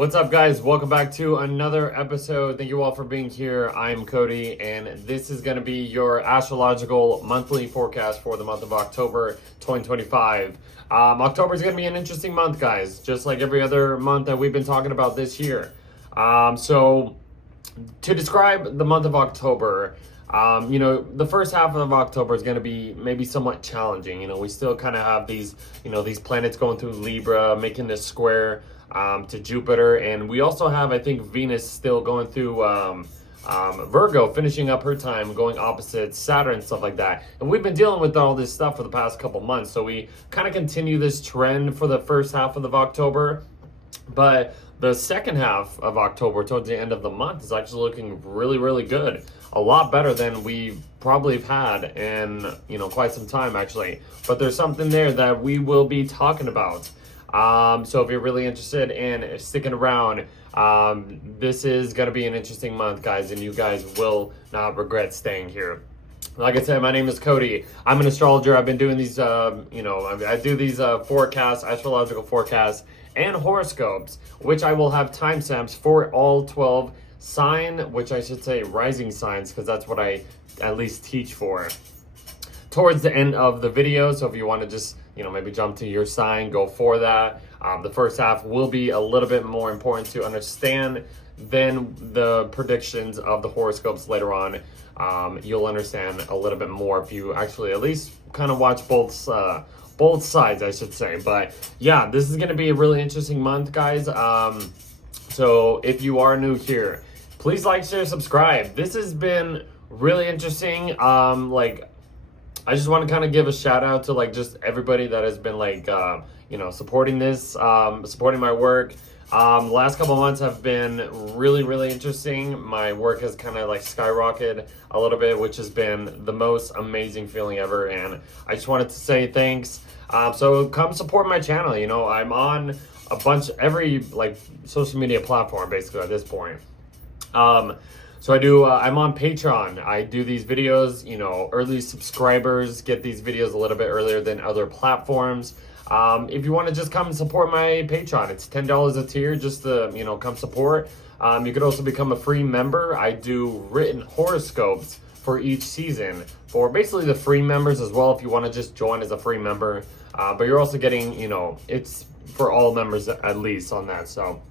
What's up, guys? Welcome back to another episode. Thank you all for being here. I'm Cody, and this is going to be your astrological monthly forecast for the month of October 2025. October is going to be an interesting month, guys, just like every other month that we've been talking about this year. So to describe the month of October, the first half of October is going to be maybe somewhat challenging. We still kind of have these planets going through Libra, making this square to Jupiter, and we also have, I think, Venus still going through Virgo, finishing up her time, going opposite Saturn, stuff like that. And we've been dealing with all this stuff for the past couple months, so we kind of continue this trend for the first half of October. But the second half of October, towards the end of the month, is actually looking really, really good. A lot better than we probably have had in quite some time, actually. But there's something there that we will be talking about. So if you're really interested in sticking around, this is going to be an interesting month, guys, and you guys will not regret staying here. Like I said, my name is Cody. I'm an astrologer. I've been doing these, I do these forecasts, astrological forecasts, and horoscopes, which I will have timestamps for all 12 rising signs, because that's what I at least teach for, towards the end of the video. So if you want to just maybe jump to your sign, go for that. The first half will be a little bit more important to understand than the predictions of the horoscopes later on. You'll understand a little bit more if you actually at least kind of watch both sides, I should say. But yeah, this is going to be a really interesting month, guys. So if you are new here, please like, share, subscribe. This has been really interesting. I just want to kind of give a shout out to just everybody that has been supporting this, supporting my work. The last couple months have been really, really interesting. My work has kind of skyrocketed a little bit, which has been the most amazing feeling ever. And I just wanted to say thanks. So come support my channel. I'm on every social media platform basically at this point. So I'm on Patreon. I do these videos, early subscribers get these videos a little bit earlier than other platforms. If you want to just come and support my Patreon, it's $10 a tier just to, come support. You could also become a free member. I do written horoscopes for each season for basically the free members as well, if you want to just join as a free member. But you're also getting, it's for all members at least on that. So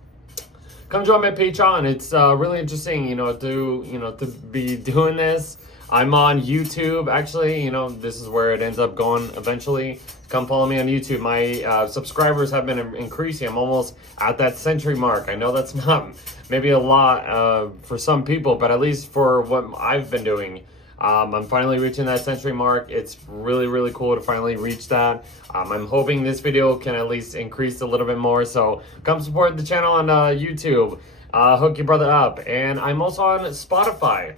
come join my Patreon. It's really interesting, to be doing this. I'm on YouTube, actually. This is where it ends up going eventually. Come follow me on YouTube. My subscribers have been increasing. I'm almost at that century mark. I know that's not maybe a lot for some people, but at least for what I've been doing, I'm finally reaching that century mark. It's really, really cool to finally reach that. I'm hoping this video can at least increase a little bit more. So come support the channel on YouTube. Hook your brother up. And I'm also on Spotify.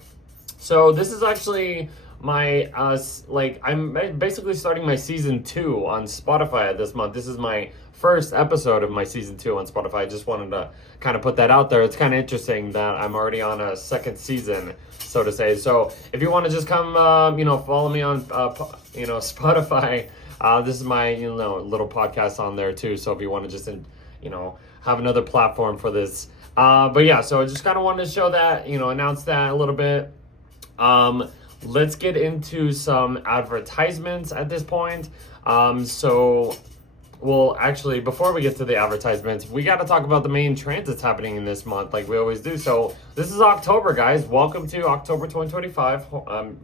So this is actually my, I'm basically starting my season 2 on Spotify this month. This is my first episode of my season 2 on Spotify. I just wanted to kind of put that out there. It's kind of interesting that I'm already on a second season, so to say. So if you want to just come, follow me on, Spotify. This is my, little podcast on there too. So if you want to just, have another platform for this. But yeah, so I just kind of wanted to show that, announce that a little bit. Let's get into some advertisements at this point. Well, actually, before we get to the advertisements, we got to talk about the main transits happening in this month, like we always do. So this is October, guys. Welcome to October 2025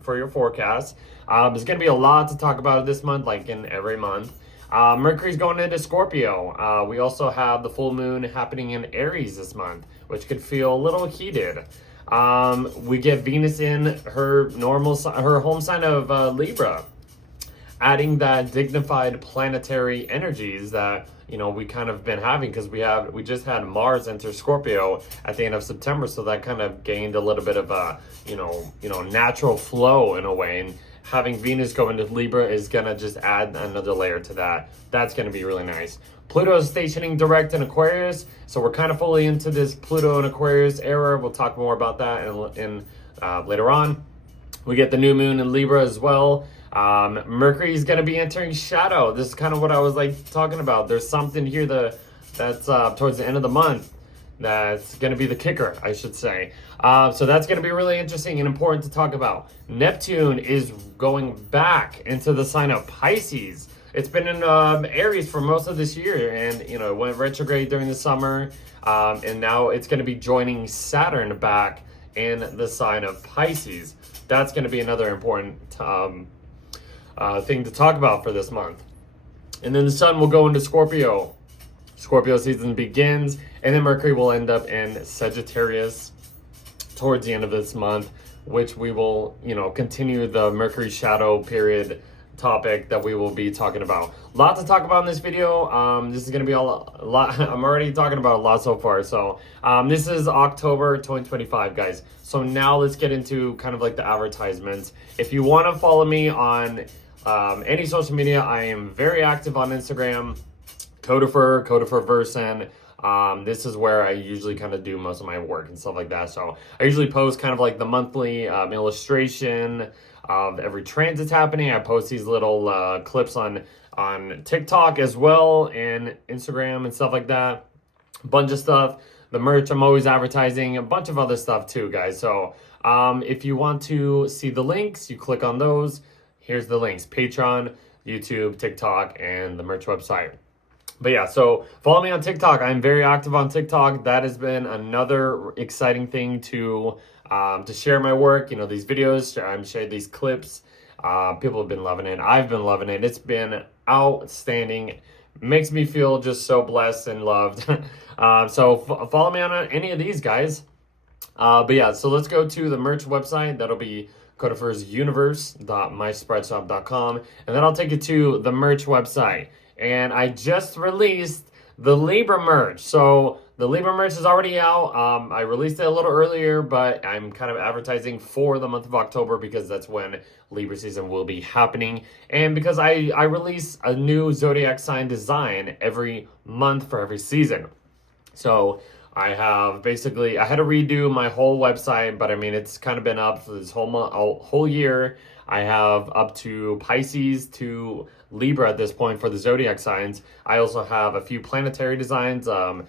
for your forecast. There's going to be a lot to talk about this month, like in every month. Mercury's going into Scorpio. We also have the full moon happening in Aries this month, which could feel a little heated. We get Venus in her home sign of Libra, adding that dignified planetary energies that we kind of been having, because we just had Mars enter Scorpio at the end of September, so that kind of gained a little bit of a natural flow in a way, and having Venus go into Libra is gonna just add another layer to that. That's gonna be really nice. Pluto is stationing direct in Aquarius, so we're kind of fully into this Pluto and Aquarius era. We'll talk more about that in later on. We get the new moon in Libra as well. Mercury is going to be entering Shadow. This is kind of what I was talking about. There's something here that's towards the end of the month that's going to be the kicker, I should say. So that's going to be really interesting and important to talk about. Neptune is going back into the sign of Pisces. It's been in Aries for most of this year, and it went retrograde during the summer, and now it's going to be joining Saturn back in the sign of Pisces. That's going to be another important thing to talk about for this month. And then the sun will go into Scorpio. Scorpio season begins, and then Mercury will end up in Sagittarius towards the end of this month, which we will, continue the Mercury shadow period topic that we will be talking about. A lot to talk about in this video. This is going to be a lot. I'm already talking about a lot so far. So this is October 2025, guys. So now let's get into kind of like the advertisements. If you want to follow me on any social media, I am very active on Instagram. Codifer Versen. This is where I usually kind of do most of my work and stuff like that. So I usually post kind of like the monthly illustration of every transit happening. I post these little clips on TikTok as well, and Instagram and stuff like that. A bunch of stuff. The merch I'm always advertising, a bunch of other stuff too, guys. So if you want to see the links, you click on those. Here's the links: Patreon, YouTube, TikTok, and the merch website. But yeah, so follow me on TikTok. I'm very active on TikTok. That has been another exciting thing to share my work. These videos, I'm sharing these clips. People have been loving it. I've been loving it. It's been outstanding. Makes me feel just so blessed and loved. So follow me on any of these, guys. But yeah, so let's go to the merch website. That'll be codefersuniverse.myspreadshop.com, and then I'll take you to the merch website. And I just released the Libra merch. So the Libra merch is already out. I released it a little earlier, but I'm kind of advertising for the month of October because that's when Libra season will be happening. And because I release a new zodiac sign design every month for every season. So I had to redo my whole website, but I mean, it's kind of been up for this whole year. I have up to Pisces to Libra at this point for the zodiac signs. I also have a few planetary designs. The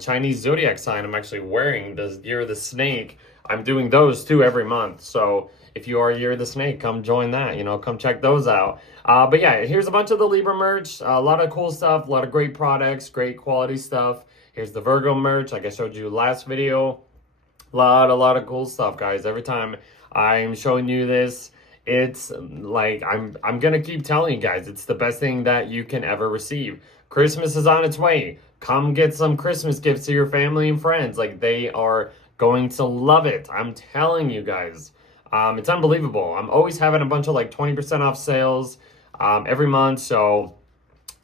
Chinese zodiac sign I'm actually wearing, the year of the snake. I'm doing those too every month. So if you are a year of the snake, come join that. Come check those out. But yeah, here's a bunch of the Libra merch. A lot of cool stuff, a lot of great products, great quality stuff. Here's the Virgo merch, like I showed you last video. A lot of cool stuff, guys. Every time I'm showing you this, it's like I'm gonna keep telling you guys, it's the best thing that you can ever receive. Christmas is on its way. Come get some Christmas gifts to your family and friends. Like, they are going to love it. I'm telling you guys. It's unbelievable. I'm always having a bunch of like 20% off sales every month. So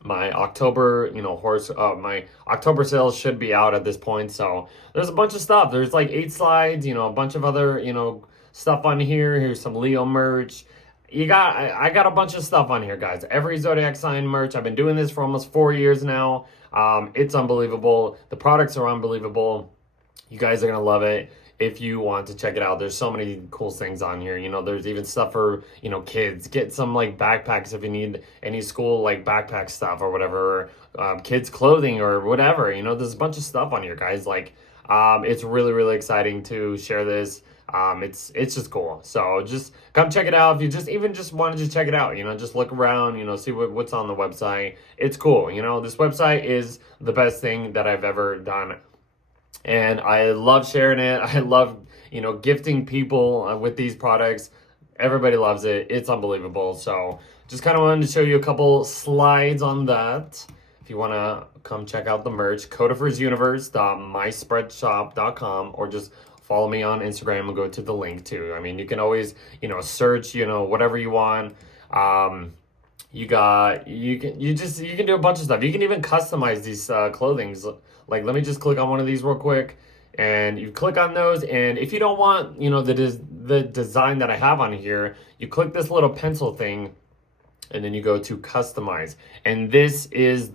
my October, my October sales should be out at this point. So there's a bunch of stuff. There's like 8 slides, a bunch of other, stuff on here. Here's some Leo merch. I got a bunch of stuff on here, guys. Every zodiac sign merch. I've been doing this for almost 4 years now. It's unbelievable. The products are unbelievable. You guys are gonna love it if you want to check it out. There's so many cool things on here. There's even stuff for kids. Get some like backpacks if you need any school like backpack stuff or whatever, kids clothing or whatever. There's a bunch of stuff on here, guys. Like it's really exciting to share this. It's just cool. So just come check it out. If you just wanted to check it out, just look around, see what's on the website. It's cool. This website is the best thing that I've ever done. And I love sharing it. I love, gifting people with these products. Everybody loves it. It's unbelievable. So just kind of wanted to show you a couple slides on that. If you want to come check out the merch, codefersuniverse.myspreadshop.com, or just follow me on Instagram and go to the link too. I mean, you can always, search, whatever you want. You can do a bunch of stuff. You can even customize these clothings. Like, let me just click on one of these real quick, and you click on those. And if you don't want, the design that I have on here, you click this little pencil thing, and then you go to customize. And this is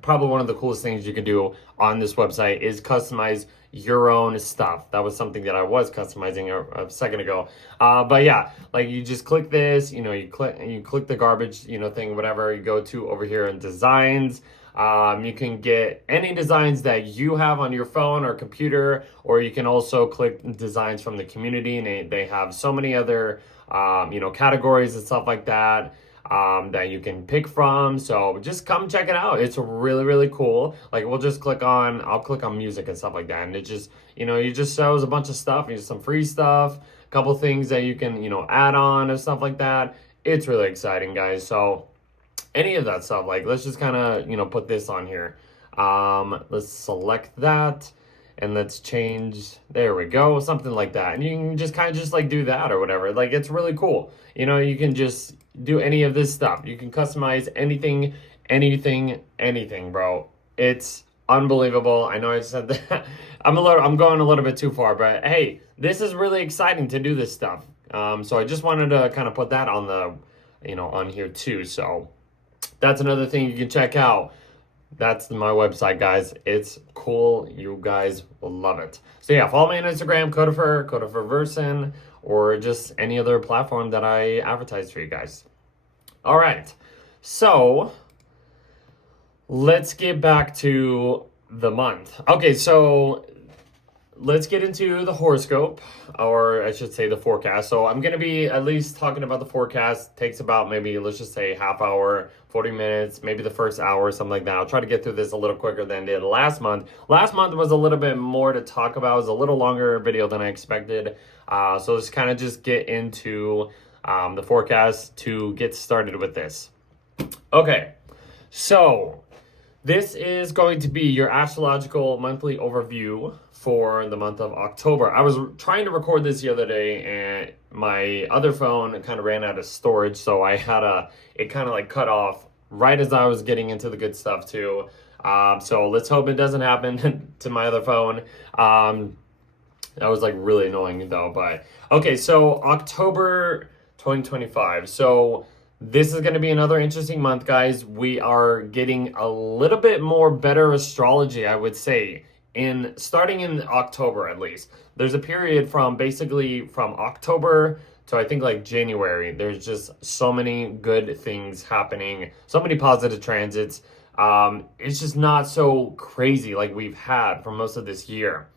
probably one of the coolest things you can do on this website is customize your own stuff. That was something that I was customizing a second ago. But yeah, like you just click this, you click the garbage, thing, whatever. You go to over here in designs. You can get any designs that you have on your phone or computer, or you can also click designs from the community, and they have so many other categories and stuff like that that you can pick from. So just come check it out. It's really, really cool. Like I'll click on music and stuff like that. And it just, you just shows a bunch of stuff, some free stuff, a couple things that you can, add on and stuff like that. It's really exciting, guys. So any of that stuff, like let's just kind of, put this on here. Let's select that. And let's change, there we go, something like that. And you can just kind of just like do that or whatever. Like it's really cool. You can just do any of this stuff. You can customize anything, bro. It's unbelievable. I know I said that. I'm going a little bit too far, but hey, this is really exciting to do this stuff. So I just wanted to kind of put that on the, on here too. So that's another thing you can check out. That's my website, guys. It's cool. You guys will love it. So yeah, follow me on Instagram, Codefer Versen, or just any other platform that I advertise for you guys. All right. So let's get back to the month. Okay, so let's get into the horoscope, or I should say the forecast. So I'm going to be at least talking about the forecast. Takes about maybe, let's just say half hour, 40 minutes, maybe the first hour, something like that. I'll try to get through this a little quicker than did last month. Last month was a little bit more to talk about. It was a little longer video than I expected. So let's kind of just get into the forecast to get started with this. Okay, so this is going to be your astrological monthly overview for the month of October. I was trying to record this the other day and my other phone kind of ran out of storage, so I had it kind of like cut off right as I was getting into the good stuff too. So let's hope it doesn't happen to my other phone. That was like really annoying though, but okay, so October 2025. So this is going to be another interesting month, guys. We are getting a little bit more better astrology, I would say, starting in October at least. There's a period from October to I think like January. There's just so many good things happening, so many positive transits. It's just not so crazy like we've had for most of this year.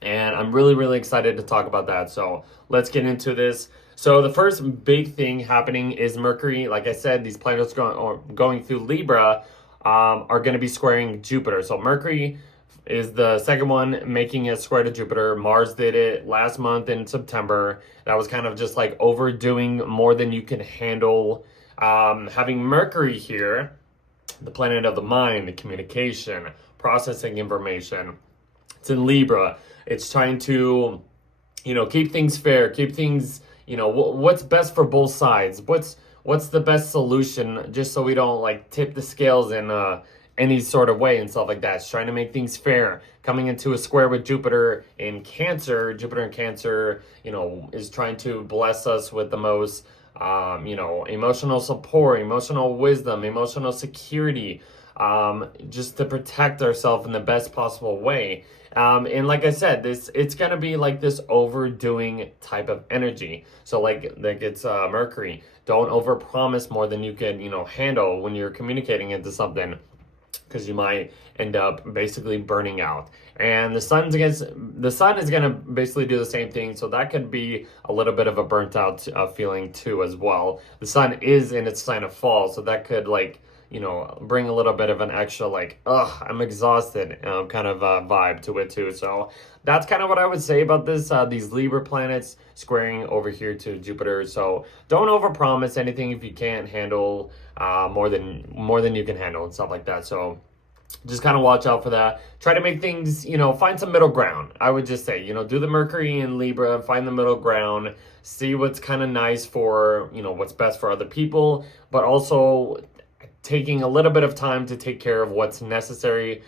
And I'm really, really excited to talk about that. So let's get into this. So the first big thing happening is Mercury. Like I said, these planets going through Libra are going to be squaring Jupiter. So Mercury is the second one making a square to Jupiter. Mars did it last month in September. That was kind of just like overdoing more than you can handle. Having Mercury here, the planet of the mind, the communication, processing information. It's in Libra. It's trying to, keep things fair, keep things, what's best for both sides. What's the best solution, just so we don't like tip the scales in any sort of way and stuff like that. It's trying to make things fair. Coming into a square with Jupiter in Cancer. Jupiter in Cancer, is trying to bless us with the most, emotional support, emotional wisdom, emotional security, just to protect ourselves in the best possible way. And like I said, it's going to be like this overdoing type of energy. So like it's Mercury. Don't overpromise more than you can, handle when you're communicating into something, because you might end up basically burning out. And the sun is going to basically do the same thing. So that could be a little bit of a burnt out feeling too as well. The sun is in its sign of fall. So that could bring a little bit of an extra I'm exhausted kind of vibe to it too. So that's kind of what I would say about this, these Libra planets squaring over here to Jupiter. So don't overpromise anything if you can't handle more than you can handle and stuff like that. So just kind of watch out for that. Try to make things, find some middle ground. I would just say, do the Mercury in Libra, find the middle ground, see what's kind of nice for, what's best for other people, but also taking a little bit of time to take care of what's necessary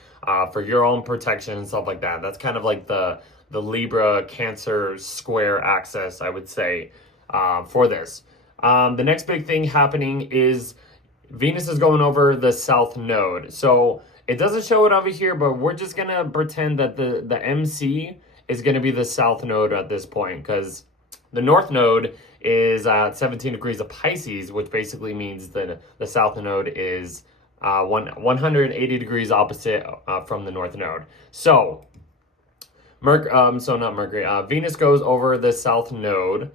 for your own protection and stuff like that. That's kind of like the Libra Cancer square axis, I would say, for this. The next big thing happening is Venus is going over the South Node. So it doesn't show it over here, but we're just going to pretend that the MC is going to be the South Node at this point, because the North Node is at 17 degrees of Pisces, which basically means that the South Node is 180 degrees opposite from the North Node. So, Venus goes over the South Node,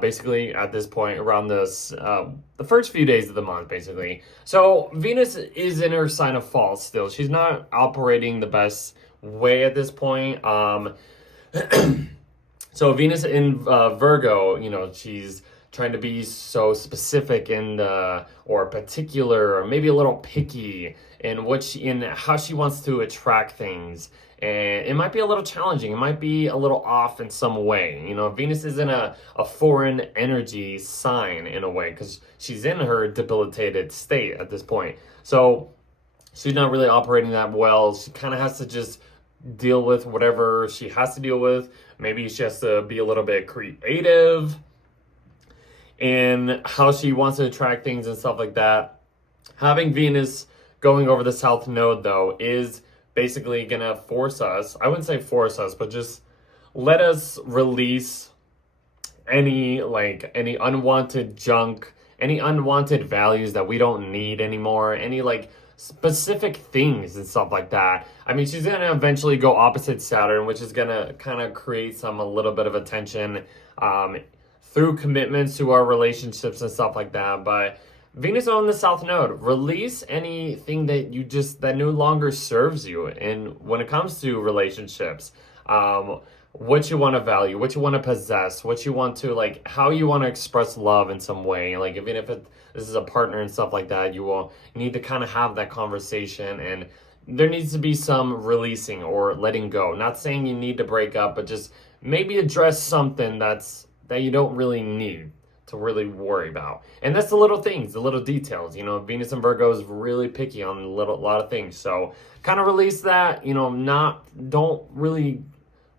basically at this point around the first few days of the month, basically. So Venus is in her sign of fall still. She's not operating the best way at this point. So Venus in Virgo, she's trying to be so specific and or particular, or maybe a little picky in how she wants to attract things. And it might be a little challenging. It might be a little off in some way. Venus is in a foreign energy sign in a way, because she's in her debilitated state at this point. So she's not really operating that well. She kind of has to just deal with whatever she has to deal with. Maybe she has to be a little bit creative in how she wants to attract things and stuff like that. Having Venus going over the South Node, though, is basically gonna force us, I wouldn't say force us, but just let us release any unwanted junk, any unwanted values that we don't need anymore, any specific things and stuff like that. I mean, she's gonna eventually go opposite Saturn, which is gonna kind of create a little bit of a tension through commitments to our relationships and stuff like that. But Venus on the South Node, release anything that no longer serves you. And when it comes to relationships, what you want to value, what you want to possess, what you want to how you want to express love in some way. Even if this is a partner and stuff like that, you will need to kind of have that conversation, and there needs to be some releasing or letting go. Not saying you need to break up, but just maybe address something that you don't really need to really worry about. And that's the little things, the little details. Venus and Virgo is really picky on a lot of things. So kind of release that, don't really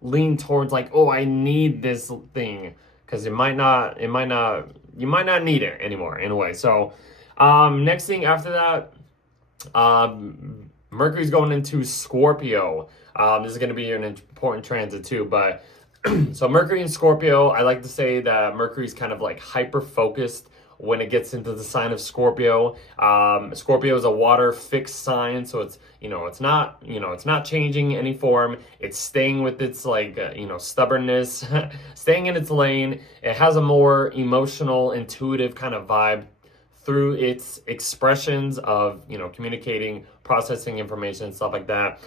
lean towards oh, I need this thing, because you might not need it anymore in a way. So next thing after that, Mercury's going into Scorpio. This is going to be an important transit too, but so Mercury in Scorpio, I like to say that Mercury's kind of hyper focused when it gets into the sign of Scorpio. Scorpio is a water fixed sign, so it's it's not changing any form. It's staying with its stubbornness, staying in its lane. It has a more emotional, intuitive kind of vibe through its expressions of communicating, processing information, stuff like that.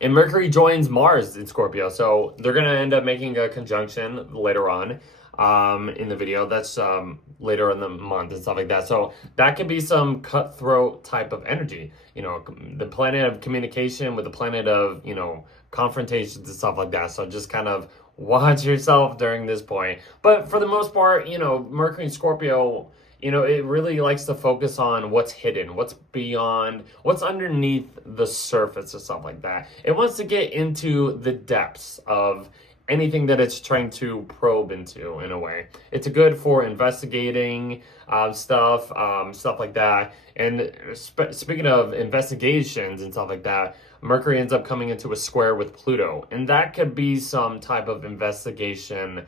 And Mercury joins Mars in Scorpio, so they're going to end up making a conjunction later on in the video. That's later in the month and stuff like that. So that could be some cutthroat type of energy. The planet of communication with the planet of, confrontations and stuff like that. So just kind of watch yourself during this point. But for the most part, Mercury in Scorpio, it really likes to focus on what's hidden, what's beyond, what's underneath the surface and stuff like that. It wants to get into the depths of anything that it's trying to probe into in a way. It's good for investigating stuff like that. And speaking of investigations and stuff like that, Mercury ends up coming into a square with Pluto. And that could be some type of investigation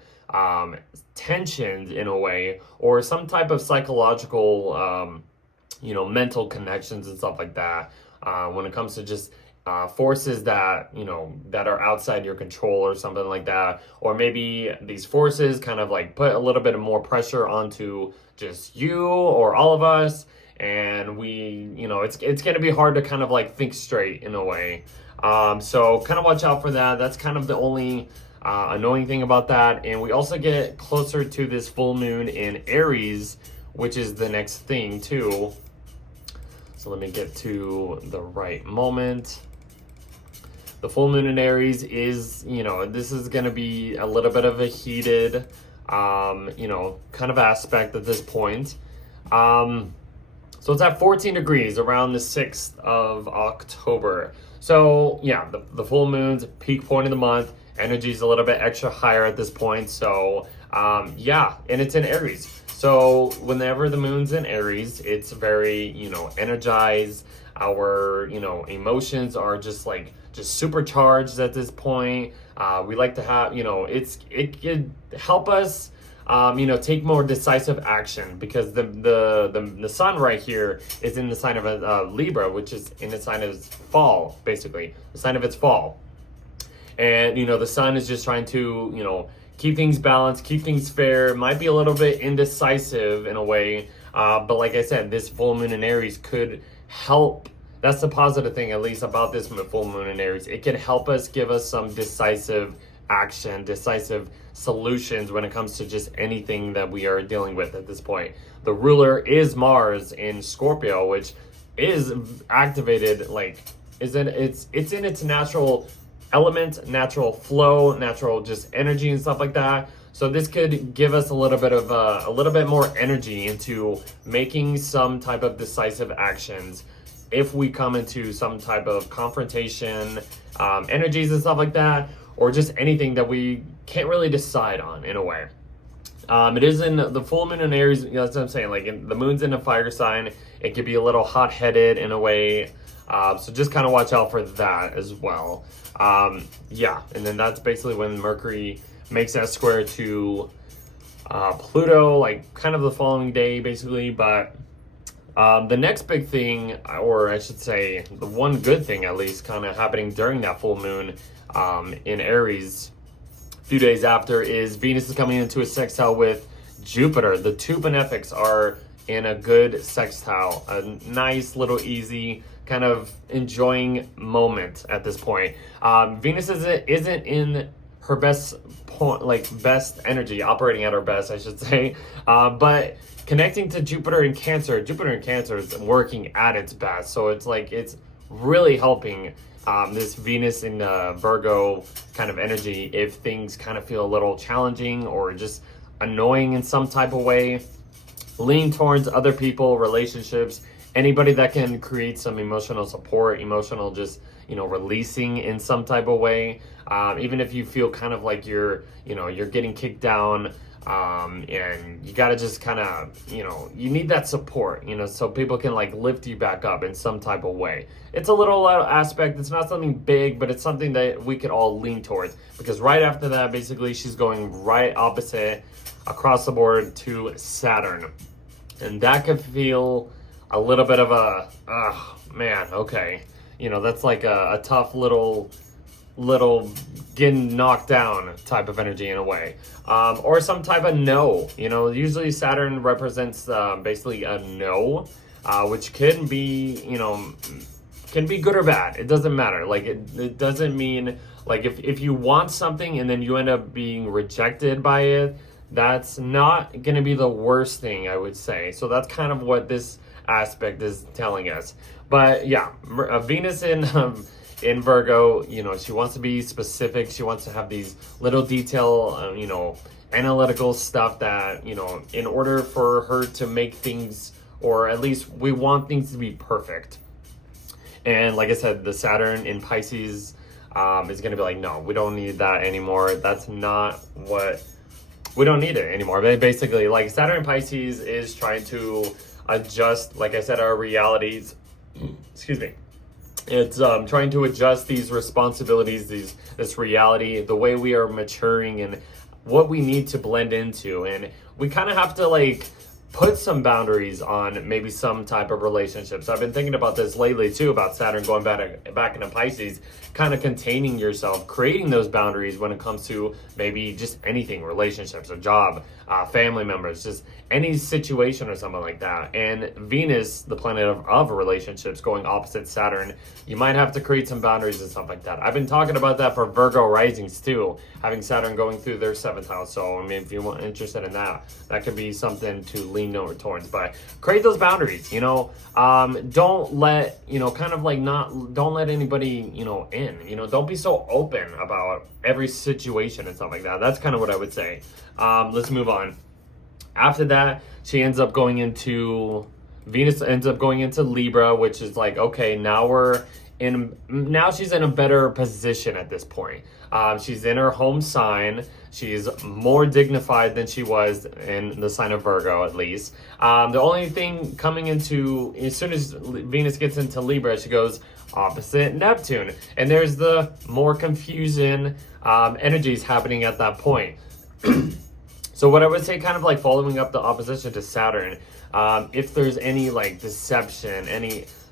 tensions in a way, or some type of psychological mental connections and stuff like that when it comes to just forces that that are outside your control or something like that. Or maybe these forces kind of put a little bit of more pressure onto just you or all of us, and we it's gonna be hard to kind of think straight in a way. So kind of watch out for that. That's kind of the only annoying thing about that. And we also get closer to this full moon in Aries, which is the next thing too. So let me get to the right moment. The full moon in Aries is, this is going to be a little bit of a heated, kind of aspect at this point. So it's at 14 degrees around the 6th of October. So yeah, the full moon's peak point of the month. Energy's a little bit extra higher at this point. So yeah, and it's in Aries. So whenever the moon's in Aries, it's very, energized. Our, emotions are just supercharged at this point. We like to have, it could help us take more decisive action, because the sun right here is in the sign of Libra, which is in the sign of its fall, basically the sign of its fall. And the sun is just trying to keep things balanced, keep things fair. Might be a little bit indecisive in a way, but like I said, this full moon in Aries could help. That's the positive thing, at least about this full moon in Aries. It can help us, give us some decisive action, decisive solutions when it comes to just anything that we are dealing with at this point. The ruler is Mars in Scorpio, which is activated, it's in its natural element, natural flow, natural just energy and stuff like that. So this could give us a little bit more energy into making some type of decisive actions if we come into some type of confrontation, energies and stuff like that, or just anything that we can't really decide on in a way. It is in the full moon in Aries. That's what I'm saying. The moon's in a fire sign. It could be a little hot-headed in a way. So just kind of watch out for that as well. And then that's basically when Mercury makes that square to Pluto, kind of the following day, basically. But the next big thing, or I should say, the one good thing at least, kind of happening during that full moon in Aries, a few days after, is Venus is coming into a sextile with Jupiter. The two benefics are in a good sextile, a nice little easy kind of enjoying moment at this point. Venus isn't in her best point, best energy, operating at her best, I should say, but connecting to Jupiter in Cancer is working at its best. So it's really helping this Venus in Virgo kind of energy if things kind of feel a little challenging or just annoying in some type of way. Lean towards other people, relationships, anybody that can create some emotional support, emotional just, releasing in some type of way. Even if you feel kind of like you're getting kicked down, and you got to just kind of, you need that support, so people can lift you back up in some type of way. It's a little aspect. It's not something big, but it's something that we could all lean towards, because right after that, basically, she's going right opposite across the board to Saturn. And that could feel a little bit of a, man, okay. That's like a tough little getting knocked down type of energy in a way, or some type of no. Usually Saturn represents basically a no, which can be good or bad. It doesn't matter. It doesn't mean if you want something and then you end up being rejected by it, that's not going to be the worst thing, I would say. So that's kind of what this aspect is telling us. But yeah, Venus in Virgo, she wants to be specific. She wants to have these little detail, analytical stuff that, in order for her to make things, or at least we want things to be perfect. And like I said, the Saturn in Pisces is going to be no, we don't need that anymore. That's not what, we don't need it anymore. But basically, Saturn in Pisces is trying to adjust, like I said, our realities. Excuse me. It's trying to adjust these responsibilities, this reality, the way we are maturing and what we need to blend into. And we kind of have to put some boundaries on maybe some type of relationships. I've been thinking about this lately too, about Saturn going back into Pisces, kind of containing yourself, creating those boundaries when it comes to maybe just anything, relationships, a job, family members, just any situation or something like that. And Venus, the planet of relationships, going opposite Saturn, you might have to create some boundaries and stuff like that. I've been talking about that for Virgo risings too, having Saturn going through their 7th house. So if you're interested in that, that could be something to lean over towards. But create those boundaries, don't let, don't let anybody, in, don't be so open about every situation and stuff like that. That's kind of what I would say. Let's move on. After that, Venus ends up going into Libra, which is okay, now she's in a better position at this point. She's in her home sign. She's more dignified than she was in the sign of Virgo, at least. The only thing coming into, as soon as Venus gets into Libra, she goes opposite Neptune. And there's the more confusion energies happening at that point. So what I would say, kind of like following up the opposition to Saturn, if there's any like deception,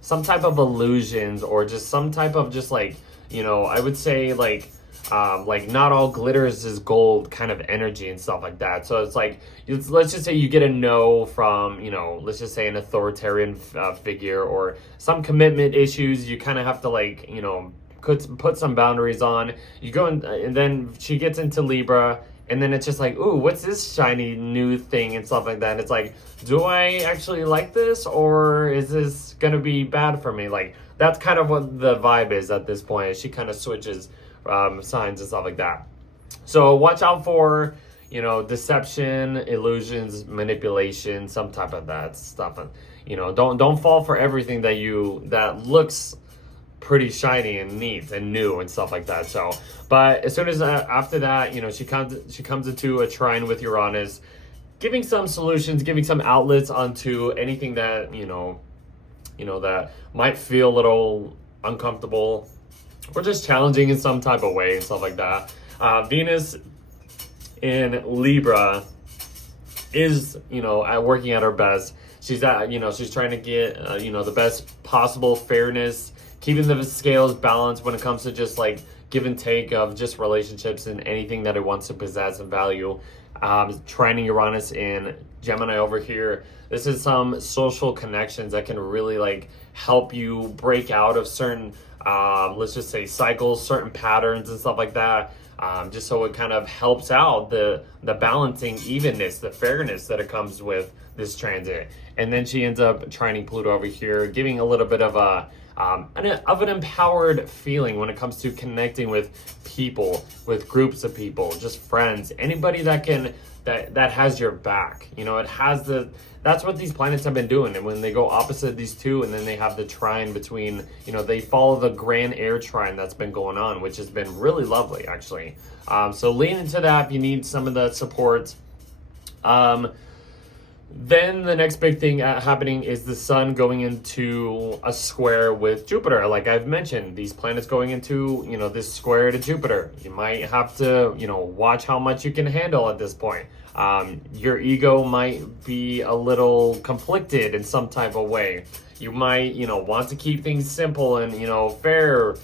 some type of illusions, or just some type of just like, I would say like not all glitters is gold kind of energy and stuff like that. So it's like, let's just say you get a no from, let's just say an authoritarian figure, or some commitment issues. You kind of have to like, put some boundaries on. You go and then she gets into Libra, and then it's just like, ooh, what's this shiny new thing and stuff like that. And it's like, do I actually like this, or is this gonna be bad for me? Like, that's kind of what the vibe is at this point. She kind of switches signs and stuff like that. So watch out for, deception, illusions, manipulation, some type of that stuff. Don't fall for everything that looks pretty shiny and neat and new and stuff like that. So, but as soon as after that, she comes into a trine with Uranus, giving some solutions, giving some outlets onto anything that that might feel a little uncomfortable or just challenging in some type of way and stuff like that. Venus in Libra is working at her best. She's trying to get the best possible fairness, keeping the scales balanced when it comes to just like give and take of just relationships and anything that it wants to possess and value. Trining Uranus in Gemini over here. This is some social connections that can really like help you break out of certain, let's just say cycles, certain patterns and stuff like that. Just so it kind of helps out the balancing evenness, the fairness that it comes with this transit. And then she ends up trining Pluto over here, giving a little bit of an empowered feeling when it comes to connecting with people, with groups of people, just friends, anybody that has your back. That's what these planets have been doing. And when they go opposite these two, and then they have the trine between, they follow the grand air trine that's been going on, which has been really lovely, actually. So lean into that if you need some of the support. Then the next big thing happening is the sun going into a square with Jupiter. Like I've mentioned, these planets going into, this square to Jupiter. You might have to, watch how much you can handle at this point. Your ego might be a little conflicted in some type of way. You might, want to keep things simple and, fair,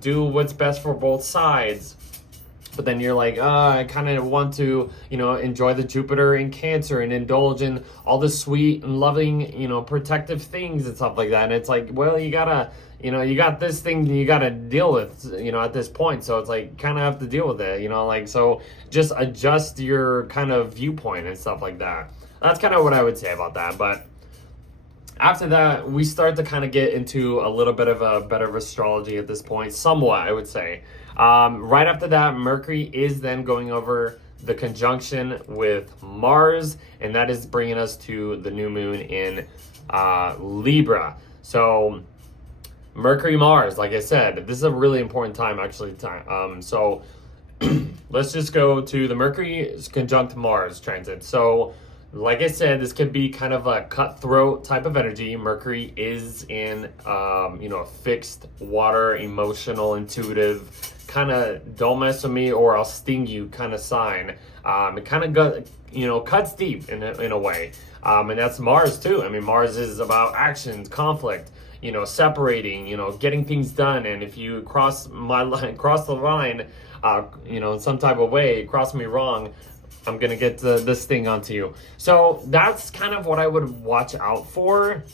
do what's best for both sides. But then you're like, I kind of want to, enjoy the Jupiter in Cancer and indulge in all the sweet and loving, protective things and stuff like that. And it's like, well, you gotta, you got this thing you gotta deal with, at this point. So it's like, kind of have to deal with it, so just adjust your kind of viewpoint and stuff like that. That's kind of what I would say about that. But after that, we start to kind of get into a little bit of a better astrology at this point, somewhat, I would say. Right after that, Mercury is then going over the conjunction with Mars, and that is bringing us to the new moon in Libra. So Mercury, Mars, like I said, this is a really important time, actually. So let's just go to the Mercury conjunct Mars transit. So like I said, this could be kind of a cutthroat type of energy. Mercury is in, fixed water, emotional, intuitive, kind of don't mess with me or I'll sting you kind of sign. It kind of cuts deep in a way. And that's Mars too. I mean, Mars is about actions, conflict, separating, getting things done. And if you cross the line, in some type of way, cross me wrong, I'm going to get this thing onto you. So that's kind of what I would watch out for.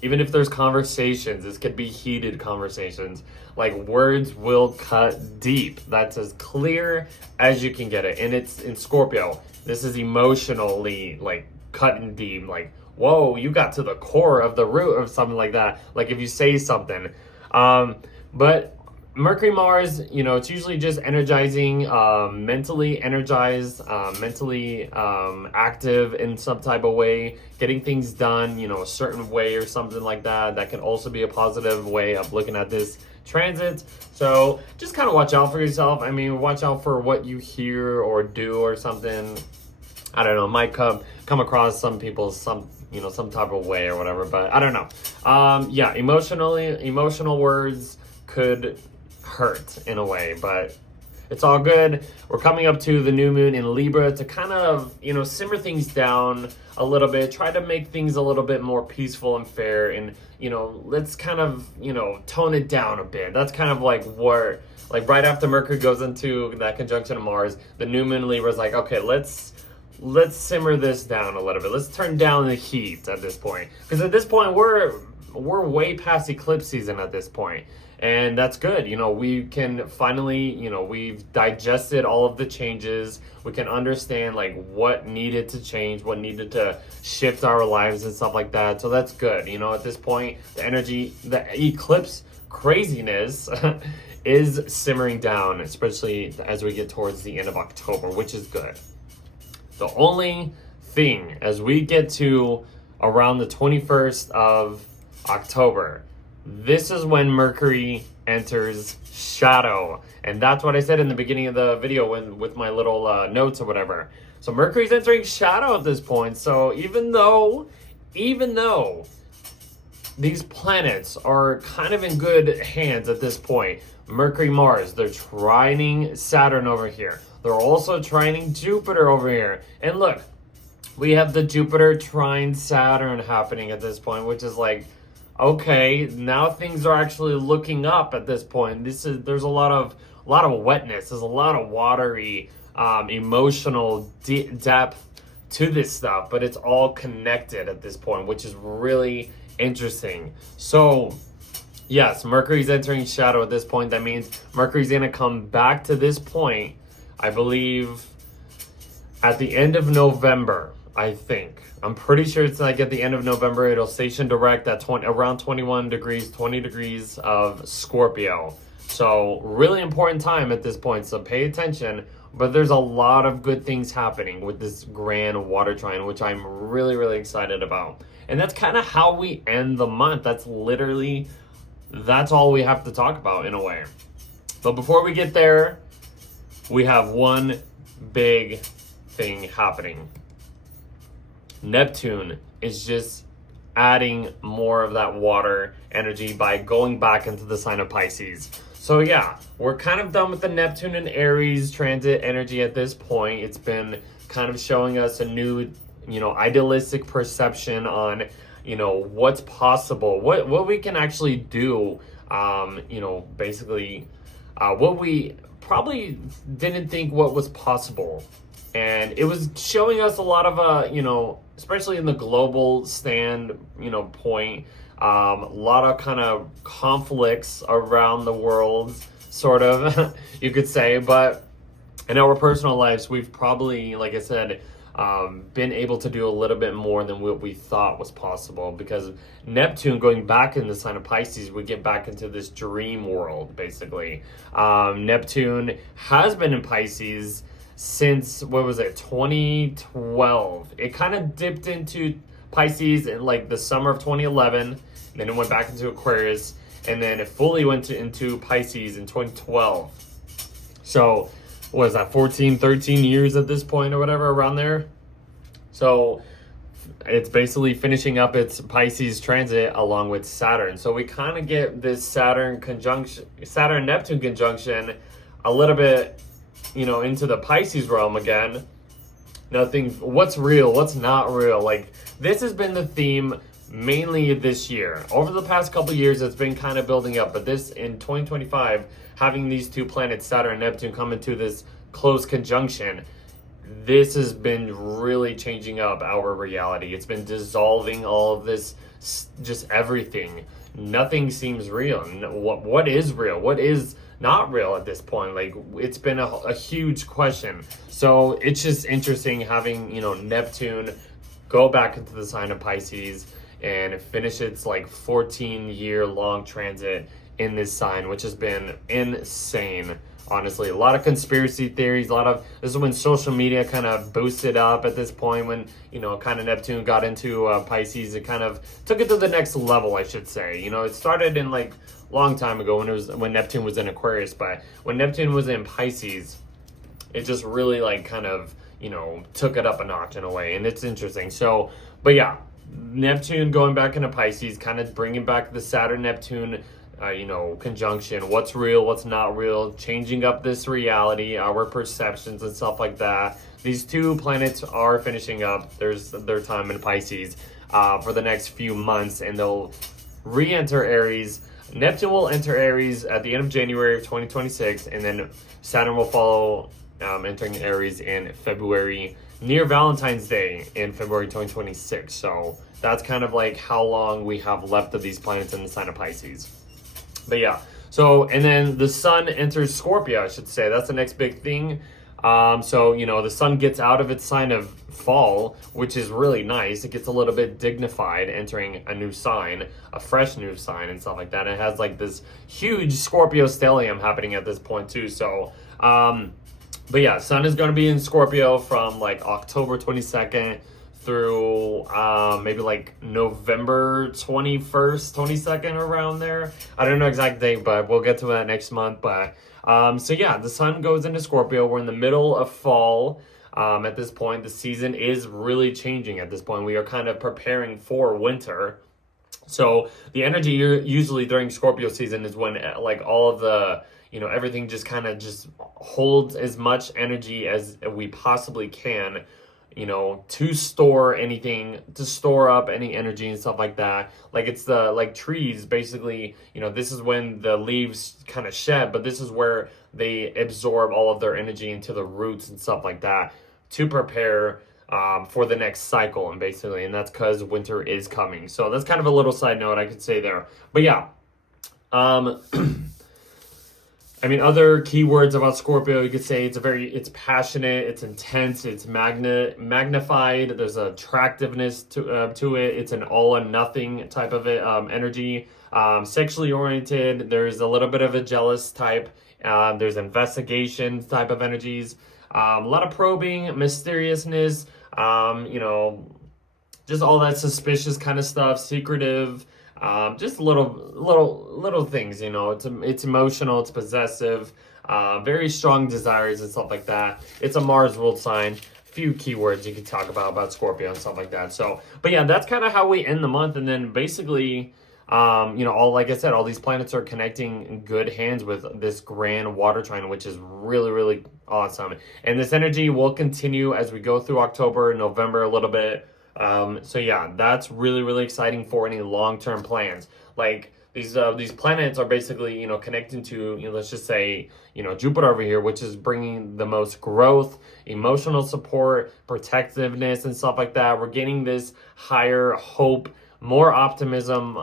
Even if there's conversations, this could be heated conversations. Like, words will cut deep. That's as clear as you can get it. And it's in Scorpio. This is emotionally, like, cutting deep. Like, whoa, you got to the core of the root of something like that. Like, if you say something. But Mercury, Mars, it's usually just energizing, mentally energized, mentally active in some type of way, getting things done, a certain way or something like that. That can also be a positive way of looking at this transit. So just kind of watch out for yourself. I mean, watch out for what you hear or do or something. I don't know, might come across some people some type of way or whatever, but I don't know. Yeah, emotional words could hurt in a way, but it's all good. We're coming up to the new moon in Libra to kind of, simmer things down a little bit, try to make things a little bit more peaceful and fair, and, let's kind of, tone it down a bit. That's kind of like where, like right after Mercury goes into that conjunction of Mars, the new moon in Libra is like, okay, let's simmer this down a little bit. Let's turn down the heat at this point. Because at this point, we're way past eclipse season at this point. And that's good. We can finally, we've digested all of the changes. We can understand like what needed to change, what needed to shift our lives and stuff like that. So that's good. At this point, the energy, the eclipse craziness is simmering down, especially as we get towards the end of October, which is good. The only thing, as we get to around the 21st of October, this is when Mercury enters shadow. And that's what I said in the beginning of the video with my little notes or whatever. So Mercury's entering shadow at this point. So even though these planets are kind of in good hands at this point, Mercury, Mars, they're trining Saturn over here. They're also trining Jupiter over here. And look, we have the Jupiter trine Saturn happening at this point, which is like, okay, now things are actually looking up at this point. There's a lot of wetness. There's a lot of watery, emotional depth to this stuff, but it's all connected at this point, which is really interesting. So yes, Mercury's entering shadow at this point. That means Mercury's going to come back to this point, I believe, at the end of November, I think. I'm pretty sure it's like at the end of November, it'll station direct at around 20 degrees of Scorpio. So really important time at this point, so pay attention. But there's a lot of good things happening with this grand water trine, which I'm really, really excited about. And that's kind of how we end the month. That's all we have to talk about in a way. But before we get there, we have one big thing happening. Neptune is just adding more of that water energy by going back into the sign of Pisces. So yeah, we're kind of done with the Neptune and Aries transit energy at this point. It's been kind of showing us a new, idealistic perception on, what's possible, what we can actually do, basically, what we probably didn't think what was possible. And it was showing us a lot of, especially in the global stand, point, a lot of kind of conflicts around the world, sort of, you could say. But in our personal lives, we've probably, like I said, been able to do a little bit more than what we thought was possible, because Neptune going back in the sign of Pisces, we get back into this dream world, basically. Neptune has been in Pisces since, 2012. It kind of dipped into Pisces in like the summer of 2011, then it went back into Aquarius, and then it fully went into Pisces in 2012. So what is that, 13 years at this point or whatever, around there? So it's basically finishing up its Pisces transit along with Saturn. So we kind of get this Saturn-Neptune conjunction a little bit, into the Pisces realm again. What's real, what's not real. Like, this has been the theme mainly this year. Over the past couple years, it's been kind of building up, but this in 2025, having these two planets, Saturn and Neptune, come into this close conjunction, this has been really changing up our reality. It's been dissolving all of this, just everything. Nothing seems real. What is real? What is not real at this point? Like, it's been a huge question. So it's just interesting having, Neptune go back into the sign of Pisces and finish its 14-year long transit in this sign, which has been insane. Honestly, a lot of conspiracy theories, this is when social media kind of boosted up at this point, when, kind of Neptune got into Pisces. It kind of took it to the next level, I should say. It started in long time ago when Neptune was in Aquarius, but when Neptune was in Pisces, it just really took it up a notch in a way, and it's interesting. So, but yeah, Neptune going back into Pisces, kind of bringing back the Saturn-Neptune conjunction, what's real, what's not real, changing up this reality, our perceptions and stuff like that. These two planets are finishing up their time in Pisces for the next few months, and they'll re-enter Aries. Neptune will enter Aries at the end of January of 2026, and then Saturn will follow, entering Aries in February, near Valentine's Day in February 2026. So that's kind of like how long we have left of these planets in the sign of Pisces. But yeah, so, and then the sun enters Scorpio, I should say. That's the next big thing. So, the sun gets out of its sign of fall, which is really nice. It gets a little bit dignified entering a new sign, a fresh new sign and stuff like that. It has like this huge Scorpio stellium happening at this point too. So, but yeah, sun is going to be in Scorpio from like October 22nd through maybe like November 21st, 22nd, around there. I don't know exact date, but we'll get to that next month. But so yeah, the sun goes into Scorpio. We're in the middle of fall at this point. The season is really changing at this point. We are kind of preparing for winter. So the energy usually during Scorpio season is when like all of the, everything just kind of just holds as much energy as we possibly can, to store anything, to store up any energy and stuff like that. Like it's like trees, basically, this is when the leaves kind of shed, but this is where they absorb all of their energy into the roots and stuff like that to prepare for the next cycle, and that's because winter is coming. So that's kind of a little side note I could say there. But yeah, other keywords about Scorpio, you could say it's passionate, it's intense, it's magnified. There's attractiveness to it. It's an all or nothing type of energy. Sexually oriented. There's a little bit of a jealous type. There's investigation type of energies. A lot of probing, mysteriousness. Just all that suspicious kind of stuff, secretive. Just little things, it's emotional, it's possessive, very strong desires and stuff like that. It's a Mars ruled sign. Few keywords you can talk about Scorpio and stuff like that. So, but yeah, that's kind of how we end the month. And then basically, like I said, all these planets are connecting in good hands with this grand water trine, which is really, really awesome. And this energy will continue as we go through October, November a little bit. So yeah, that's really, really exciting for any long-term plans. Like these planets are basically, connecting to, let's just say, Jupiter over here, which is bringing the most growth, emotional support, protectiveness and stuff like that. We're getting this higher hope, more optimism,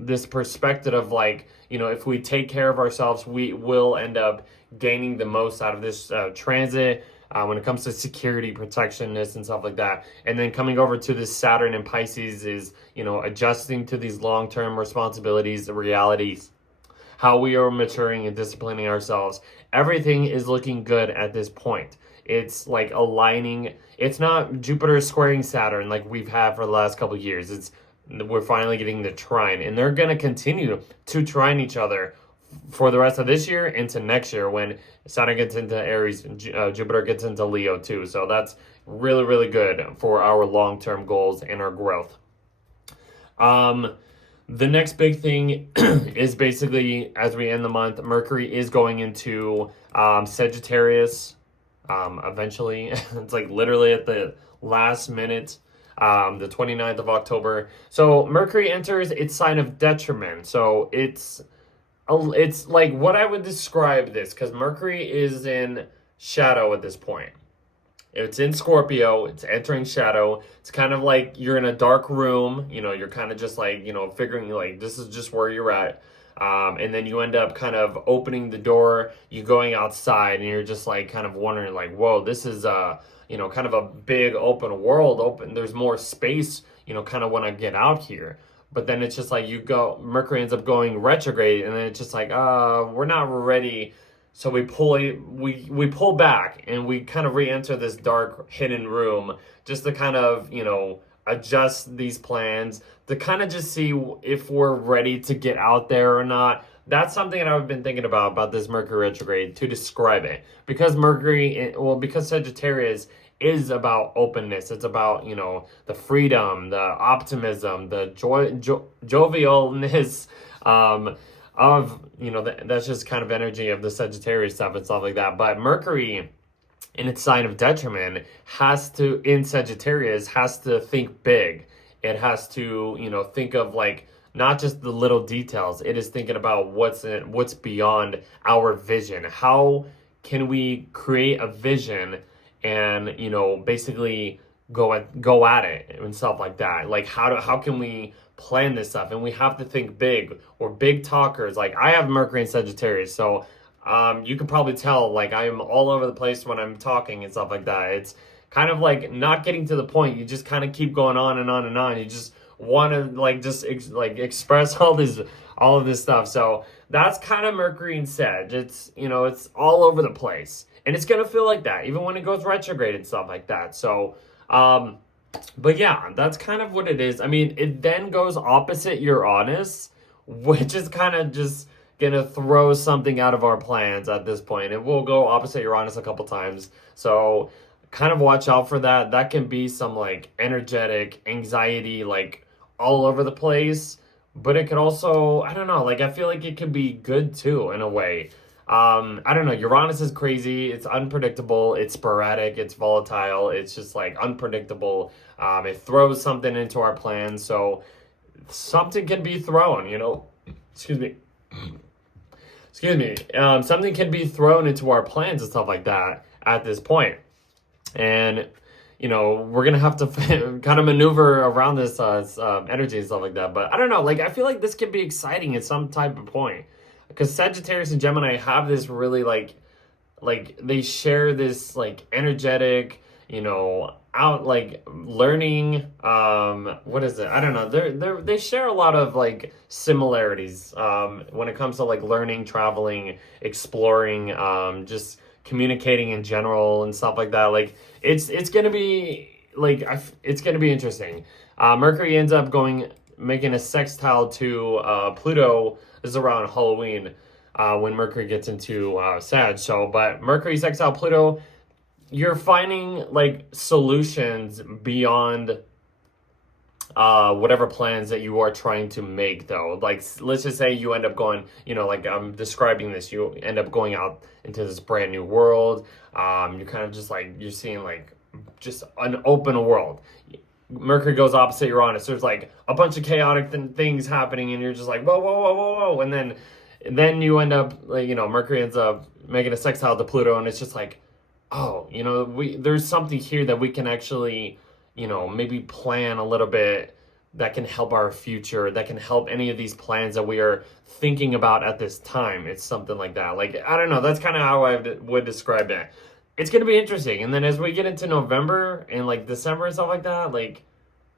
this perspective of like, if we take care of ourselves, we will end up gaining the most out of this transit. When it comes to security, protectionness, and stuff like that. And then coming over to this Saturn in Pisces is, adjusting to these long-term responsibilities, the realities, how we are maturing and disciplining ourselves. Everything is looking good at this point. It's like aligning. It's not Jupiter squaring Saturn like we've had for the last couple of years. We're finally getting the trine, and they're going to continue to trine each other for the rest of this year into next year when Saturn gets into Aries, Jupiter gets into Leo too. So that's really, really good for our long-term goals and our growth. The next big thing is basically, as we end the month, Mercury is going into Sagittarius eventually. It's like literally at the last minute, the 29th of October. So Mercury enters its sign of detriment. So it's like what I would describe this, because Mercury is in shadow at this point. It's in Scorpio, it's entering shadow. It's kind of like you're in a dark room, you're kind of just like, figuring like this is just where you're at. And then you end up kind of opening the door, you going outside, and you're just like kind of wondering like, whoa, this is kind of a big open world, there's more space, kind of when I get out here. But then it's just like Mercury ends up going retrograde, and then it's just like, we're not ready. So we pull back, and we kind of re-enter this dark hidden room just to kind of, adjust these plans, to kind of just see if we're ready to get out there or not. That's something that I've been thinking about this Mercury retrograde, to describe it. Because because Sagittarius is about openness. It's about, the freedom, the optimism, the jovialness, of, you know, that's just kind of energy of the Sagittarius stuff and stuff like that. But Mercury in its sign of detriment in Sagittarius has to think big. It has to, you know, think of like not just the little details. It is thinking about what's beyond our vision. How can we create a vision and, you know, basically go at it and stuff like that? Like how can we plan this stuff? And we have to think big. We're big talkers. Like I have Mercury in Sagittarius, so you can probably tell like I am all over the place when I'm talking and stuff like that. It's kind of like not getting to the point. You just kind of keep going on and on and on. You just want to like express all of this stuff. So that's kind of Mercury in Sag. It's, you know, it's all over the place, and it's gonna feel like that even when it goes retrograde and stuff like that. So but yeah, that's kind of what it is. I mean, it then goes opposite Uranus, which is kind of just gonna throw something out of our plans at this point. It will go opposite Uranus a couple times, so kind of watch out for that. That can be some like energetic anxiety, like all over the place, but it could also, I don't know, like I feel like it could be good too in a way. I don't know, Uranus is crazy. It's unpredictable, it's sporadic, it's volatile, it's just like unpredictable. It throws something into our plans, so something can be thrown, you know, excuse me, something can be thrown into our plans and stuff like that at this point. And you know, we're gonna have to kind of maneuver around this energy and stuff like that. But I don't know, like I feel like this could be exciting at some type of point, because Sagittarius and Gemini have this really like they share this like energetic, you know, out like learning. What is it? I don't know. They share a lot of like similarities when it comes to like learning, traveling, exploring, just communicating in general and stuff like that. Like it's gonna be like it's gonna be interesting. Mercury ends up making a sextile to Pluto. This is around Halloween when Mercury gets into Sag. So, but Mercury sextile Pluto, you're finding like solutions beyond whatever plans that you are trying to make, though. Like, let's just say you end up going, you know, like I'm describing this, you end up going out into this brand new world. You're kind of just like, you're seeing like just an open world. Mercury goes opposite Uranus. There's like a bunch of chaotic things happening, and you're just like, whoa, whoa, whoa, whoa, whoa. And then you end up, like, you know, Mercury ends up making a sextile to Pluto, and it's just like, oh, you know, there's something here that we can actually, you know, maybe plan a little bit that can help our future, that can help any of these plans that we are thinking about at this time. It's something like that. Like, I don't know, that's kind of how I would describe it. It's going to be interesting. And then as we get into November and like December and stuff like that, like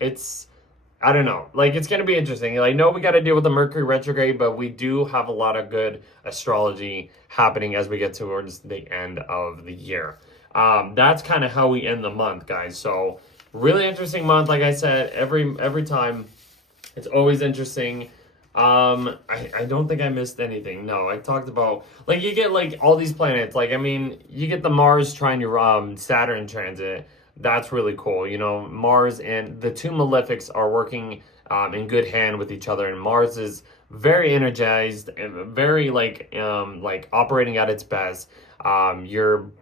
I don't know, like it's going to be interesting. I know we got to deal with the Mercury retrograde, but we do have a lot of good astrology happening as we get towards the end of the year. That's kind of how we end the month, guys. So really interesting month. Like I said, every time it's always interesting. I don't think I missed anything. No, I talked about, like, you get like all these planets. Like, I mean, you get the Mars trine your Saturn transit. That's really cool. You know, Mars and the two malefics are working in good hand with each other, and Mars is very energized and very like operating at its best. You're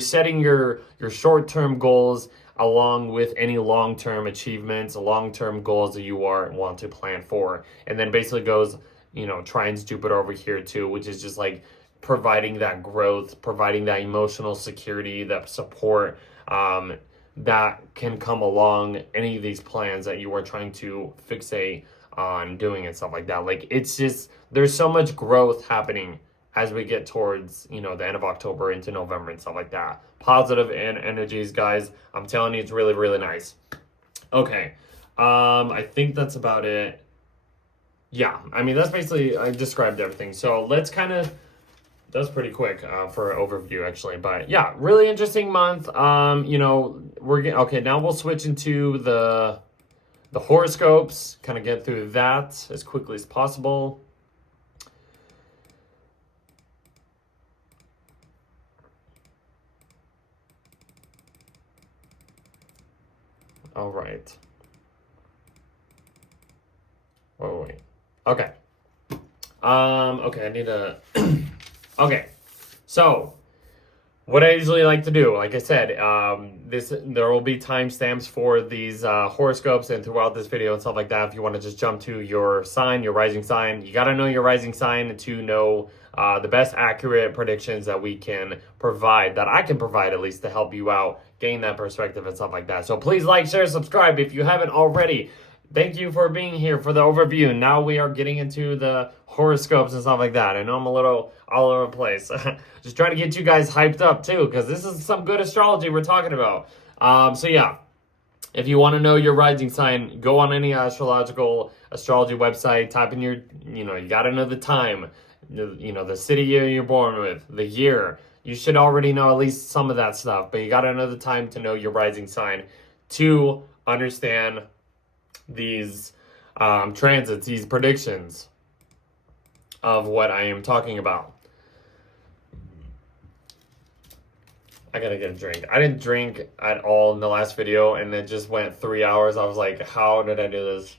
setting your short-term goals along with any long-term achievements, long-term goals that you want to plan for. And then basically goes, you know, trines Jupiter over here too, which is just like providing that growth, providing that emotional security, that support that can come along any of these plans that you are trying to fixate on doing and stuff like that. Like, it's just, there's so much growth happening as we get towards, you know, the end of October into November and stuff like that. Positive energies, guys. I'm telling you, it's really, really nice. Okay. I think that's about it. Yeah, I mean, that's basically, I described everything. So let's kind of, that's pretty quick for an overview, actually. But yeah, really interesting month. You know, okay, now we'll switch into the horoscopes, kind of get through that as quickly as possible. All right. Oh, wait. Okay. Okay, I need to... Okay, so... What I usually like to do, like I said, there will be timestamps for these horoscopes and throughout this video and stuff like that. If you want to just jump to your sign, your rising sign, you got to know your rising sign to know the best accurate predictions that we can provide, that I can provide at least, to help you out, gain that perspective and stuff like that. So please like, share, subscribe if you haven't already. Thank you for being here for the overview. Now we are getting into the horoscopes and stuff like that. I know I'm a little all over the place. Just trying to get you guys hyped up too, because this is some good astrology we're talking about. So yeah, if you want to know your rising sign, go on any astrological astrology website, type in your, you got to know the time, the city year you're born with, the year. You should already know at least some of that stuff, but you got to know the time to know your rising sign to understand these transits, these predictions of what I am talking about. I gotta get a drink. I didn't drink at all in the last video, and it just went 3 hours. I was like, how did I do this?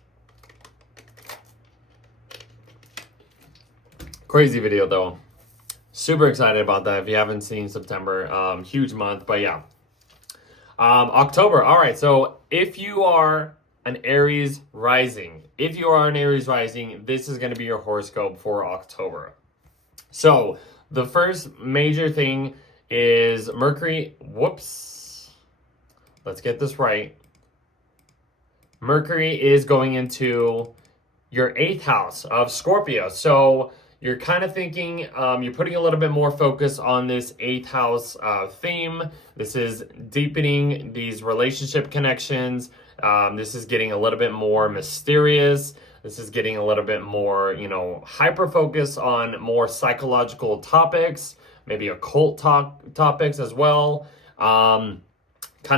Crazy video though. Super excited about that. If you haven't seen September, huge month, but yeah. October. All right, so if you are an Aries rising. If you are an Aries rising, this is going to be your horoscope for October. So the first major thing is Mercury. Whoops. Let's get this right. Mercury is going into your 8th house of Scorpio. So you're kind of thinking, you're putting a little bit more focus on this 8th house theme. This is deepening these relationship connections. This is getting a little bit more mysterious. This is getting a little bit more, hyper focus on more psychological topics, maybe occult topics as well. Kind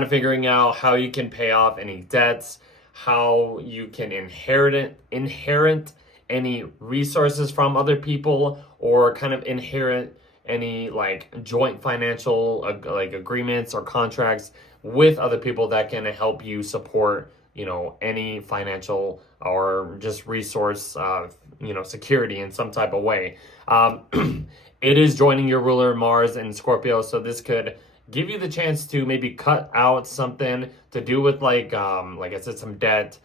of figuring out how you can pay off any debts, how you can inherit any resources from other people, or kind of inherit any like joint financial like agreements or contracts with other people that can help you support, any financial or just resource, security in some type of way. It is joining your ruler Mars in Scorpio, so this could give you the chance to maybe cut out something to do with like I said, some debt,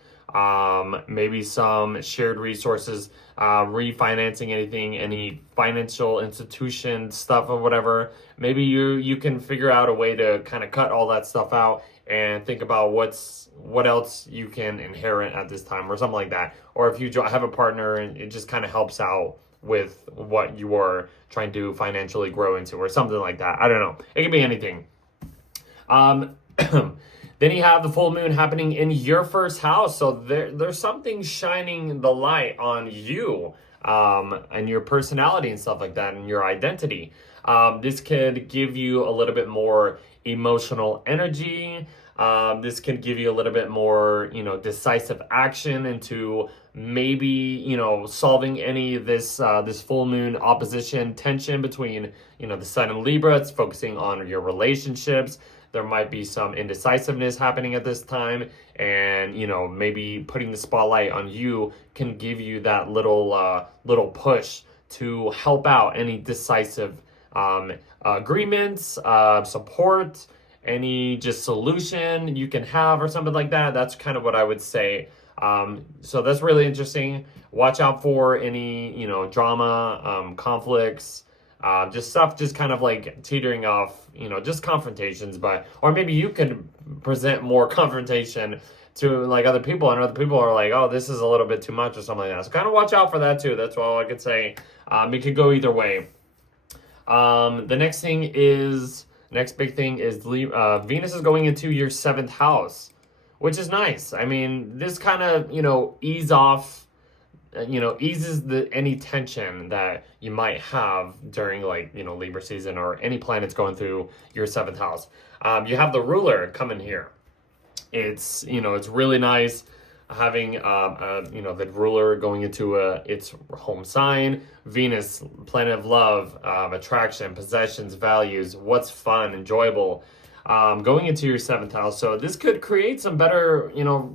maybe some shared resources, refinancing anything, any financial institution stuff or whatever. Maybe you can figure out a way to kind of cut all that stuff out and think about what else you can inherit at this time or something like that. Or if you have a partner and it just kind of helps out with what you are trying to financially grow into or something like that. I don't know. It could be anything. Then you have the full moon happening in your 1st house. So there's something shining the light on you, and your personality and stuff like that, and your identity. This could give you a little bit more emotional energy. This can give you a little bit more, decisive action into maybe, solving any of this full moon opposition tension between, the sun and Libra. It's focusing on your relationships. There might be some indecisiveness happening at this time, and maybe putting the spotlight on you can give you that little push to help out any decisive agreements, support, any just solution you can have or something like that. That's kind of what I would say. So that's really interesting. Watch out for any drama, conflicts. Just stuff just kind of like teetering off, just confrontations, or maybe you could present more confrontation to like other people, and other people are like, oh, this is a little bit too much or something like that. So kind of watch out for that too. That's all I could say. It could go either way. The next big thing is Venus is going into your 7th house, which is nice. I mean, this kind of, eases any tension that you might have during Libra season or any planets going through your 7th house. You have the ruler coming here. It's really nice having the ruler going into its home sign. Venus, planet of love, attraction, possessions, values, what's fun, enjoyable. Going into your 7th house. So this could create some better,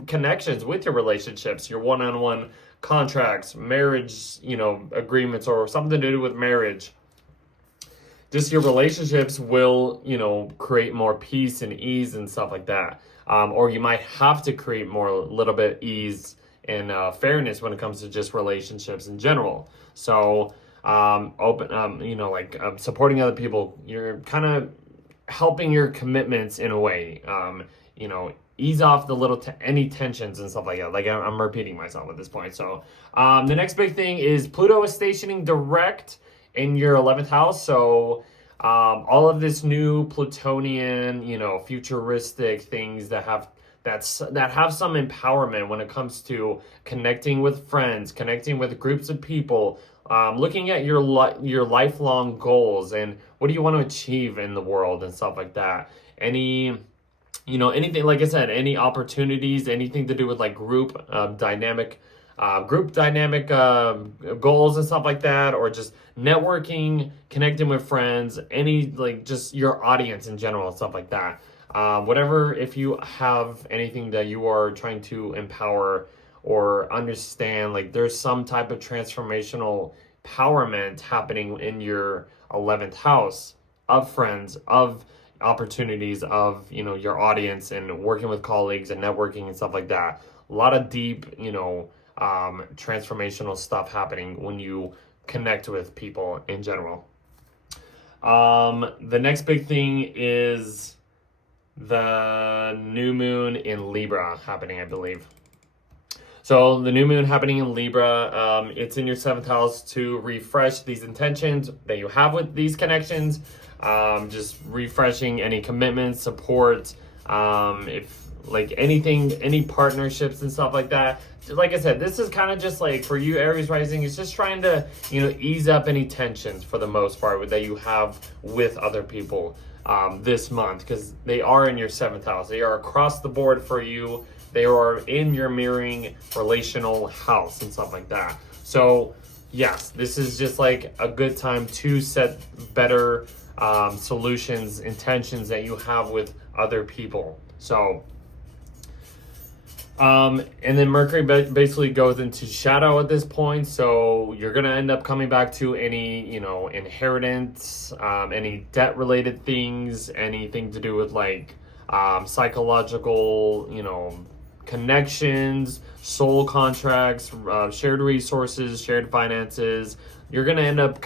connections with your relationships, your one-on-one contracts, marriage, agreements, or something to do with marriage. Just your relationships will, create more peace and ease and stuff like that. Or you might have to create more, little bit ease and fairness when it comes to just relationships in general. So, supporting other people, you're kind of helping your commitments in a way. Ease off any tensions and stuff like that. Like I'm repeating myself at this point. So, the next big thing is Pluto is stationing direct in your 11th house. So all of this new Plutonian, futuristic things that have some empowerment when it comes to connecting with friends, connecting with groups of people, looking at your lifelong goals and what do you want to achieve in the world and stuff like that. Anything, like I said, any opportunities, anything to do with like group dynamic goals and stuff like that, or just networking, connecting with friends, just your audience in general and stuff like that. Whatever, if you have anything that you are trying to empower or understand, like there's some type of transformational empowerment happening in your 11th house of friends, of opportunities, of, your audience and working with colleagues and networking and stuff like that. A lot of deep, transformational stuff happening when you connect with people in general. The next big thing is the new moon in Libra happening, I believe. So the new moon happening in Libra, it's in your 7th house to refresh these intentions that you have with these connections, just refreshing any commitments, support, if like anything, any partnerships and stuff like that. Like I said, this is kind of just like for you Aries rising, it's just trying to, ease up any tensions for the most part that you have with other people this month, because they are in your 7th house. They are across the board for you. They are in your mirroring relational house and stuff like that. So yes, this is just like a good time to set better solutions, intentions that you have with other people. So and then Mercury basically goes into shadow at this point. So you're going to end up coming back to any, inheritance, any debt related things, anything to do with like psychological, connections, soul contracts, shared resources, shared finances. You're going to end up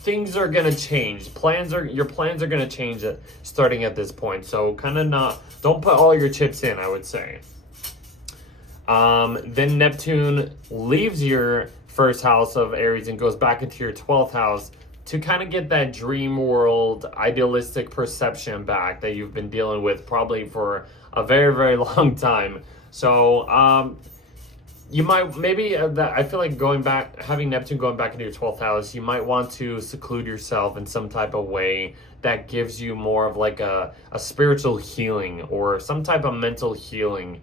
things are going to change. Your plans are going to change starting at this point. So don't put all your chips in, I would say. Then Neptune leaves your 1st house of Aries and goes back into your 12th house to kind of get that dream world, idealistic perception back that you've been dealing with probably for a very, very long time. So, you might, I feel like having Neptune going back into your 12th house, you might want to seclude yourself in some type of way that gives you more of like a spiritual healing or some type of mental healing,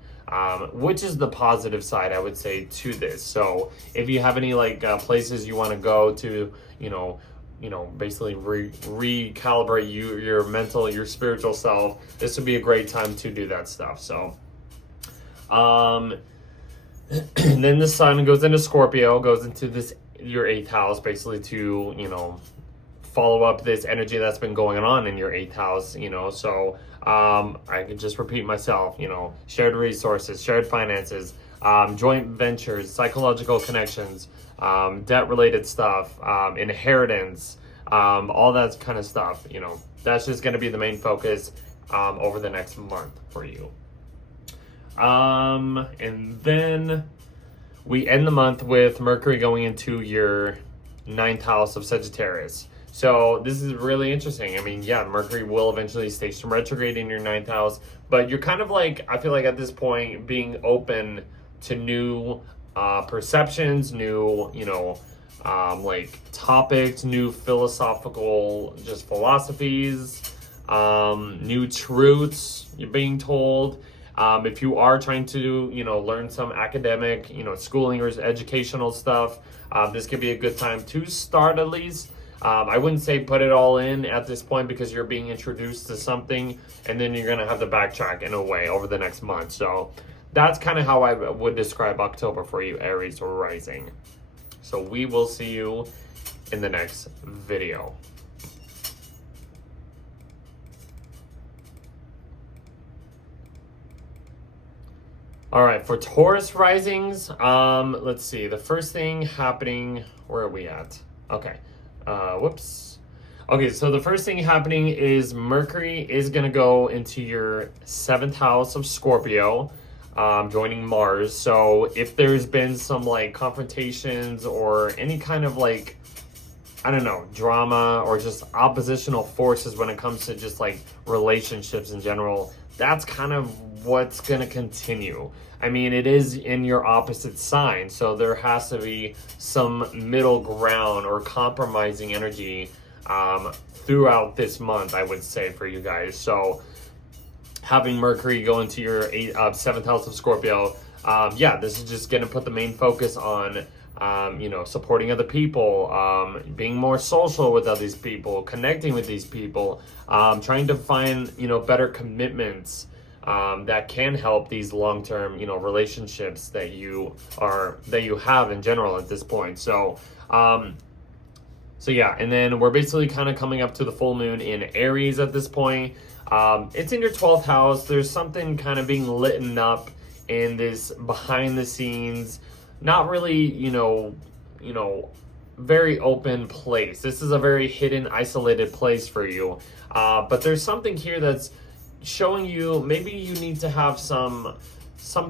which is the positive side, I would say, to this. So if you have any places you want to go to, basically recalibrate your mental, your spiritual self, this would be a great time to do that stuff. So, and then the sun goes into Scorpio, goes into your 8th house, basically to, follow up this energy that's been going on in your 8th house, so I can just repeat myself, shared resources, shared finances, joint ventures, psychological connections, debt-related stuff, inheritance, all that kind of stuff, that's just going to be the main focus over the next month for you. And then we end the month with Mercury going into your 9th house of Sagittarius. So this is really interesting. I mean, yeah, Mercury will eventually station retrograde in your 9th house, but you're kind of like, I feel like at this point, being open to new perceptions, new, topics, new philosophical just philosophies, new truths you're being told. If you are trying to, learn some academic, schooling or educational stuff, this could be a good time to start at least. I wouldn't say put it all in at this point because you're being introduced to something and then you're going to have to backtrack in a way over the next month. So that's kind of how I would describe October for you, Aries rising. So we will see you in the next video. All right, for Taurus risings, let's see. The first thing happening, where are we at? Okay, whoops. Okay, so the first thing happening is Mercury is going to go into your 7th house of Scorpio, joining Mars. So if there's been some like confrontations or any kind of like, I don't know, drama or just oppositional forces when it comes to just like relationships in general, that's kind of what's going to continue. I mean, it is in your opposite sign, so there has to be some middle ground or compromising energy throughout this month, I would say, for you guys. So having Mercury go into your 7th house of Scorpio, yeah, this is just going to put the main focus on supporting other people, being more social with other people, connecting with these people, trying to find, better commitments that can help these long-term, relationships that you have in general at this point. So yeah, and then we're basically kind of coming up to the full moon in Aries at this point. It's in your 12th house. There's something kind of being lit up in this behind the scenes, not really, very open place. This is a very hidden, isolated place for you. But there's something here that's showing you maybe you need to have some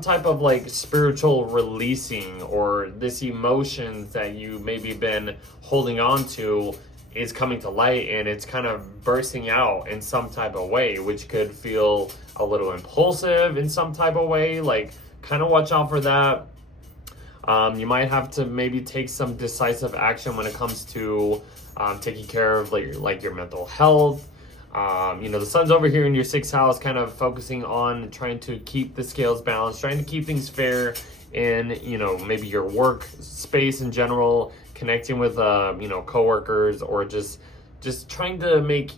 type of like spiritual releasing, or this emotion that you maybe been holding on to is coming to light and it's kind of bursting out in some type of way, which could feel a little impulsive in some type of way. Like, kind of watch out for that. You might have to maybe take some decisive action when it comes to taking care of like your mental health. The sun's over here in your 6th house, kind of focusing on trying to keep the scales balanced, trying to keep things fair in, maybe your work space in general, connecting with, coworkers, or just trying to make,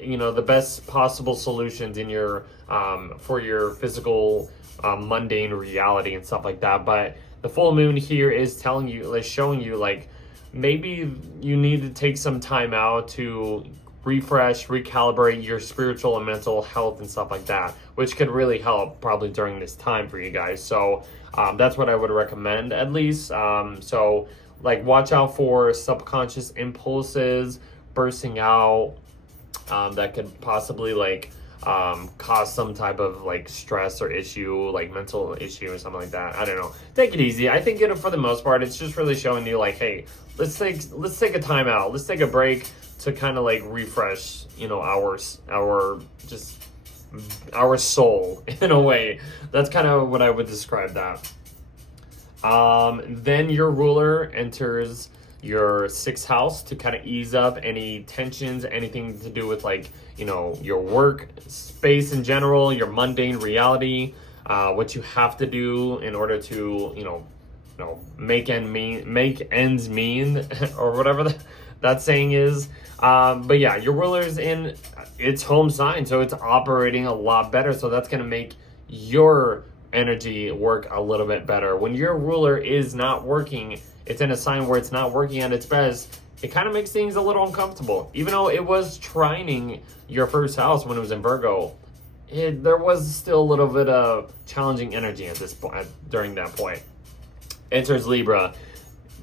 the best possible solutions in your, for your physical, mundane reality and stuff like that. But the full moon here is showing you, like, maybe you need to take some time out to refresh, recalibrate your spiritual and mental health and stuff like that, which could really help probably during this time for you guys. So that's what I would recommend, at least. So like, watch out for subconscious impulses bursting out that could possibly like cause some type of like stress or issue, like mental issue or something like that. I don't know. Take it easy. I think for the most part, it's just really showing you like, hey, let's take a time out. Let's take a break to kind of like refresh, our soul in a way. That's kind of what I would describe that. Then your ruler enters your 6th house to kind of ease up any tensions, anything to do with like, your work space in general, your mundane reality, what you have to do in order to, make ends meet or whatever that saying is. But yeah, your ruler's in its home sign, so it's operating a lot better. So that's going to make your energy work a little bit better. When your ruler is not working, it's in a sign where it's not working at its best, it kind of makes things a little uncomfortable. Even though it was trining your 1st house when it was in Virgo, there was still a little bit of challenging energy at this point. During that point, enters Libra,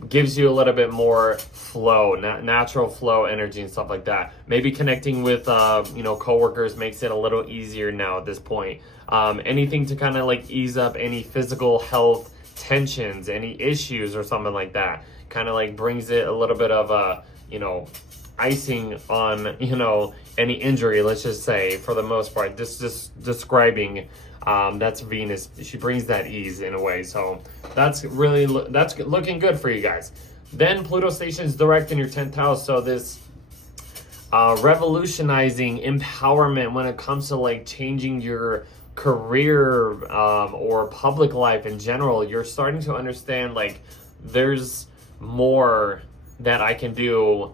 gives you a little bit more flow, natural flow energy and stuff like that. Maybe connecting with coworkers makes it a little easier now at this point. Anything to kind of like ease up any physical health tensions, any issues or something like that, kind of like brings it a little bit of a icing on any injury, let's just say, for the most part. This just describing that's Venus. She brings that ease in a way. So that's looking good for you guys. Then Pluto stations direct in your 10th house. So this revolutionizing empowerment when it comes to like changing your career or public life in general. You're starting to understand like there's more that I can do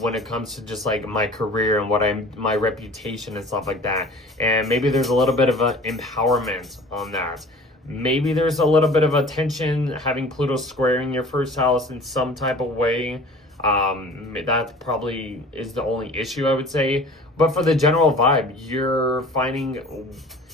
when it comes to just like my career and my reputation and stuff like that. And maybe there's a little bit of an empowerment on that. Maybe there's a little bit of a tension having Pluto squaring your first house in some type of way. That probably is the only issue, I would say. But for the general vibe, you're finding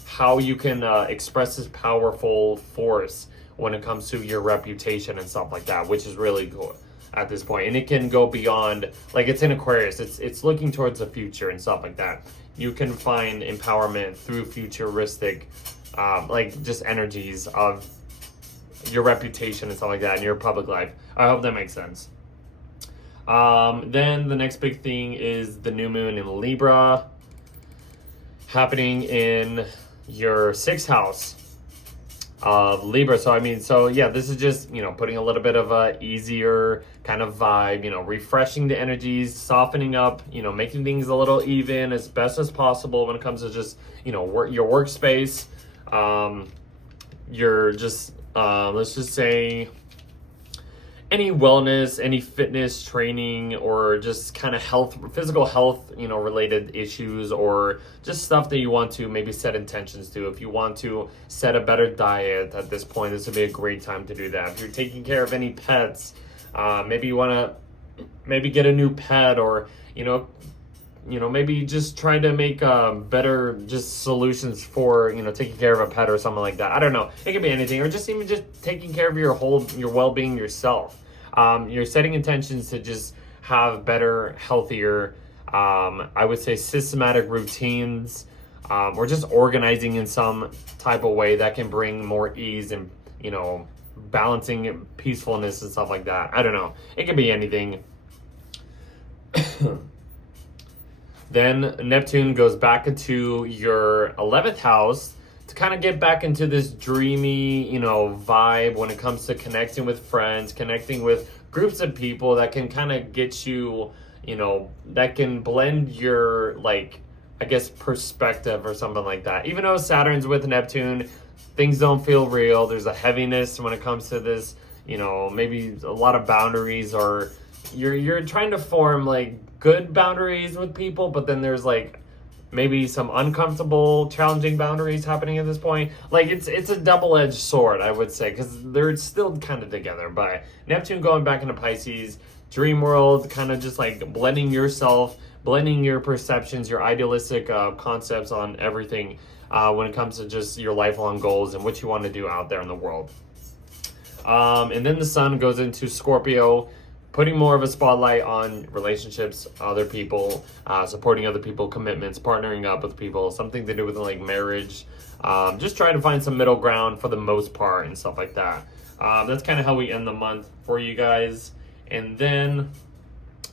how you can express this powerful force when it comes to your reputation and stuff like that, which is really cool at this point. And it can go beyond, like, it's in Aquarius, it's looking towards the future and stuff like that. You can find empowerment through futuristic like just energies of your reputation and stuff like that in your public life. I hope that makes sense. Then the next big thing is the new moon in Libra happening in your 6th house of Libra. So yeah, this is just, putting a little bit of a easier kind of vibe, refreshing the energies, softening up, making things a little even as best as possible when it comes to just, your workspace. You're just, let's just say, any wellness, any fitness training, or just kind of physical health, related issues, or just stuff that you want to maybe set intentions to. If you want to set a better diet at this point, this would be a great time to do that. If you're taking care of any pets, maybe you want to get a new pet, or, maybe just try to make better just solutions for, taking care of a pet or something like that. I don't know. It could be anything, or just even just taking care of your well-being yourself. You're setting intentions to just have better, healthier, I would say systematic routines, or just organizing in some type of way that can bring more ease and, balancing peacefulness and stuff like that. I don't know. It can be anything. Then Neptune goes back into your 11th house to kind of get back into this dreamy, vibe when it comes to connecting with friends, connecting with groups of people that can kind of get you, that can blend your, perspective or something like that. Even though Saturn's with Neptune, things don't feel real. There's a heaviness when it comes to this, maybe a lot of boundaries, or you're trying to form good boundaries with people, but then there's maybe some uncomfortable, challenging boundaries happening at this point. It's a double-edged sword, I would say, because they're still kind of together. But Neptune going back into Pisces, dream world, kind of just blending yourself, blending your perceptions, your idealistic concepts on everything when it comes to just your lifelong goals and what you want to do out there in the world. And then the sun goes into Scorpio, putting more of a spotlight on relationships, other people, supporting other people, commitments, partnering up with people, something to do with marriage, just trying to find some middle ground for the most part and stuff like that. That's kind of how we end the month for you guys. And then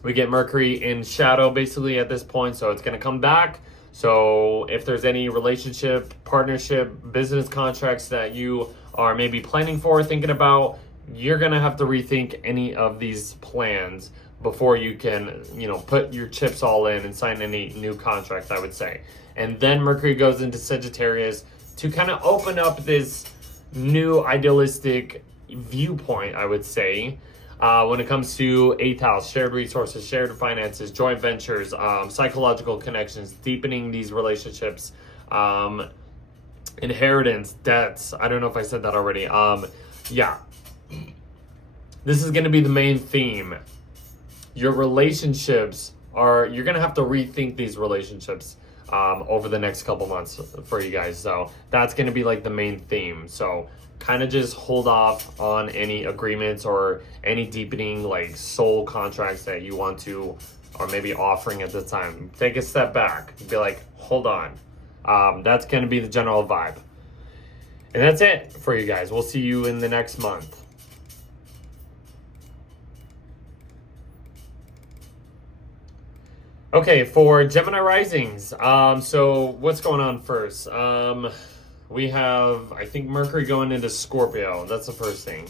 we get Mercury in shadow basically at this point, so it's going to come back. So if there's any relationship, partnership, business contracts that you are maybe planning for, thinking about, you're going to have to rethink any of these plans before you can, put your chips all in and sign any new contracts, I would say. And then Mercury goes into Sagittarius to kind of open up this new idealistic viewpoint, I would say, when it comes to 8th house, shared resources, shared finances, joint ventures, psychological connections, deepening these relationships, inheritance, debts. I don't know if I said that already. Yeah. This is going to be the main theme. Your relationships you're going to have to rethink these relationships over the next couple months for you guys. So that's going to be the main theme. So kind of just hold off on any agreements or any deepening soul contracts that you want to, or maybe offering at the time. Take a step back. Be hold on. That's going to be the general vibe. And that's it for you guys. We'll see you in the next month. Okay, for Gemini risings, so what's going on first? We have, I think, Mercury going into Scorpio. That's the first thing.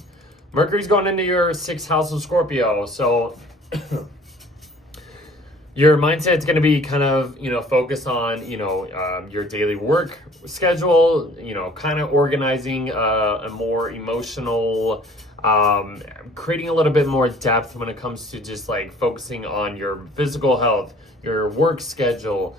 Mercury's going into your 6th house of Scorpio, so your mindset's going to be kind of, focused on, your daily work schedule, kind of organizing a more emotional, creating a little bit more depth when it comes to just like focusing on your physical health, your work schedule,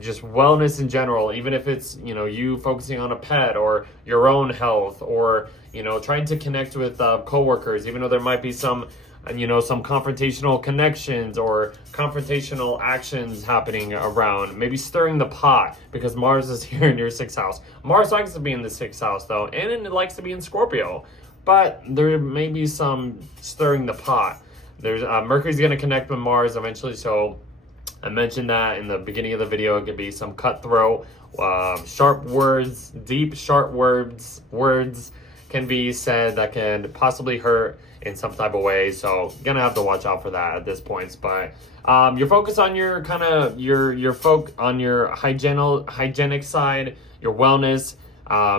just wellness in general, even if it's, you know, you focusing on a pet or your own health, or, you know, trying to connect with coworkers, even though there might be some, you know, some confrontational connections or confrontational actions happening around, maybe stirring the pot because Mars is here in your 6th house. Mars likes to be in the 6th house though, and it likes to be in Scorpio, but there may be some stirring the pot. There's Mercury's going to connect with Mars eventually, so I mentioned that in the beginning of the video. It could be some cutthroat, sharp words, deep, sharp words can be said that can possibly hurt in some type of way. So you're gonna have to watch out for that at this point. But your focus on your kind of your hygienic side, your wellness,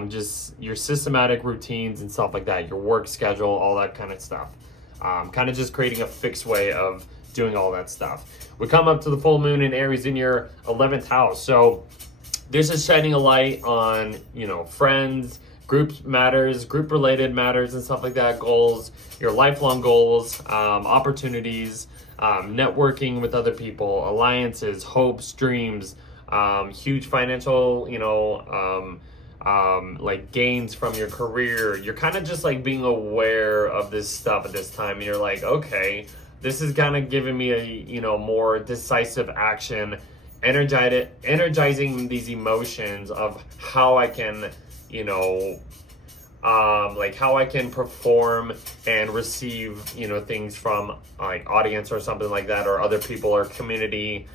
just your systematic routines and stuff like that, your work schedule, all that kind of stuff. Kind of just creating a fixed way of doing all that stuff. We come up to the full moon in Aries in your 11th house. So this is shedding a light on, you know, friends, group matters, group related matters and stuff like that, goals, your lifelong goals, opportunities, networking with other people, alliances, hopes, dreams, huge financial, you know, like gains from your career. You're kind of just like being aware of this stuff at this time, and you're like, okay, this is kind of giving me a, you know, more decisive action, energizing these emotions of how I can, you know, like how I can perform and receive, you know, things from like audience or something like that, or other people or community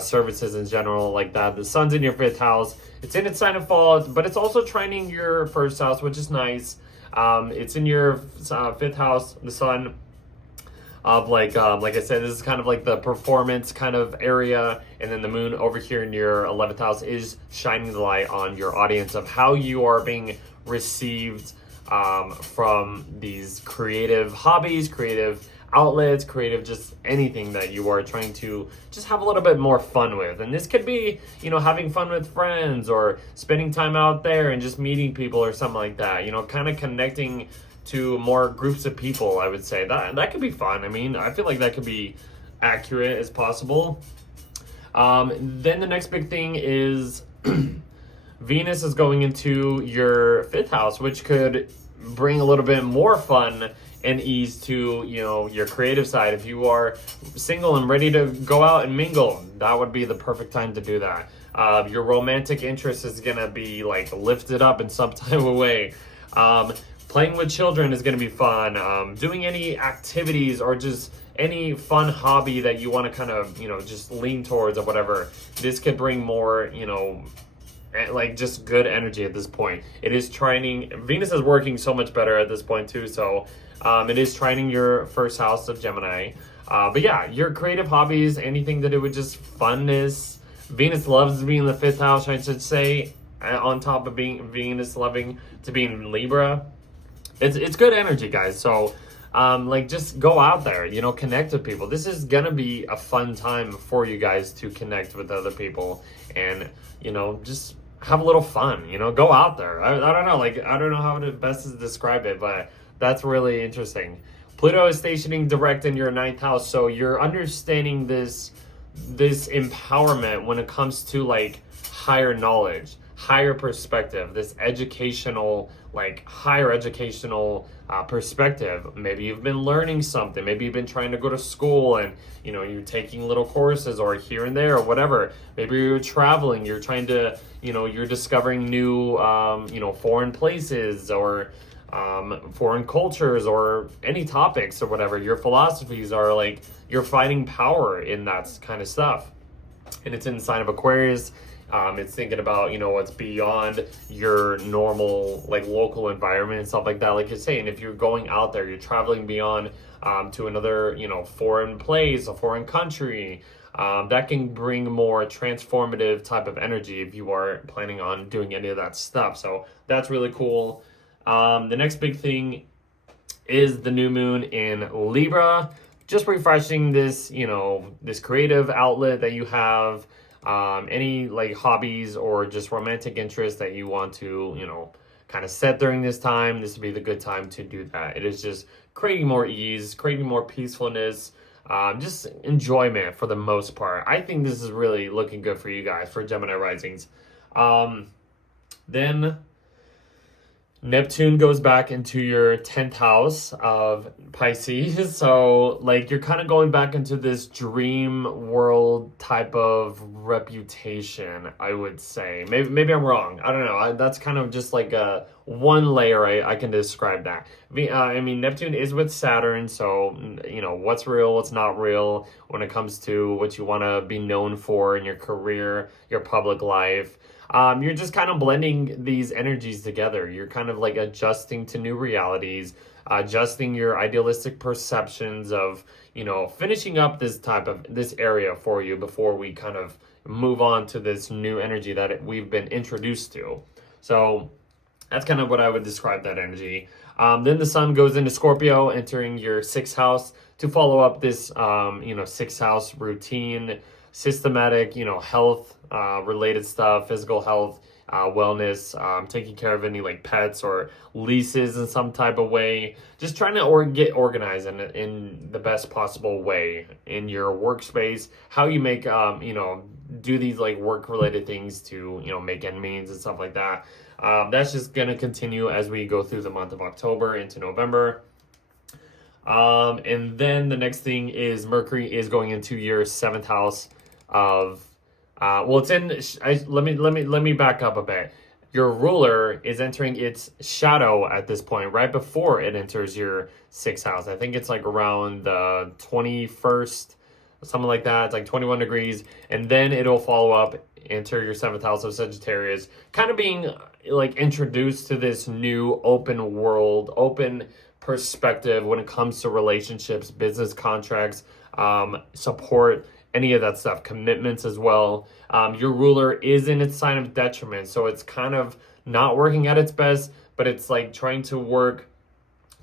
services in general like that. The sun's in your 5th house. It's in its sign of fall, but it's also trining your 1st house, which is nice. It's in your 5th house, the sun. Of like I said, this is kind of like the performance kind of area, and then the moon over here in your 11th house is shining the light on your audience of how you are being received from these creative hobbies, creative outlets, creative, just anything that you are trying to just have a little bit more fun with. And this could be, you know, having fun with friends or spending time out there and just meeting people or something like that, you know, kind of connecting to more groups of people. I would say that could be fun. I mean, I feel like that could be accurate as possible. Then the next big thing is Venus is going into your 5th house, which could bring a little bit more fun and ease to, you know, your creative side. If you are single and ready to go out and mingle, that would be the perfect time to do that. Your romantic interest is gonna be like lifted up in some type of way. Playing with children is going to be fun. Doing any activities or just any fun hobby that you want to kind of, you know, just lean towards or whatever. This could bring more, you know, like just good energy at this point. It is trining. Venus is working so much better at this point too. So it is trining your 1st house of Gemini. But yeah, your creative hobbies, anything to do with just funness. Venus loves being in the 5th house, I should say, on top of being Venus loving to be in Libra. It's good energy, guys. So, like, just go out there, you know, connect with people. This is gonna be a fun time for you guys to connect with other people and, you know, just have a little fun, you know, go out there. I don't know, like, I don't know how to best to describe it, but that's really interesting. Pluto is stationing direct in your 9th house. So you're understanding this empowerment when it comes to like higher knowledge, higher perspective, this educational, like higher educational perspective. Maybe you've been learning something. Maybe you've been trying to go to school and, you know, you're taking little courses or here and there or whatever. Maybe you're traveling, you're trying to, you know, you're discovering new, you know, foreign places or foreign cultures or any topics or whatever. Your philosophies are like, you're finding power in that kind of stuff. And it's in the sign of Aquarius. It's thinking about, you know, what's beyond your normal, like, local environment and stuff like that. Like you're saying, if you're going out there, you're traveling beyond to another, you know, foreign place, a foreign country, that can bring more transformative type of energy if you are planning on doing any of that stuff. So that's really cool. The next big thing is the new moon in Libra. Just refreshing this, you know, this creative outlet that you have. Any like hobbies or just romantic interests that you want to, you know, kind of set during this time, this would be the good time to do that. It is just creating more ease, creating more peacefulness, just enjoyment for the most part. I think this is really looking good for you guys, for Gemini risings. Then Neptune goes back into your 10th house of Pisces. So, like, you're kind of going back into this dream world type of reputation, I would say. Maybe I'm wrong. I don't know. That's kind of just like a one layer I can describe that. I mean, Neptune is with Saturn. So, you know, what's real, what's not real when it comes to what you want to be known for in your career, your public life. You're just kind of blending these energies together. You're kind of like adjusting to new realities, adjusting your idealistic perceptions of, you know, finishing up this area for you before we kind of move on to this new energy that we've been introduced to. So that's kind of what I would describe that energy. Then the sun goes into Scorpio, entering your 6th house to follow up this, 6th house routine, systematic, health related stuff, physical health, wellness, taking care of any like pets or leases in some type of way, just trying to get organized in the best possible way in your workspace, how you make, do these like work related things to, make ends meet and stuff like that. That's just going to continue as we go through the month of October into November. And then the next thing is Mercury is going into your 7th house of let me back up a bit. Your ruler is entering its shadow at this point, right before it enters your 6th house. I think it's like around the 21st, something like that. It's like 21 degrees. And then it'll follow up, enter your 7th house of Sagittarius, kind of being like introduced to this new open world, open perspective when it comes to relationships, business contracts, support, any of that stuff, commitments as well. Your ruler is in its sign of detriment, so it's kind of not working at its best, but it's like trying to work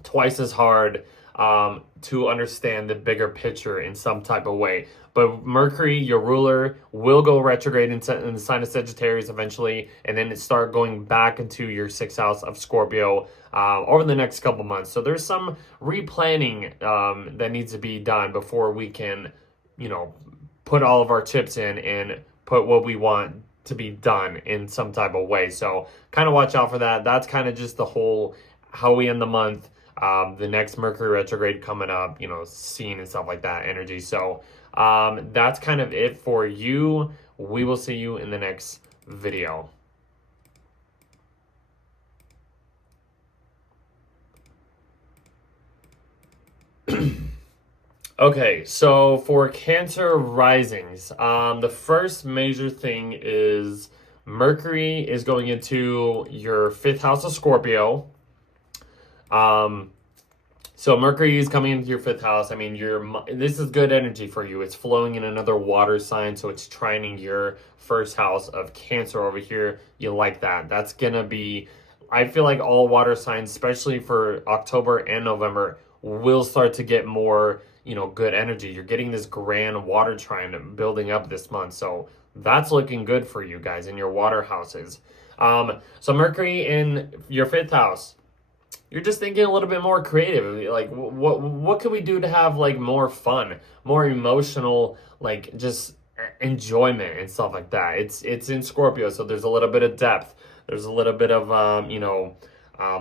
twice as hard to understand the bigger picture in some type of way. But Mercury, your ruler, will go retrograde in the sign of Sagittarius eventually, and then it start going back into your 6th house of Scorpio over the next couple months. So there's some replanning that needs to be done before we can, put all of our chips in and put what we want to be done in some type of way. So kind of watch out for that. That's kind of just the whole how we end the month. The next Mercury retrograde coming up, scene and stuff like that, energy. So that's kind of it for you. We will see you in the next video. Okay, so for Cancer risings, the first major thing is Mercury is going into your 5th house of Scorpio. So Mercury is coming into your 5th house. I mean, this is good energy for you. It's flowing in another water sign, so it's trining your 1st house of Cancer over here. You like that. That's going to be, I feel like all water signs, especially for October and November, will start to get more, good energy. You're getting this grand water trine building up this month. So that's looking good for you guys in your water houses. So Mercury in your 5th house, you're just thinking a little bit more creative. Like, what can we do to have like more fun, more emotional, like just enjoyment and stuff like that. It's in Scorpio, so there's a little bit of depth. There's a little bit of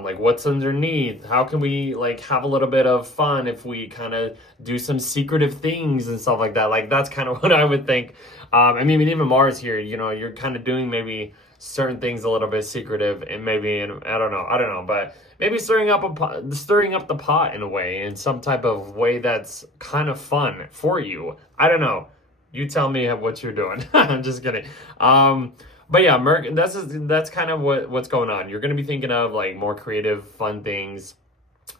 like what's underneath. How can we like have a little bit of fun if we kind of do some secretive things and stuff like that? Like that's kind of what I would think. I mean, even Mars here, you're kind of doing maybe certain things a little bit secretive, and maybe, and I don't know, but maybe stirring up the pot in a way, in some type of way that's kind of fun for you. I don't know. You tell me what you're doing. I'm just kidding. But yeah, that's kind of what's going on. You're going to be thinking of like more creative, fun things.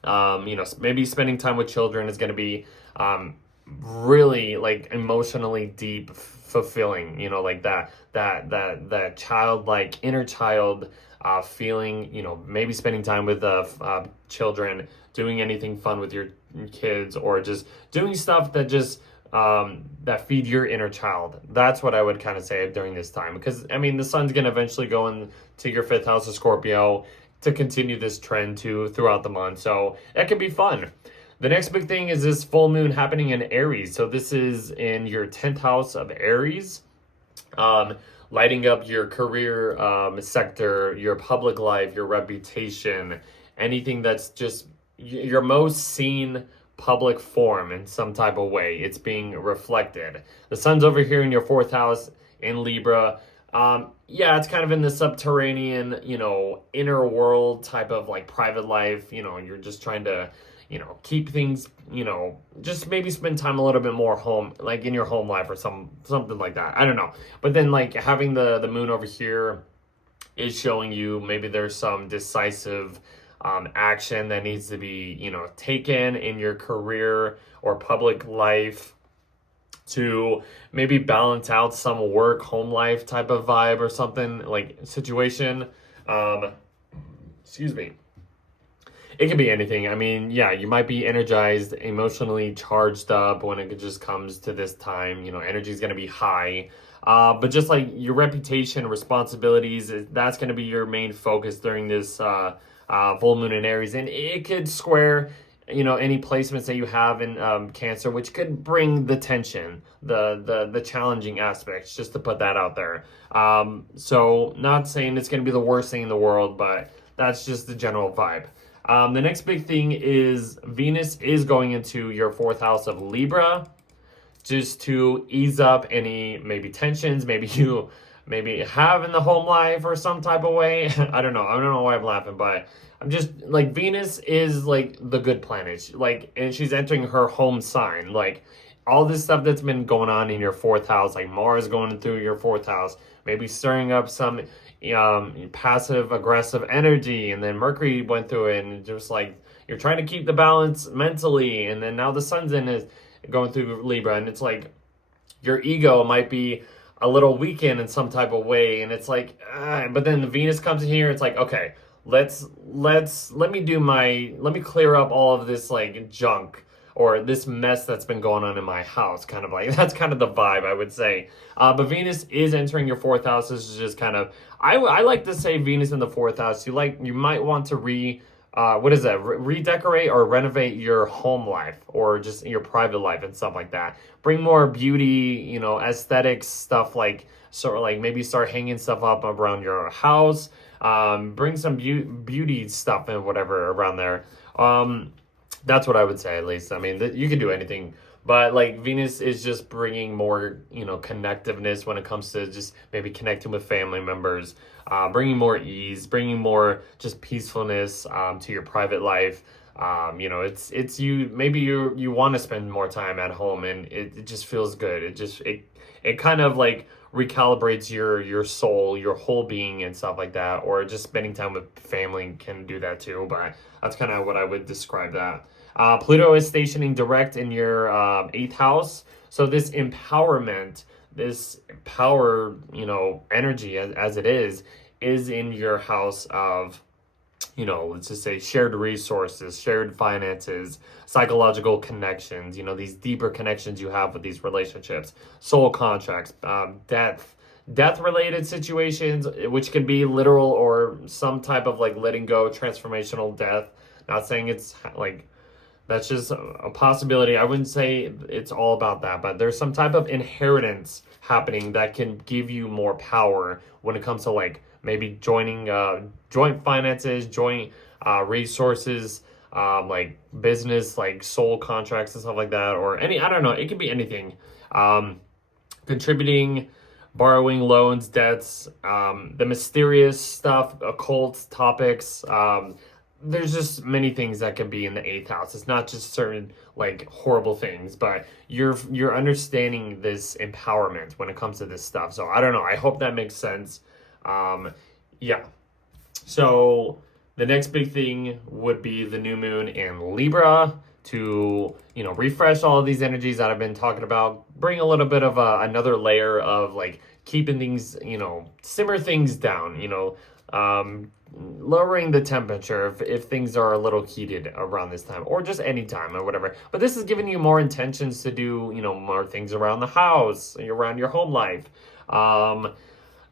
Maybe spending time with children is going to be really like emotionally deep, fulfilling. Like that childlike inner child feeling. Maybe spending time with children, doing anything fun with your kids, or just doing stuff that just that feed your inner child. That's what I would kind of say during this time, because I mean the sun's going to eventually go into your 5th house of Scorpio, to continue this trend throughout the month. So that can be fun. The next big thing is this full moon happening in Aries. So this is in your 10th house of Aries, lighting up your career sector, your public life, your reputation, anything that's just your most seen public form in some type of way. It's being reflected. The sun's over here in your 4th house in Libra. Yeah, it's kind of in the subterranean, inner world type of like private life. You're just trying to keep things, just maybe spend time a little bit more home, like in your home life or something like that. I don't know. But then like having the moon over here is showing you maybe there's some decisive action that needs to be, taken in your career or public life to maybe balance out some work, home life type of vibe or something like situation. Excuse me. It could be anything. I mean, yeah, you might be energized, emotionally charged up when it just comes to this time. Energy is going to be high. But just like your reputation, responsibilities, that's going to be your main focus during this full moon in Aries. And it could square, any placements that you have in Cancer, which could bring the tension, the challenging aspects, just to put that out there. So not saying it's going to be the worst thing in the world, but that's just the general vibe. The next big thing is Venus is going into your 4th house of Libra, just to ease up any maybe tensions, maybe you have in the home life or some type of way. I don't know why I'm laughing, but I'm just like, Venus is like the good planet, and she's entering her home sign. Like all this stuff that's been going on in your 4th house, like Mars going through your 4th house, maybe stirring up some passive aggressive energy, and then Mercury went through it, and just like you're trying to keep the balance mentally, and then now the sun's is going through Libra, and it's like your ego might be a little weakened in some type of way, and it's like but then the Venus comes in here. It's like, okay, let me clear up all of this like junk or this mess that's been going on in my house, kind of like, that's kind of the vibe, I would say. But Venus is entering your 4th house. This is just kind of, I like to say Venus in the 4th house. You might want to redecorate or renovate your home life or just your private life and stuff like that. Bring more beauty, aesthetics stuff, like sort of like maybe start hanging stuff up around your house. Bring some beauty stuff and whatever around there. That's what I would say, at least. I mean, you can do anything, but like Venus is just bringing more, connectiveness when it comes to just maybe connecting with family members, bringing more ease, bringing more just peacefulness to your private life. It's you. Maybe you want to spend more time at home, and it just feels good. It kind of like recalibrates your soul, your whole being and stuff like that, or just spending time with family can do that too. But that's kind of what I would describe that. Pluto is stationing direct in your 8th house. So this empowerment, this power, energy as it is in your house of, let's just say shared resources, shared finances, psychological connections, these deeper connections you have with these relationships, soul contracts, death related situations, which can be literal or some type of like letting go, transformational death. Not saying it's like, that's just a possibility. I wouldn't say it's all about that, but there's some type of inheritance happening that can give you more power when it comes to like maybe joining joint finances, joint resources, like business, like soul contracts and stuff like that, or I don't know, it can be anything. Contributing, borrowing, loans, debts, the mysterious stuff, occult topics. There's just many things that can be in the 8th house. It's not just certain like horrible things, but you're understanding this empowerment when it comes to this stuff. So I don't know. I hope that makes sense. Yeah. So the next big thing would be the new moon in Libra to, refresh all of these energies that I've been talking about, bring a little bit of another layer of like keeping things, simmer things down, lowering the temperature if things are a little heated around this time, or just any time or whatever. But this is giving you more intentions to do, more things around the house, around your home life.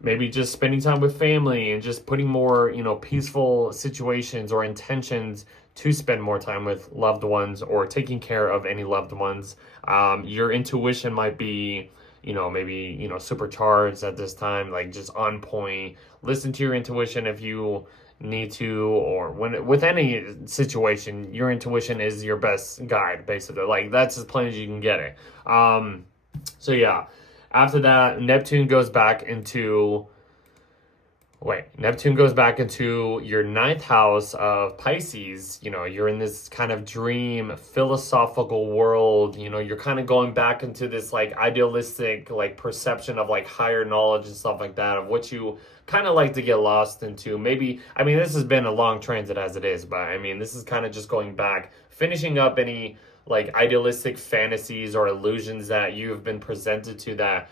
maybe just spending time with family and just putting more, peaceful situations or intentions to spend more time with loved ones or taking care of any loved ones. Your intuition might be, maybe, supercharged at this time, like just on point. Listen to your intuition if you need to, or with any situation, your intuition is your best guide, basically. Like, that's as plain as you can get it. So yeah, after that, Neptune goes back into your ninth house of Pisces. You're in this kind of dream philosophical world. You're kind of going back into this like idealistic like perception of like higher knowledge and stuff like that, of what you kind of like to get lost into. Maybe, this has been a long transit as it is, but this is kind of just going back, finishing up any like idealistic fantasies or illusions that you have been presented to that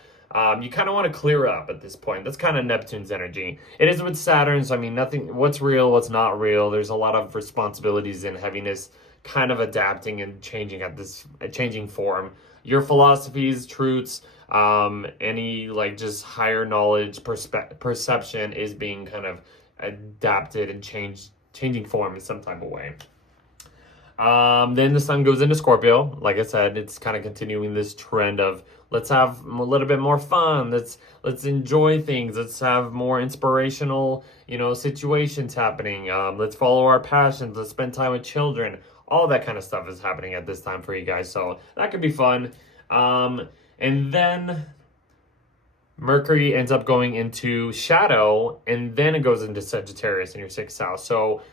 you kind of want to clear up at this point. That's kind of Neptune's energy. It is with Saturn, so nothing, what's real, what's not real. There's a lot of responsibilities and heaviness kind of adapting and changing at this changing form. Your philosophies, truths, any like just higher knowledge perception is being kind of adapted and changing form in some type of way. Then the sun goes into Scorpio. Like I said, it's kind of continuing this trend of let's have a little bit more fun. Let's enjoy things. Let's have more inspirational, situations happening. Let's follow our passions. Let's spend time with children. All that kind of stuff is happening at this time for you guys. So that could be fun. And then Mercury ends up going into Shadow, and then it goes into Sagittarius in your sixth house. So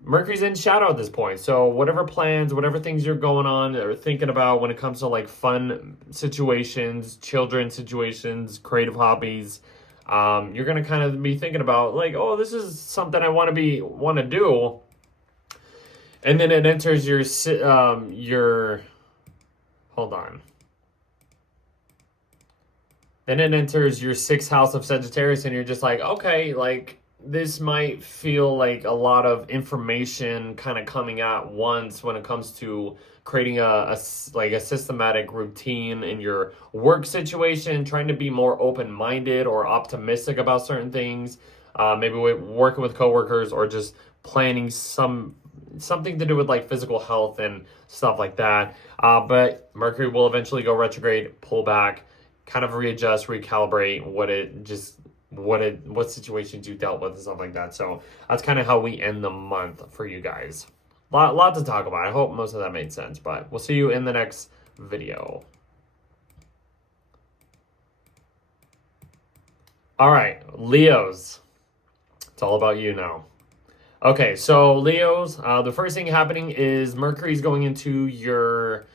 Mercury's in Shadow at this point. So whatever plans, whatever things you're going on or thinking about when it comes to like fun situations, children situations, creative hobbies, you're going to kind of be thinking about like, oh, this is something I want to do. And then it enters Then it enters your sixth house of Sagittarius, and you're just like, okay, like this might feel like a lot of information kind of coming at once when it comes to creating a systematic routine in your work situation, trying to be more open-minded or optimistic about certain things, maybe working with coworkers or just planning something to do with like physical health and stuff like that. But Mercury will eventually go retrograde, pull back, kind of readjust, recalibrate what situations you dealt with and stuff like that. So that's kind of how we end the month for you guys. Lot to talk about. I hope most of that made sense, but we'll see you in the next video. All right, Leos. It's all about you now. Okay, so Leos, the first thing happening is Mercury's going into your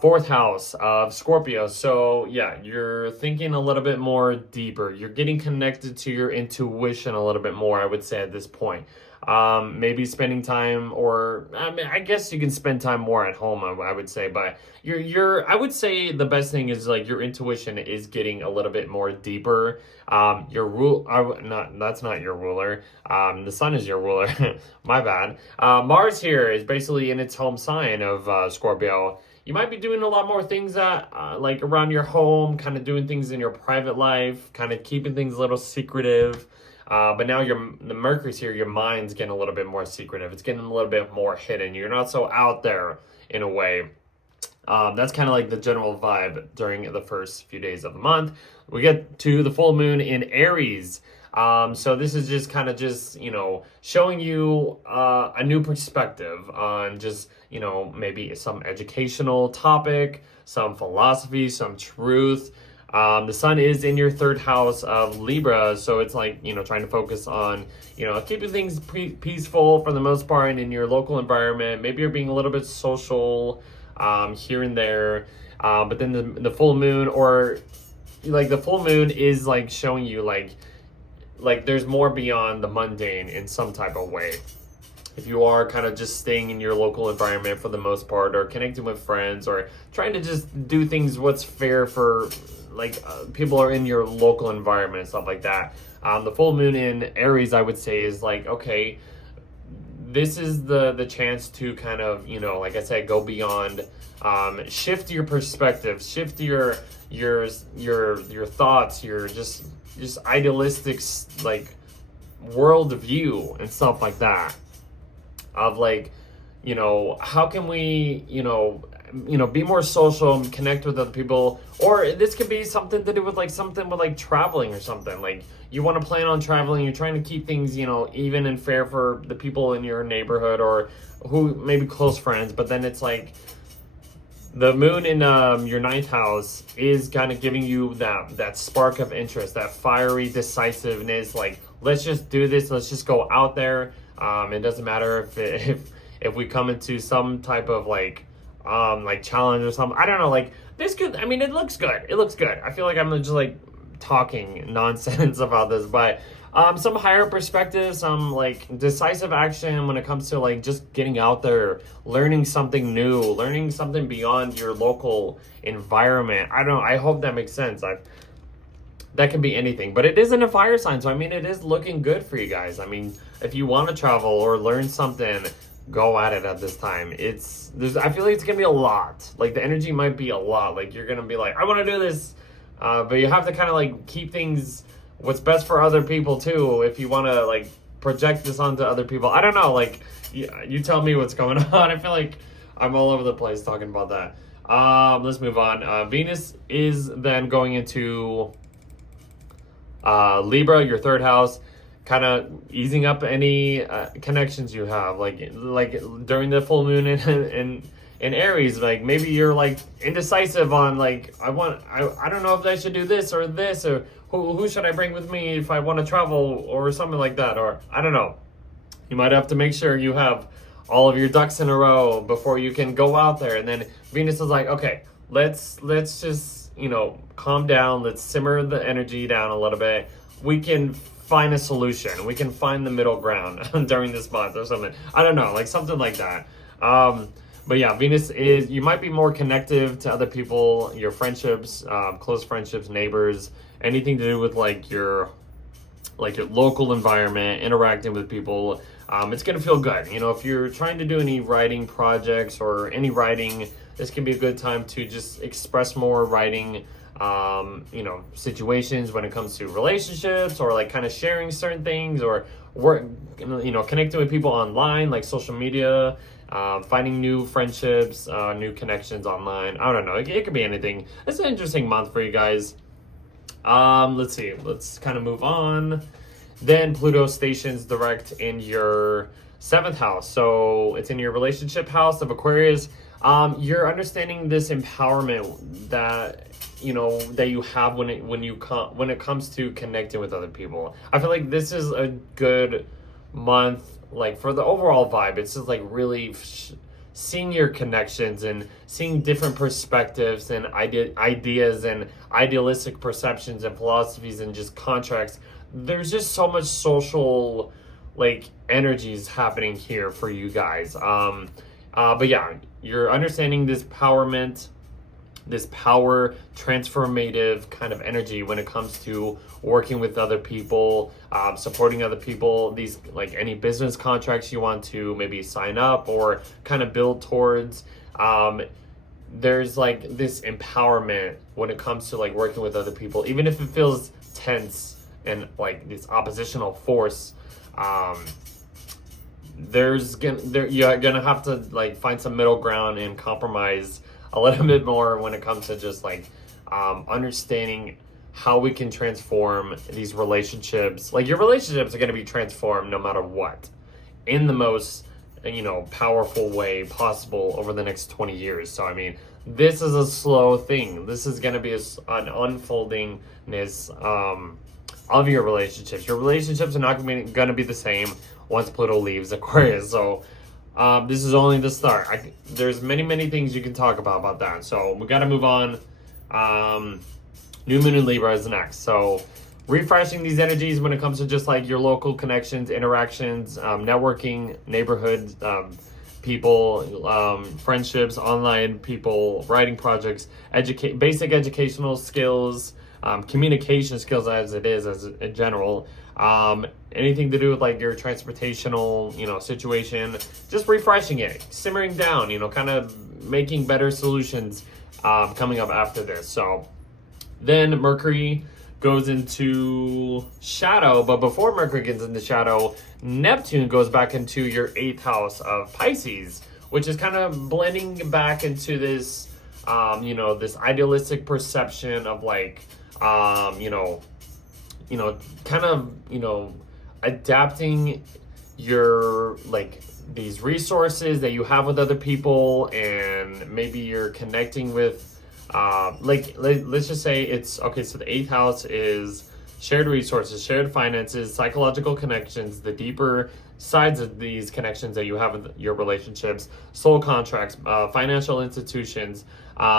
fourth house of Scorpio. So yeah, you're thinking a little bit more deeper. You're getting connected to your intuition a little bit more, I would say, at this point. Maybe spending time, or I guess you can spend time more at home, I would say, but I would say the best thing is like your intuition is getting a little bit more deeper. That's not your ruler. The sun is your ruler. My bad. Mars here is basically in its home sign of Scorpio. You might be doing a lot more things that like around your home, kind of doing things in your private life, kind of keeping things a little secretive. But now the Mercury's here, your mind's getting a little bit more secretive. It's getting a little bit more hidden. You're not so out there in a way. That's kind of like the general vibe during the first few days of the month. We get to the full moon in Aries. So this is just kind of showing you a new perspective on just, maybe some educational topic, some philosophy, some truth. The sun is in your third house of Libra, so it's like, trying to focus on, keeping things peaceful for the most part and in your local environment. Maybe you're being a little bit social here and there, but then the full moon, or like the full moon is like showing you like there's more beyond the mundane in some type of way. If you are kind of just staying in your local environment for the most part, or connecting with friends, or trying to just do things what's fair for people are in your local environment and stuff like that. The full moon in Aries, I would say, is like, okay, this is the chance to kind of, you know, like I said, go beyond, shift your perspective, shift your thoughts, your just idealistic like world view and stuff like that, of like, you know, how can we, you know, be more social and connect with other people. Or this could be something to do with like something with like traveling or something. Like you want to plan on traveling, you're trying to keep things, you know, even and fair for the people in your neighborhood or who maybe close friends. But then it's like the moon in your ninth house is kind of giving you that spark of interest, that fiery decisiveness. Like, let's just do this. Let's just go out there. It doesn't matter if we come into some type of like challenge or something. I don't know. Like this could. I mean, it looks good. It looks good. I feel like I'm just like talking nonsense about this, but some higher perspective, some like decisive action when it comes to like just getting out there, learning something new, learning something beyond your local environment. I don't know. I hope that makes sense. That can be anything, but it isn't a fire sign, so I mean, it is looking good for you guys. I mean, if you want to travel or learn something, go at it at this time. I feel like it's gonna be a lot. Like the energy might be a lot. Like you're gonna be like, I want to do this, but you have to kind of like keep things what's best for other people too. If you want to like project this onto other people, I don't know. Like you tell me what's going on. I feel like I'm all over the place talking about that. Let's move on. Venus is then going into Libra, your third house, kind of easing up any connections you have, like during the full moon in Aries. Like maybe you're like indecisive on like I don't know if I should do this or who should I bring with me if I want to travel or something like that, or I don't know. You might have to make sure you have all of your ducks in a row before you can go out there. And then Venus is like, okay, let's just, you know, calm down. Let's simmer the energy down a little bit. We can find a solution. We can find the middle ground during this month or something. I don't know, like something like that. But yeah, Venus is, you might be more connective to other people, your friendships, close friendships, neighbors, anything to do with like your local environment, interacting with people. It's going to feel good. You know, if you're trying to do any writing projects or any writing, this can be a good time to just express more writing, you know, situations when it comes to relationships or like kind of sharing certain things or work, you know, connecting with people online, like social media, finding new friendships, new connections online. I don't know. It could be anything. It's an interesting month for you guys. Let's see. Let's kind of move on. Then Pluto stations direct in your 7th house. So it's in your relationship house of Aquarius. You're understanding this empowerment that, you know, that you have when it comes to connecting with other people. I feel like this is a good month, like for the overall vibe. It's just like really seeing your connections and seeing different perspectives and ideas and idealistic perceptions and philosophies and just contracts. There's just so much social like energies happening here for you guys. But yeah, you're understanding this empowerment, this power transformative kind of energy when it comes to working with other people, supporting other people, these like any business contracts you want to maybe sign up or kind of build towards. There's like this empowerment when it comes to like working with other people, even if it feels tense and like this oppositional force. You're gonna have to like find some middle ground and compromise a little bit more when it comes to just like understanding how we can transform these relationships. Like your relationships are going to be transformed no matter what in the most, you know, powerful way possible over the next 20 years. So I mean, this is a slow thing. This is going to be an unfoldingness of your relationships. Your relationships are not going to be the same once Pluto leaves Aquarius. So this is only the start. There's many things you can talk about that. So we got to move on. New Moon in Libra is next. So refreshing these energies when it comes to just like your local connections, interactions, networking, neighborhood people, friendships, online people, writing projects, basic educational skills, communication skills as it is as in general. Anything to do with like your transportational, situation, just refreshing it, simmering down, kind of making better solutions coming up after this. So then Mercury goes into shadow, but before Mercury gets into shadow, Neptune goes back into your 8th house of Pisces, which is kind of blending back into this, this idealistic perception of like, kind of, adapting your like these resources that you have with other people, and maybe you're connecting with let's just say it's okay. So the 8th house is shared resources, shared finances, psychological connections, the deeper sides of these connections that you have with your relationships, soul contracts, financial institutions,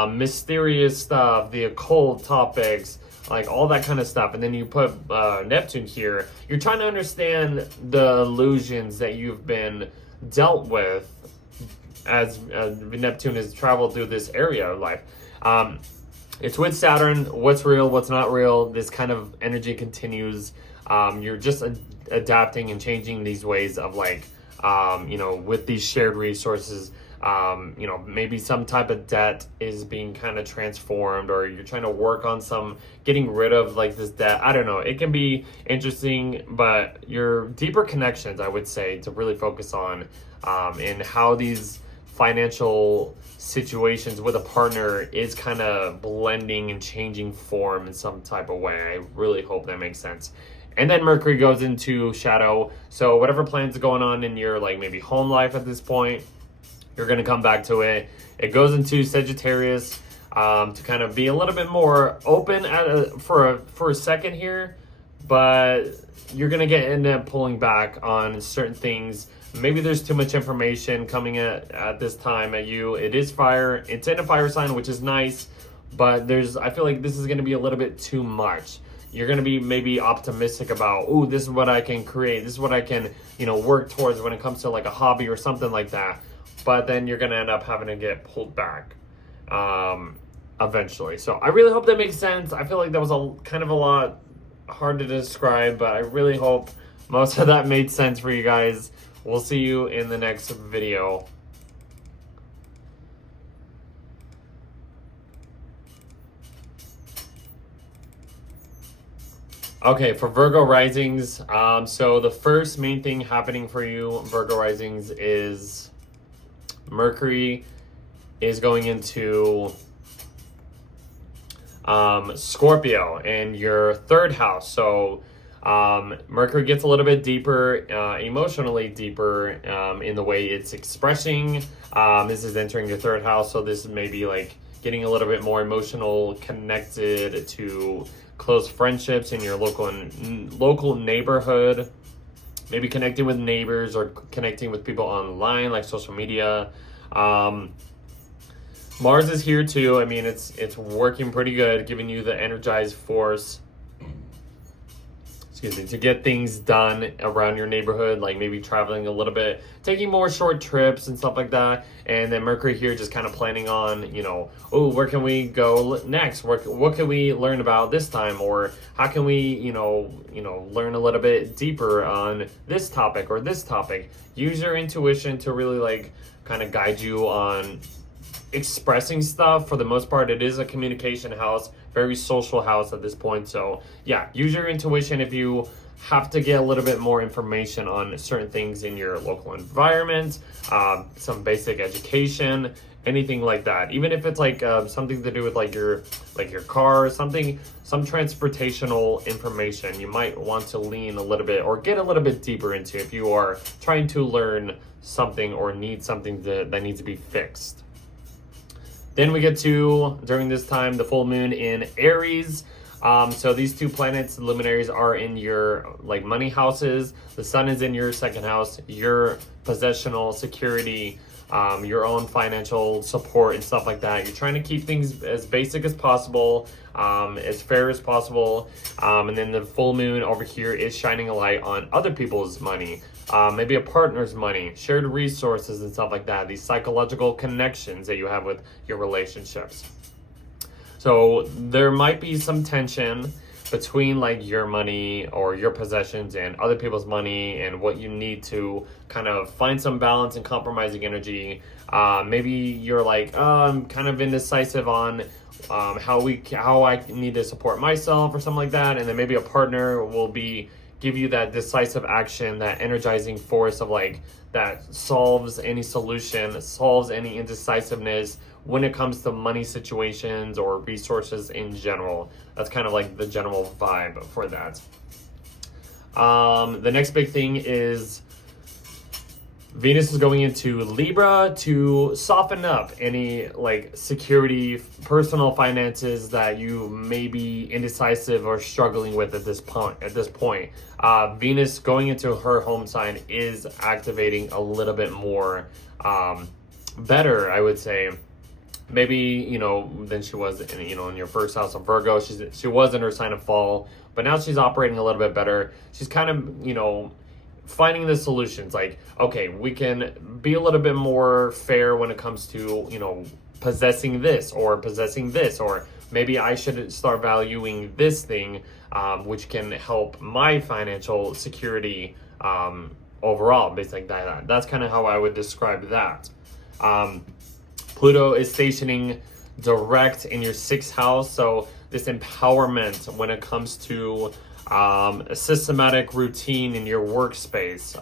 mysterious stuff, the occult topics, like all that kind of stuff. And then you put Neptune here. You're trying to understand the illusions that you've been dealt with as Neptune has traveled through this area of life. It's with Saturn. What's real, what's not real. This kind of energy continues. You're just adapting and changing these ways of like, with these shared resources. Maybe some type of debt is being kind of transformed, or you're trying to work on getting rid of like this debt. I don't know. It can be interesting, but your deeper connections, I would say, to really focus on, and how these financial situations with a partner is kind of blending and changing form in some type of way. I really hope that makes sense. And then Mercury goes into shadow. So whatever plans are going on in your like maybe home life at this point, you're going to come back to it. It goes into Sagittarius to kind of be a little bit more open for a second here, but you're going to end up pulling back on certain things. Maybe there's too much information coming at this time at you. It is fire. It's in a fire sign, which is nice, but I feel like this is going to be a little bit too much. You're going to be maybe optimistic about, oh, this is what I can create. This is what I can, work towards when it comes to like a hobby or something like that. But then you're going to end up having to get pulled back eventually. So I really hope that makes sense. I feel like that was a lot hard to describe, but I really hope most of that made sense for you guys. We'll see you in the next video. Okay, for Virgo risings, so the first main thing happening for you, Virgo risings, is Mercury is going into Scorpio in your 3rd house. So Mercury gets a little bit deeper, emotionally deeper in the way it's expressing. This is entering your 3rd house, so this is maybe like getting a little bit more emotional, connected to close friendships in your local neighborhood. Maybe connecting with neighbors or connecting with people online, like social media. Mars is here too. I mean, it's working pretty good, giving you the energized force, to get things done around your neighborhood, like maybe traveling a little bit, taking more short trips and stuff like that. And then Mercury here just kind of planning on, where can we go next? What can we learn about this time? Or how can we, learn a little bit deeper on this topic or this topic? Use your intuition to really like kind of guide you on expressing stuff. For the most part, it is a communication house, very social house at this point. So yeah, use your intuition if you have to get a little bit more information on certain things in your local environment, some basic education, anything like that. Even if it's like something to do with like your car, some transportational information, you might want to lean a little bit or get a little bit deeper into if you are trying to learn something or need something that needs to be fixed. Then we get to, during this time, the full moon in Aries. So these two planets, luminaries, are in your like money houses. The sun is in your 2nd house, your possessional security, your own financial support and stuff like that. You're trying to keep things as basic as possible, as fair as possible. And then the full moon over here is shining a light on other people's money. Maybe a partner's money, shared resources and stuff like that. These psychological connections that you have with your relationships. So there might be some tension between like your money or your possessions and other people's money, and what you need to kind of find some balance and compromising energy. Maybe you're like, I'm kind of indecisive on how I need to support myself or something like that, and then maybe a partner will give you that decisive action, that energizing force of like that solves any solution, solves any indecisiveness when it comes to money situations or resources in general. That's kind of like the general vibe for that. The next big thing is Venus is going into Libra to soften up any like security, personal finances that you may be indecisive or struggling with at this point. Venus going into her home sign is activating a little bit more better, I would say. Maybe, than she was in your first house of Virgo. She was in her sign of fall, but now she's operating a little bit better. She's kind of, finding the solutions. Like, okay, we can be a little bit more fair when it comes to, possessing this, or maybe I should start valuing this thing, which can help my financial security overall, basically like that. That's kind of how I would describe that. Pluto is stationing direct in your 6th house, so this empowerment when it comes to a systematic routine in your workspace,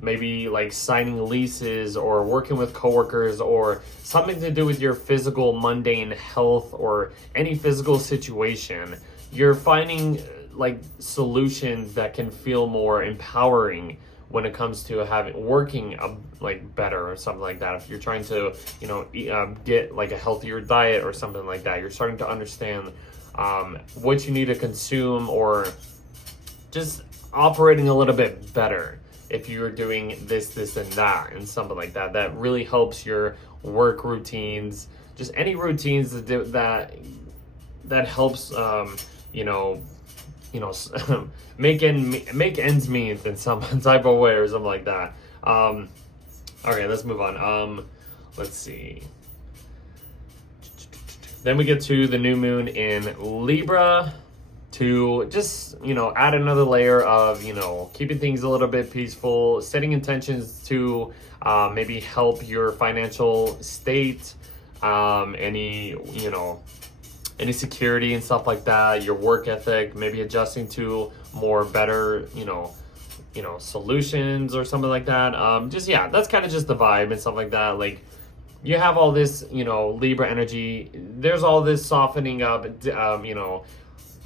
maybe like signing leases or working with coworkers, or something to do with your physical mundane health or any physical situation. You're finding like solutions that can feel more empowering when it comes to working like better or something like that. If you're trying to get like a healthier diet or something like that, you're starting to understand what you need to consume, or just operating a little bit better if you're doing this and that and something like that. That really helps your work routines, just any routines that helps make ends meet in some type of way or something like that. Okay, let's move on. Let's see. Then we get to the new moon in Libra to just, add another layer of, keeping things a little bit peaceful, setting intentions to maybe help your financial state, any security and stuff like that, your work ethic, maybe adjusting to more better, solutions or something like that. That's kind of just the vibe and stuff like that. Like, you have all this, Libra energy. There's all this softening up,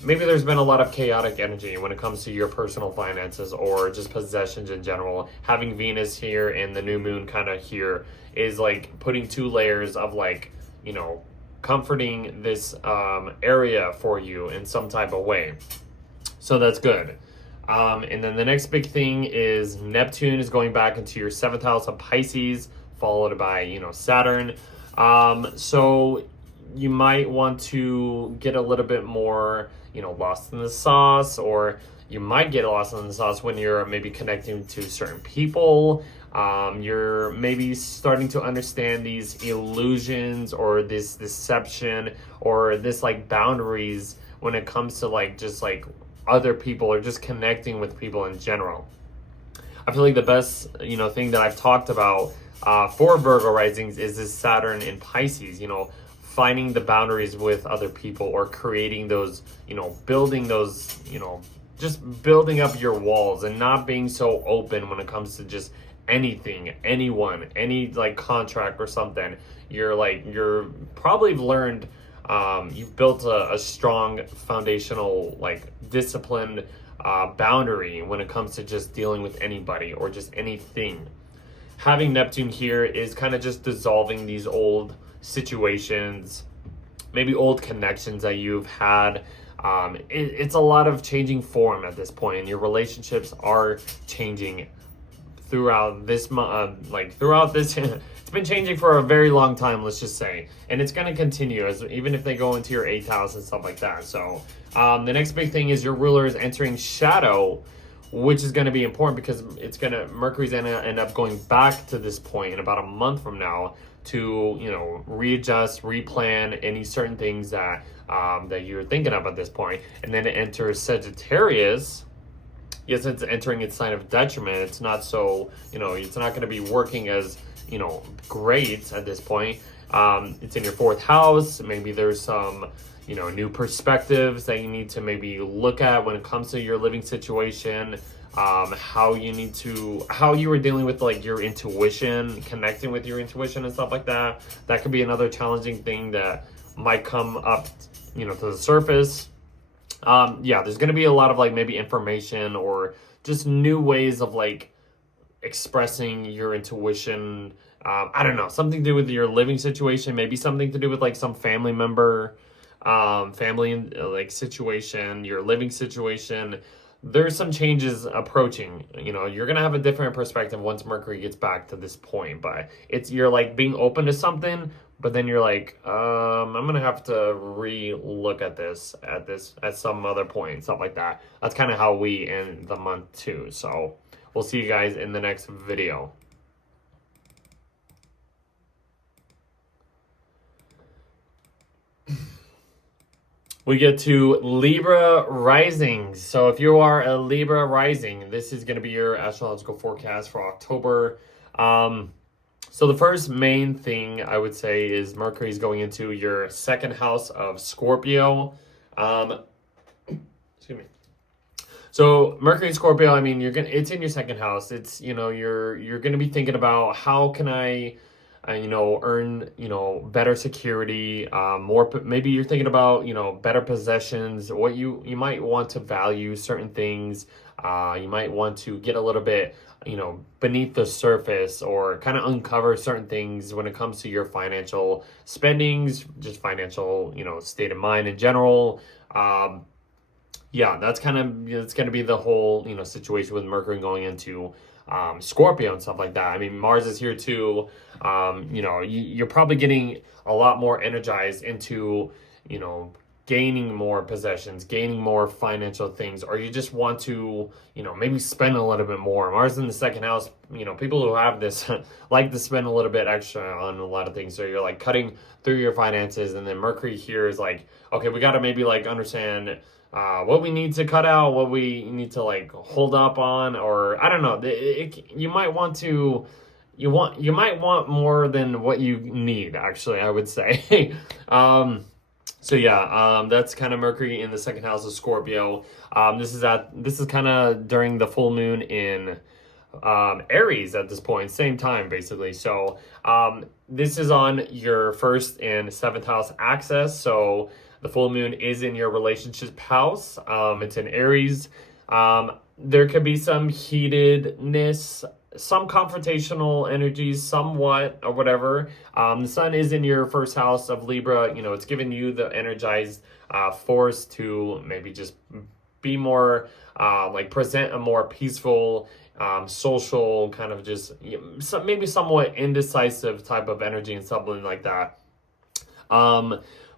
maybe there's been a lot of chaotic energy when it comes to your personal finances or just possessions in general. Having Venus here and the new moon kind of here is like putting 2 layers of like, comforting this area for you in some type of way. So that's good. And then the next big thing is Neptune is going back into your 7th house of Pisces, followed by, Saturn. So you might want to get a little bit more, lost in the sauce, or you might get lost in the sauce when you're maybe connecting to certain people. You're maybe starting to understand these illusions or this deception or this like boundaries when it comes to like just like other people or just connecting with people in general. I feel like the best, thing that I've talked about for Virgo risings is this Saturn in Pisces, finding the boundaries with other people or creating those, building those, just building up your walls and not being so open when it comes to just anything, anyone, any like contract or something. You're probably learned, you've built a strong foundational, like disciplined boundary when it comes to just dealing with anybody or just anything. Having Neptune here is kind of just dissolving these old situations, maybe old connections that you've had. It's a lot of changing form at this point, and your relationships are changing throughout this it's been changing for a very long time, let's just say, and it's going to continue even if they go into your 8th house and stuff like that. So the next big thing is your ruler is entering shadow, which is going to be important because Mercury's going to end up going back to this point in about a month from now. to, you know, readjust, replan any certain things that that you're thinking of at this point. And then it enters Sagittarius. Yes, it's entering its sign of detriment. It's not so, you know, it's not going to be working as, you know, great at this point. It's in your fourth house. Maybe there's some, you know, new perspectives that you need to maybe look at when it comes to your living situation. How you were dealing with like your intuition, connecting with your intuition and stuff like that. That could be another challenging thing that might come up, you know, to the surface. Yeah, there's going to be a lot of like maybe information or just new ways of like expressing your intuition. I don't know, something to do with your living situation, maybe something to do with like some family member, family like situation, your living situation. There's some changes approaching. You know, you're going to have a different perspective once Mercury gets back to this point, but you're like being open to something, but then you're like, I'm going to have to re-look at this at some other point, stuff like that. That's kind of how we end the month too. So we'll see you guys in the next video. We get to Libra risings. So if you are a Libra rising, this is going to be your astrological forecast for October. So the first main thing I would say is Mercury is going into your second house of Scorpio. Excuse me. So Mercury and Scorpio, I mean, it's in your second house. It's, you know, you're going to be thinking about how can I you know, earn, you know, better security, maybe you're thinking about, you know, better possessions, what you might want to value certain things. You might want to get a little bit, you know, beneath the surface or kind of uncover certain things when it comes to your financial spendings, just financial, you know, state of mind in general. Yeah, it's going to be the whole, you know, situation with Mercury going into Scorpio and stuff like that. I mean, Mars is here too. You know, you're probably getting a lot more energized into, you know, gaining more possessions, gaining more financial things, or you just want to, you know, maybe spend a little bit more. Mars in the second house, you know, people who have this like to spend a little bit extra on a lot of things. So you're like cutting through your finances, and then Mercury here is like, okay, we got to maybe like understand what we need to cut out, what we need to like hold up on, or I don't know. You might want to, you might want more than what you need. Actually, I would say. So yeah, that's kind of Mercury in the second house of Scorpio. This is kind of during the full moon in Aries at this point, same time basically. So this is on your first and seventh house axis. So the full moon is in your relationship house. It's in Aries. There could be some heatedness, some confrontational energies, somewhat, or whatever. The sun is in your first house of Libra. You know, it's giving you the energized force to maybe just be more, like present a more peaceful, social, kind of just maybe somewhat indecisive type of energy and something like that.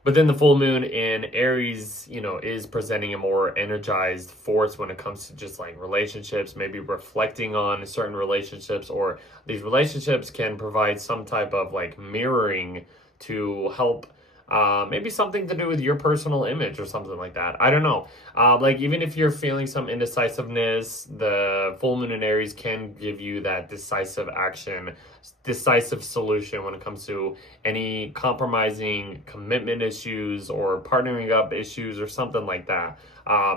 But then the full moon in Aries, you know, is presenting a more energized force when it comes to just like relationships, maybe reflecting on certain relationships, or these relationships can provide some type of like mirroring to help, maybe something to do with your personal image or something like that. I don't know. Like even if you're feeling some indecisiveness, the full moon in Aries can give you that decisive action, decisive solution when it comes to any compromising commitment issues or partnering up issues or something like that.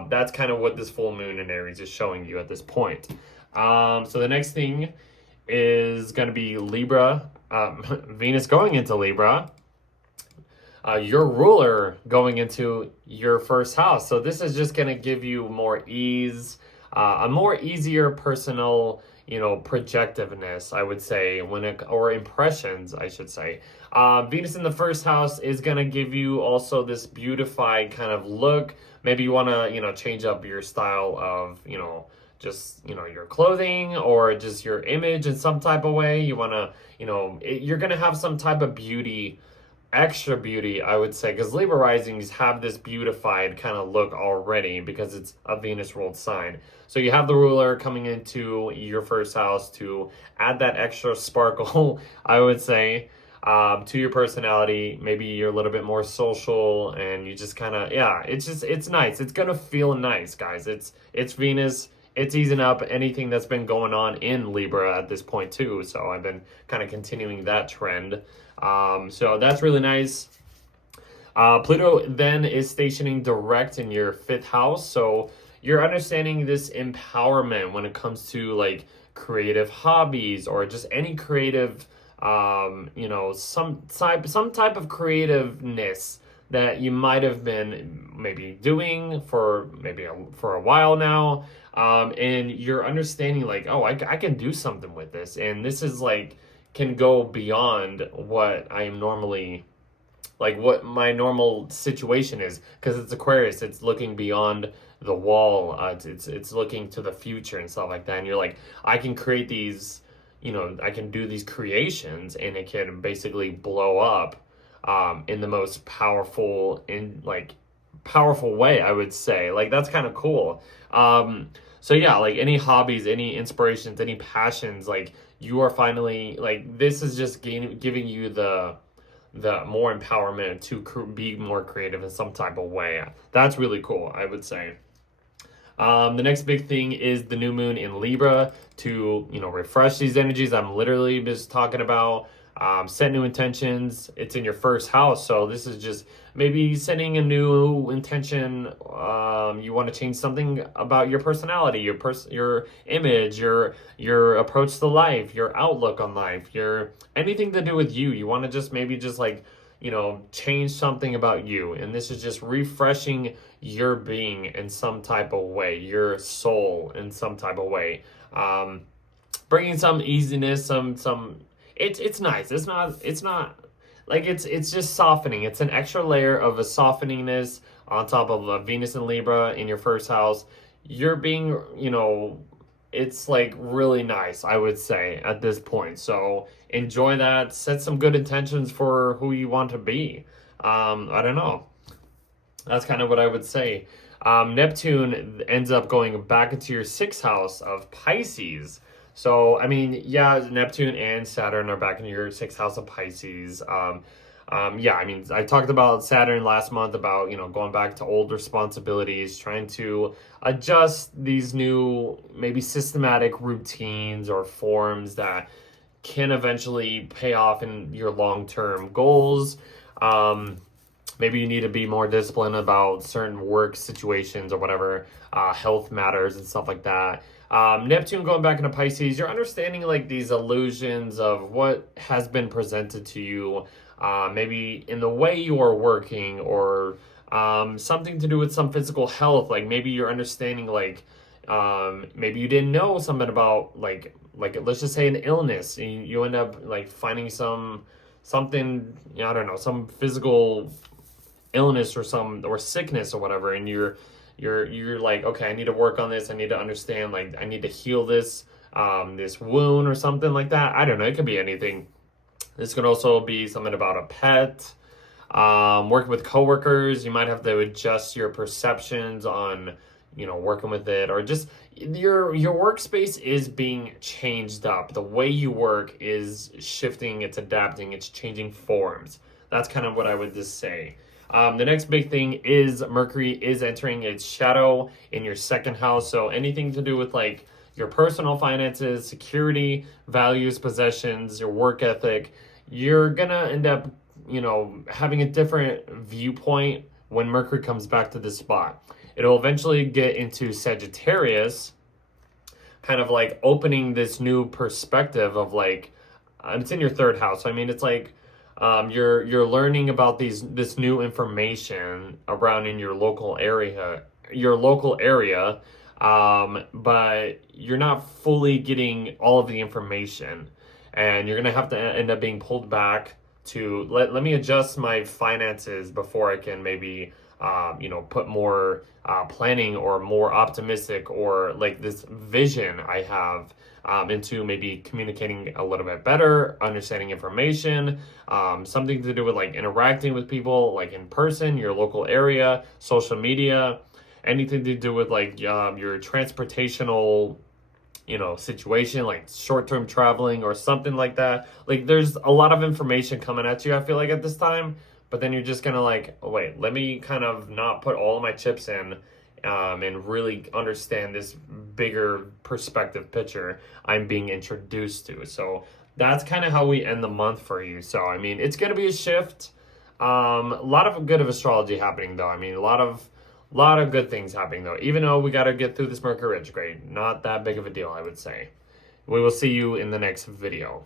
That's kind of what this full moon in Aries is showing you at this point. So the next thing is going to be Libra, Venus going into Libra. Your ruler going into your first house. So this is just going to give you more ease, a more easier personal, you know, projectiveness, I would say, or impressions, I should say. Venus in the first house is going to give you also this beautified kind of look. Maybe you want to, you know, change up your style of, you know, just, you know, your clothing or just your image in some type of way. You want to, you know, you're going to have some type of beauty, extra beauty, I would say, because Libra risings have this beautified kind of look already because it's a Venus ruled sign. So you have the ruler coming into your first house to add that extra sparkle, I would say. to your personality. Maybe you're a little bit more social and you just kind of, yeah, it's nice. It's going to feel nice, guys. It's Venus. It's easing up anything that's been going on in Libra at this point too. So I've been kind of continuing that trend. So that's really nice. Pluto then is stationing direct in your 5th house. So you're understanding this empowerment when it comes to like creative hobbies or just any creative, some type of creativeness that you might have been maybe doing for for a while now. And you're understanding like, oh, I can do something with this. And this is like, can go beyond what I am normally, like what my normal situation is, because it's Aquarius. It's looking beyond the wall. It's looking to the future and stuff like that. And you're like, I can create these, I can do these creations, and it can basically blow up in the most powerful way, I would say. Like, that's kind of cool. So yeah, like any hobbies, any inspirations, any passions, like you are finally, like, this is just giving you the more empowerment to be more creative in some type of way. That's really cool, I would say. The next big thing is the new moon in Libra to, refresh these energies. I'm literally just talking about set new intentions. It's in your 1st house. So this is just maybe setting a new intention. You want to change something about your personality, your image, your approach to life, your outlook on life, your anything to do with you. You want to just maybe just like, change something about you. And this is just refreshing your being in some type of way, your soul in some type of way. Bringing some easiness, it's nice. It's not like it's just softening. It's an extra layer of a softeningness on top of Venus and Libra in your 1st house. You're being, it's like really nice, I would say, at this point. So enjoy that. Set some good intentions for who you want to be. I don't know. That's kind of what I would say. Neptune ends up going back into your 6th house of Pisces. So, I mean, yeah, Neptune and Saturn are back in your 6th house of Pisces. Yeah, I mean, I talked about Saturn last month about, going back to old responsibilities, trying to adjust these new, maybe systematic routines or forms that can eventually pay off in your long-term goals. Maybe you need to be more disciplined about certain work situations or whatever, health matters and stuff like that. Neptune going back into Pisces, you're understanding like these illusions of what has been presented to you, maybe in the way you are working, or something to do with some physical health. Like maybe you're understanding like maybe you didn't know something about like let's just say an illness, and you end up like finding something, I don't know, some physical illness or sickness or whatever, and you're like, okay, I need to work on this. I need to understand, like, I need to heal this wound or something like that. I don't know. It could be anything. This could also be something about a pet. Working with coworkers, you might have to adjust your perceptions on, working with it, or just your workspace is being changed up. The way you work is shifting. It's adapting. It's changing forms. That's kind of what I would just say. The next big thing is Mercury is entering its shadow in your 2nd house. So anything to do with like your personal finances, security, values, possessions, your work ethic, you're going to end up, having a different viewpoint when Mercury comes back to this spot. It'll eventually get into Sagittarius, kind of like opening this new perspective of like, it's in your 3rd house. So, I mean, it's like, you're learning about this new information around in your local area, but you're not fully getting all of the information, and you're gonna have to end up being pulled back to let me adjust my finances before I can maybe put more planning or more optimistic or like this vision I have into maybe communicating a little bit better, understanding information, something to do with like interacting with people like in person, your local area, social media, anything to do with like your transportational situation, like short-term traveling or something like that. Like there's a lot of information coming at you, I feel like, at this time, but then you're just gonna like, wait, let me kind of not put all of my chips in, and really understand this bigger perspective picture I'm being introduced to. So that's kind of how we end the month for you. So I mean, it's gonna be a shift. A lot of good of astrology happening though. I mean, a lot of good things happening though. Even though we got to get through this Mercury retrograde, not that big of a deal, I would say. We will see you in the next video.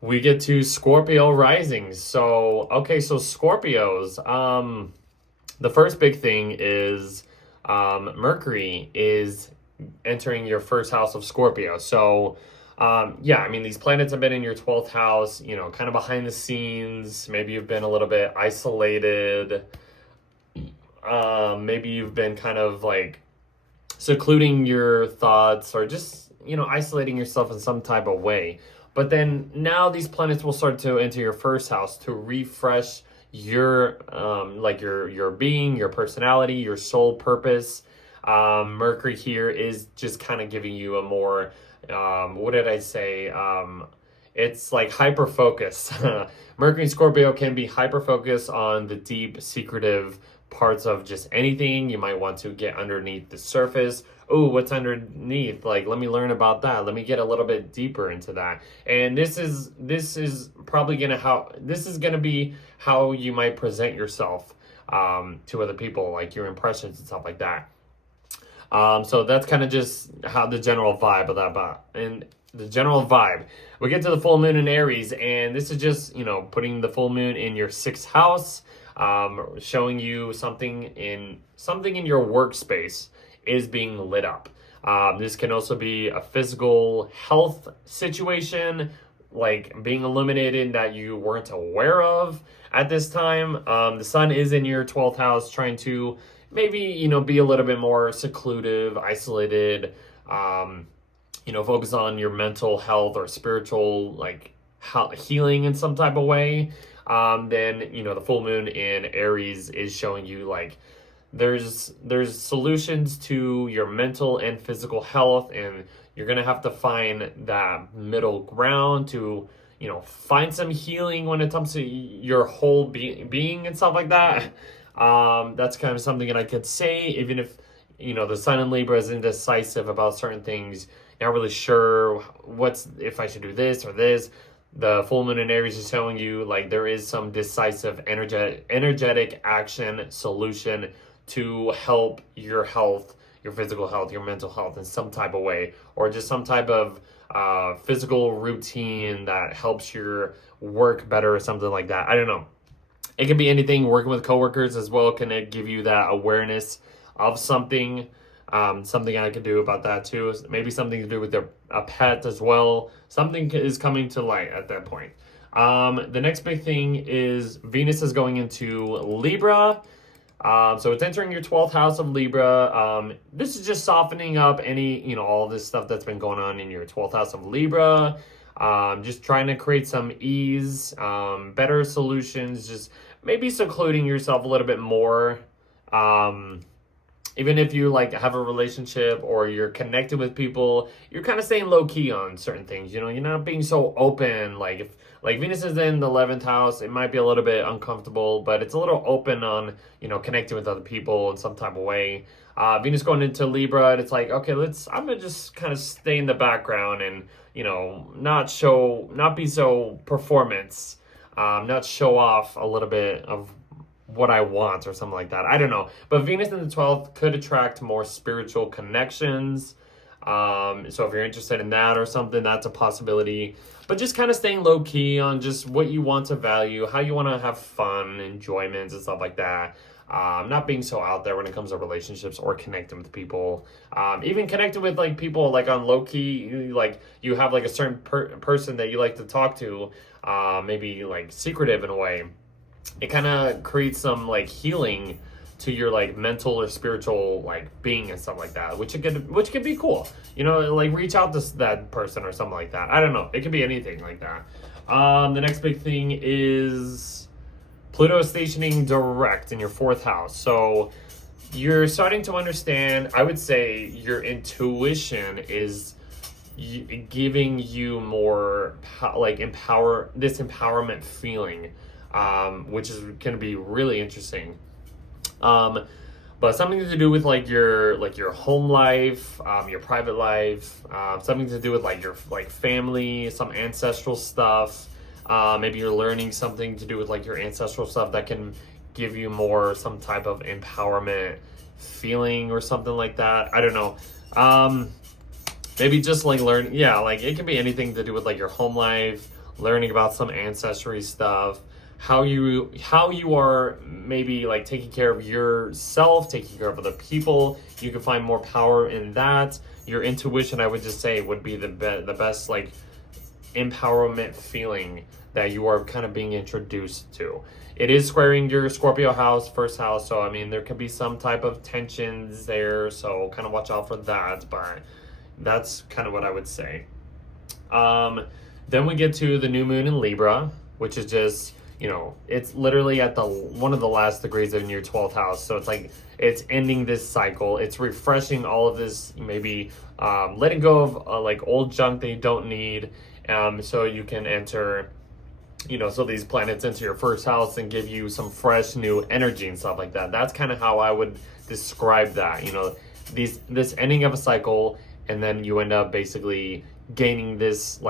We get to Scorpio risings. So, okay, so Scorpios, the first big thing is Mercury is entering your first house of Scorpio. So, yeah, I mean, these planets have been in your 12th house, kind of behind the scenes. Maybe you've been a little bit isolated. Maybe you've been kind of like secluding your thoughts or just, isolating yourself in some type of way. But then now these planets will start to enter your first house to refresh your, your being, your personality, your soul purpose. Mercury here is just kind of giving you a more, what did I say? It's like hyper focus. Mercury and Scorpio can be hyper focused on the deep, secretive parts of just anything. You might want to get underneath the surface. Oh, what's underneath? Like, let me learn about that. Let me get a little bit deeper into that. And this is probably gonna be how you might present yourself to other people, like your impressions and stuff like that. So that's kind of just how the general vibe of that. And the general vibe, we get to the full moon in Aries, and this is just, putting the full moon in your 6th house, showing you something in your workspace is being lit up. This can also be a physical health situation, like being illuminated that you weren't aware of at this time. The sun is in your 12th house, trying to maybe, be a little bit more secluded, isolated, focus on your mental health or spiritual, like healing in some type of way. Then, the full moon in Aries is showing you like there's solutions to your mental and physical health, and you're going to have to find that middle ground to, find some healing when it comes to your whole being and stuff like that. That's kind of something that I could say, even if, the sun in Libra is indecisive about certain things, not really sure if I should do this or this. The full moon in Aries is showing you like there is some decisive energetic action solution to help your health, your physical health, your mental health in some type of way, or just some type of physical routine that helps your work better or something like that. I don't know. It can be anything. Working with coworkers as well can give you that awareness of something. Something I could do about that too. Maybe something to do with a pet as well. Something is coming to light at that point. The next big thing is Venus is going into Libra. So it's entering your 12th house of Libra. This is just softening up any, all this stuff that's been going on in your 12th house of Libra. Just trying to create some ease, better solutions, just maybe secluding yourself a little bit more. Even if you like have a relationship or you're connected with people, you're kind of staying low key on certain things. You're not being so open. Like if Venus is in the 11th house, it might be a little bit uncomfortable, but it's a little open on, connecting with other people in some type of way. Venus going into Libra, and it's like, okay, I'm gonna just kind of stay in the background and, not be so performance, not show off a little bit of what I want or something like that. I don't know. But Venus in the 12th could attract more spiritual connections. So if you're interested in that or something, that's a possibility. But just kind of staying low key on just what you want to value, how you want to have fun, enjoyments and stuff like that. Not being so out there when it comes to relationships or connecting with people. Even connecting with like people like on low key, like you have like a certain person that you like to talk to, maybe like secretive in a way. It kind of creates some like healing to your like mental or spiritual like being and stuff like that, which could be cool. Like reach out to that person or something like that. I don't know. It could be anything like that. The next big thing is Pluto is stationing direct in your 4th house. So you're starting to understand, I would say your intuition is giving you more this empowerment feeling, which is going to be really interesting. But something to do with like your home life, your private life, something to do with like your family, some ancestral stuff. Maybe you're learning something to do with like your ancestral stuff that can give you more some type of empowerment feeling or something like that. I don't know. Maybe just like like it can be anything to do with like your home life, learning about some ancestry stuff, how you are maybe like taking care of yourself, taking care of other people. You can find more power in that. Your intuition, I would just say, would be the best like empowerment feeling that you are kind of being introduced to. It is squaring your Scorpio house, 1st house, so I mean there could be some type of tensions there, so kind of watch out for that, but that's kind of what I would say. Then we get to the new moon in Libra, which is just, it's literally at one of the last degrees in your 12th house. So it's like it's ending this cycle. It's refreshing all of this, maybe letting go of like old junk that you don't need, so you can enter, so these planets enter your 1st house and give you some fresh new energy and stuff like that. That's kind of how I would describe that. This ending of a cycle, and then you end up basically gaining this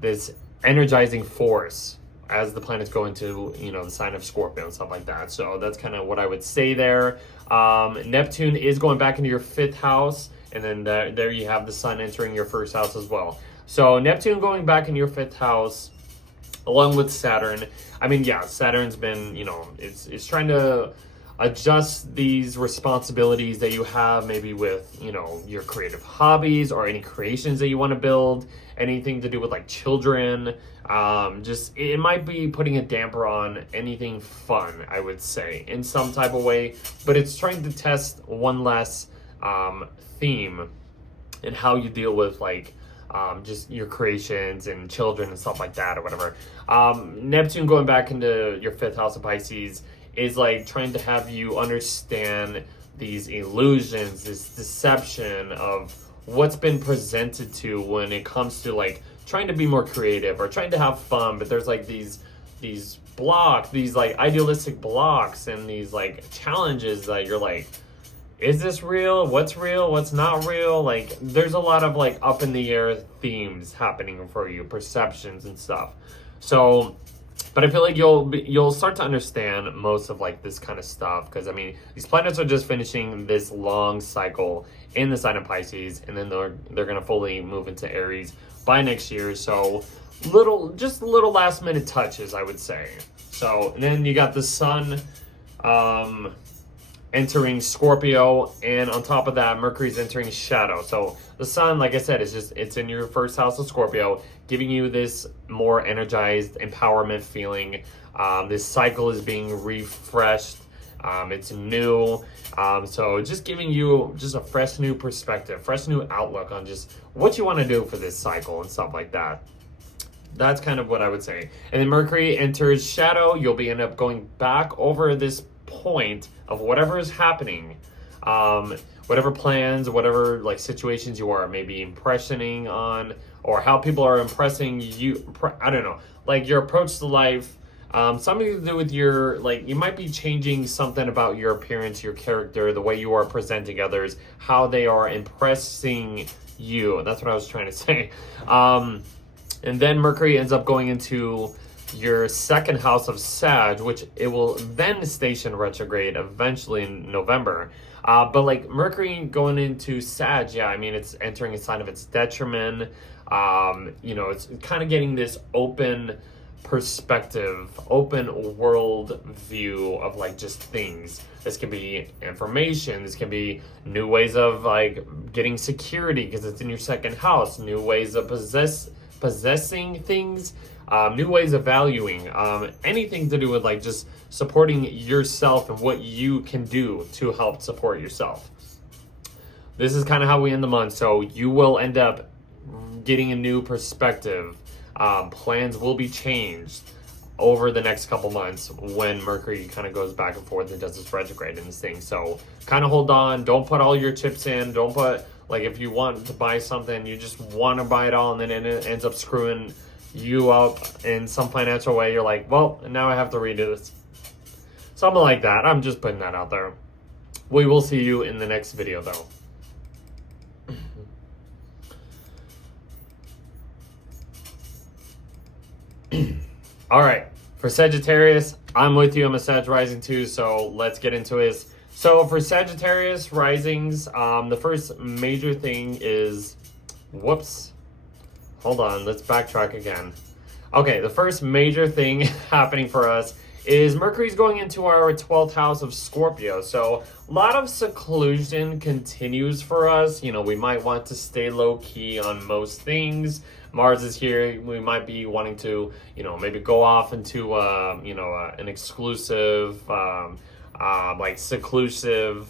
this energizing force as the planets go into the sign of Scorpio and stuff like that. So that's kind of what I would say there. Neptune is going back into your 5th house, and then there you have the sun entering your 1st house as well. So Neptune going back in your 5th house along with Saturn. I mean, yeah, Saturn's been, it's trying to adjust these responsibilities that you have, maybe with, your creative hobbies or any creations that you want to build, anything to do with like children. Just, it might be putting a damper on anything fun, I would say, in some type of way, but it's trying to test one less theme in how you deal with like just your creations and children and stuff like that or whatever. Neptune going back into your 5th house of Pisces is like trying to have you understand these illusions, this deception of what's been presented to when it comes to like trying to be more creative or trying to have fun, but there's like these blocks, these like idealistic blocks and these like challenges that you're like, is this real? What's not real? Like there's a lot of like up in the air themes happening for you, perceptions and stuff. So, but I feel like you'll start to understand most of like this kind of stuff, because I mean these planets are just finishing this long cycle in the sign of Pisces, and then they're gonna fully move into Aries by next year. So little last minute touches, I would say. So and then you got the sun entering Scorpio, and on top of that Mercury's entering Shadow. So the sun, like I said, it's in your 1st house of Scorpio, giving you this more energized empowerment feeling. This cycle is being refreshed. It's new. So just giving you just a fresh new perspective, fresh new outlook on just what you want to do for this cycle and stuff like that. That's kind of what I would say. And then Mercury enters Shadow. You'll be end up going back over this point of whatever is happening, whatever plans, whatever like situations you are maybe impressioning on, or how people are impressing you. I don't know, like your approach to life, something to do with your, like you might be changing something about your appearance, your character, the way you are presenting others, how they are impressing you. That's what I was trying to say. And then Mercury ends up going into your 2nd house of Sag, which it will then station retrograde eventually in November. But like Mercury going into Sag, yeah, I mean it's entering a sign of its detriment. It's kind of getting this open perspective, open world view of like just things. This can be information, this can be new ways of like getting security because it's in your 2nd house, new ways of possessing things, new ways of valuing, anything to do with like just supporting yourself and what you can do to help support yourself. This is kind of how we end the month. So you will end up getting a new perspective. Plans will be changed. over the next couple months when Mercury kind of goes back and forth and does this retrograde in this thing. So kind of hold on. Don't put all your chips in. Don't put, like, if you want to buy something, you just want to buy it all, and then it ends up screwing you up in some financial way. You're like, well, now I have to redo this. Something like that. I'm just putting that out there. We will see you in the next video, though. All right, for Sagittarius, I'm with you. I'm a Sag rising too, so let's get into it. So for Sagittarius risings, the first major thing is, whoops, hold on, let's backtrack again. Okay, the first major thing happening for us is Mercury's going into our 12th house of Scorpio. So a lot of seclusion continues for us. You know, we might want to stay low key on most things. Mars is here. We might be wanting to, you know, maybe go off into, an exclusive, like seclusive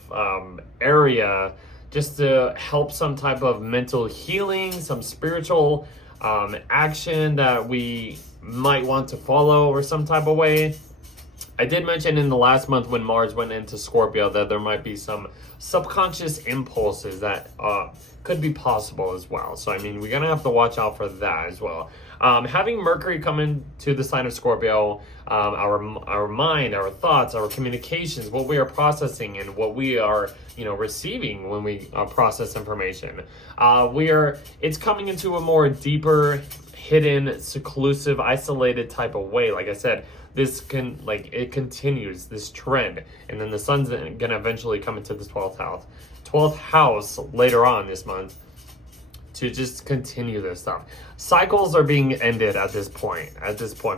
area, just to help some type of mental healing, some spiritual action that we might want to follow or some type of way. I did mention in the last month when Mars went into Scorpio that there might be some subconscious impulses that could be possible as well. So, I mean, we're going to have to watch out for that as well. Having Mercury come into the sign of Scorpio, our mind, our thoughts, our communications, what we are processing and what we are, receiving when we process information. It's coming into a more deeper, hidden, seclusive, isolated type of way. Like I said, it continues this trend, and then the sun's gonna eventually come into this 12th house later on this month to just continue this stuff. Cycles are being ended at this point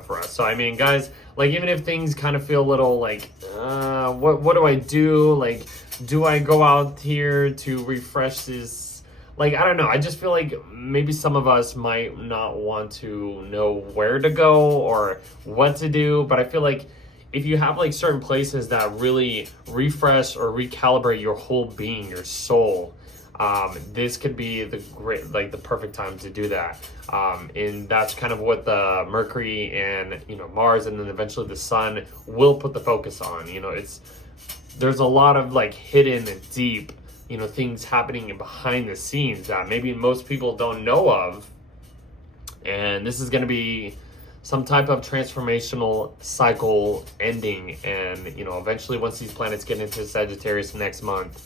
for us. So I mean, guys, like, even if things kind of feel a little like, what do I do? Like, do I go out here to refresh this? Like, I don't know. I just feel like maybe some of us might not want to know where to go or what to do. But I feel like if you have like certain places that really refresh or recalibrate your whole being, your soul, this could be the perfect time to do that. And that's kind of what the Mercury and, Mars and then eventually the sun will put the focus on. There's a lot of like hidden and deep, things happening behind the scenes that maybe most people don't know of. And this is going to be some type of transformational cycle ending. And, eventually once these planets get into Sagittarius next month,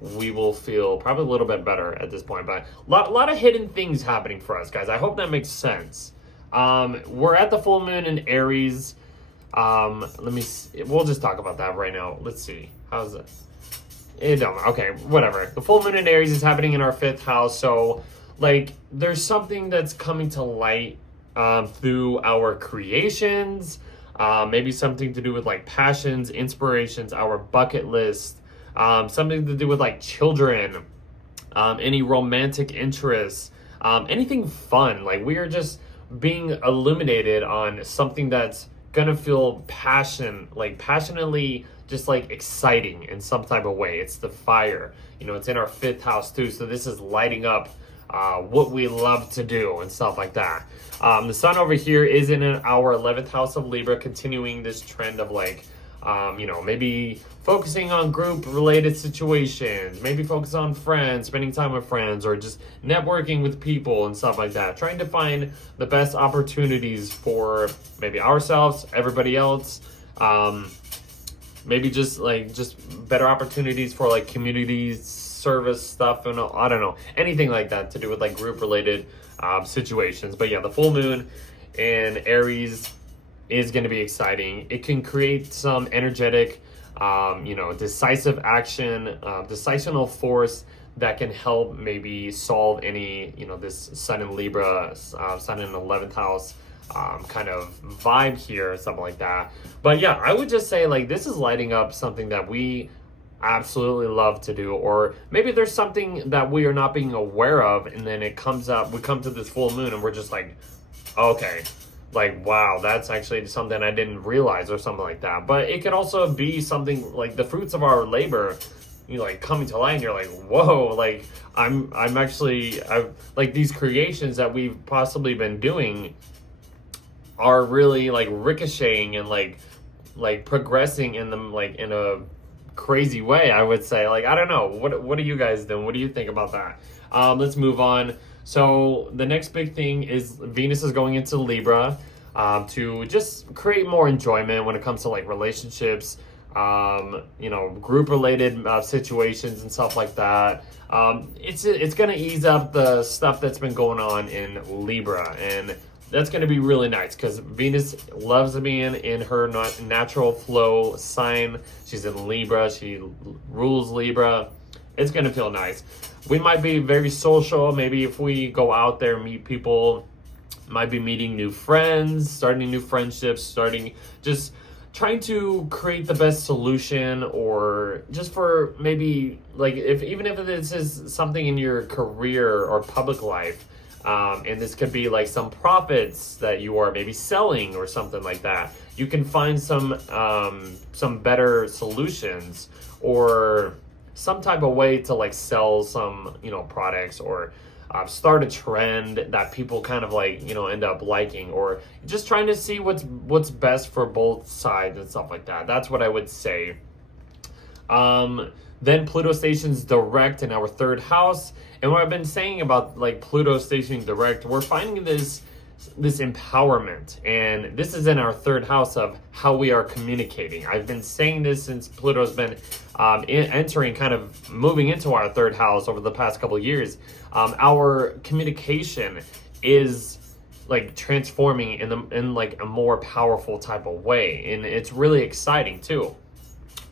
we will feel probably a little bit better at this point. But a lot of hidden things happening for us, guys. I hope that makes sense. We're at the full moon in Aries. Let me see. We'll just talk about that right now. Let's see. How's it? Okay, whatever. The full moon in Aries is happening in our 5th house. So, like, there's something that's coming to light through our creations. Maybe something to do with, like, passions, inspirations, our bucket list. Something to do with, like, children. Any romantic interests. Anything fun. Like, we are just being illuminated on something that's gonna feel passionately just like exciting in some type of way. It's the fire, it's in our 5th house too, so this is lighting up what we love to do and stuff like that. The sun over here is in our 11th house of Libra, continuing this trend of like maybe focusing on group related situations, maybe focus on friends, spending time with friends, or just networking with people and stuff like that, trying to find the best opportunities for maybe ourselves, everybody else, maybe just better opportunities for like community service stuff, and I don't know, anything like that to do with like group related situations. But yeah, the full moon in Aries is going to be exciting. It can create some energetic, decisive action, decisional force that can help maybe solve any, this sun in Libra, sun in the 11th house kind of vibe here, something like that. But yeah, I would just say like this is lighting up something that we absolutely love to do, or maybe there's something that we are not being aware of, and then it comes up, we come to this full moon and we're just like, okay, like, wow, that's actually something I didn't realize, or something like that. But it could also be something like the fruits of our labor, like coming to light, and you're like, whoa, like I'm like these creations that we've possibly been doing are really like ricocheting and like progressing in them like in a crazy way, I would say. Like, I don't know, what are you guys doing? What do you think about that? Let's move on. So the next big thing is Venus is going into Libra, to just create more enjoyment when it comes to like relationships, you know, group related situations and stuff like that. It's gonna ease up the stuff that's been going on in Libra, and that's going to be really nice because Venus loves being in her natural flow sign. She's in Libra. She rules Libra. It's going to feel nice. We might be very social. Maybe if we go out there, meet people, might be meeting new friends, starting new friendships, just trying to create the best solution, or just for maybe like even if this is something in your career or public life. And this could be like some profits that you are maybe selling or something like that. You can find some better solutions or some type of way to like sell some, you know, products, or start a trend that people kind of like, you know, end up liking, or just trying to see what's best for both sides and stuff like that. That's what I would say. Then Pluto stations direct in our third house. And what I've been saying about like Pluto stationing direct, we're finding this empowerment. And this is in our third house of how we are communicating. I've been saying this since Pluto's been entering, kind of moving into our third house over the past couple of years. Our communication is like transforming in like a more powerful type of way. And it's really exciting too.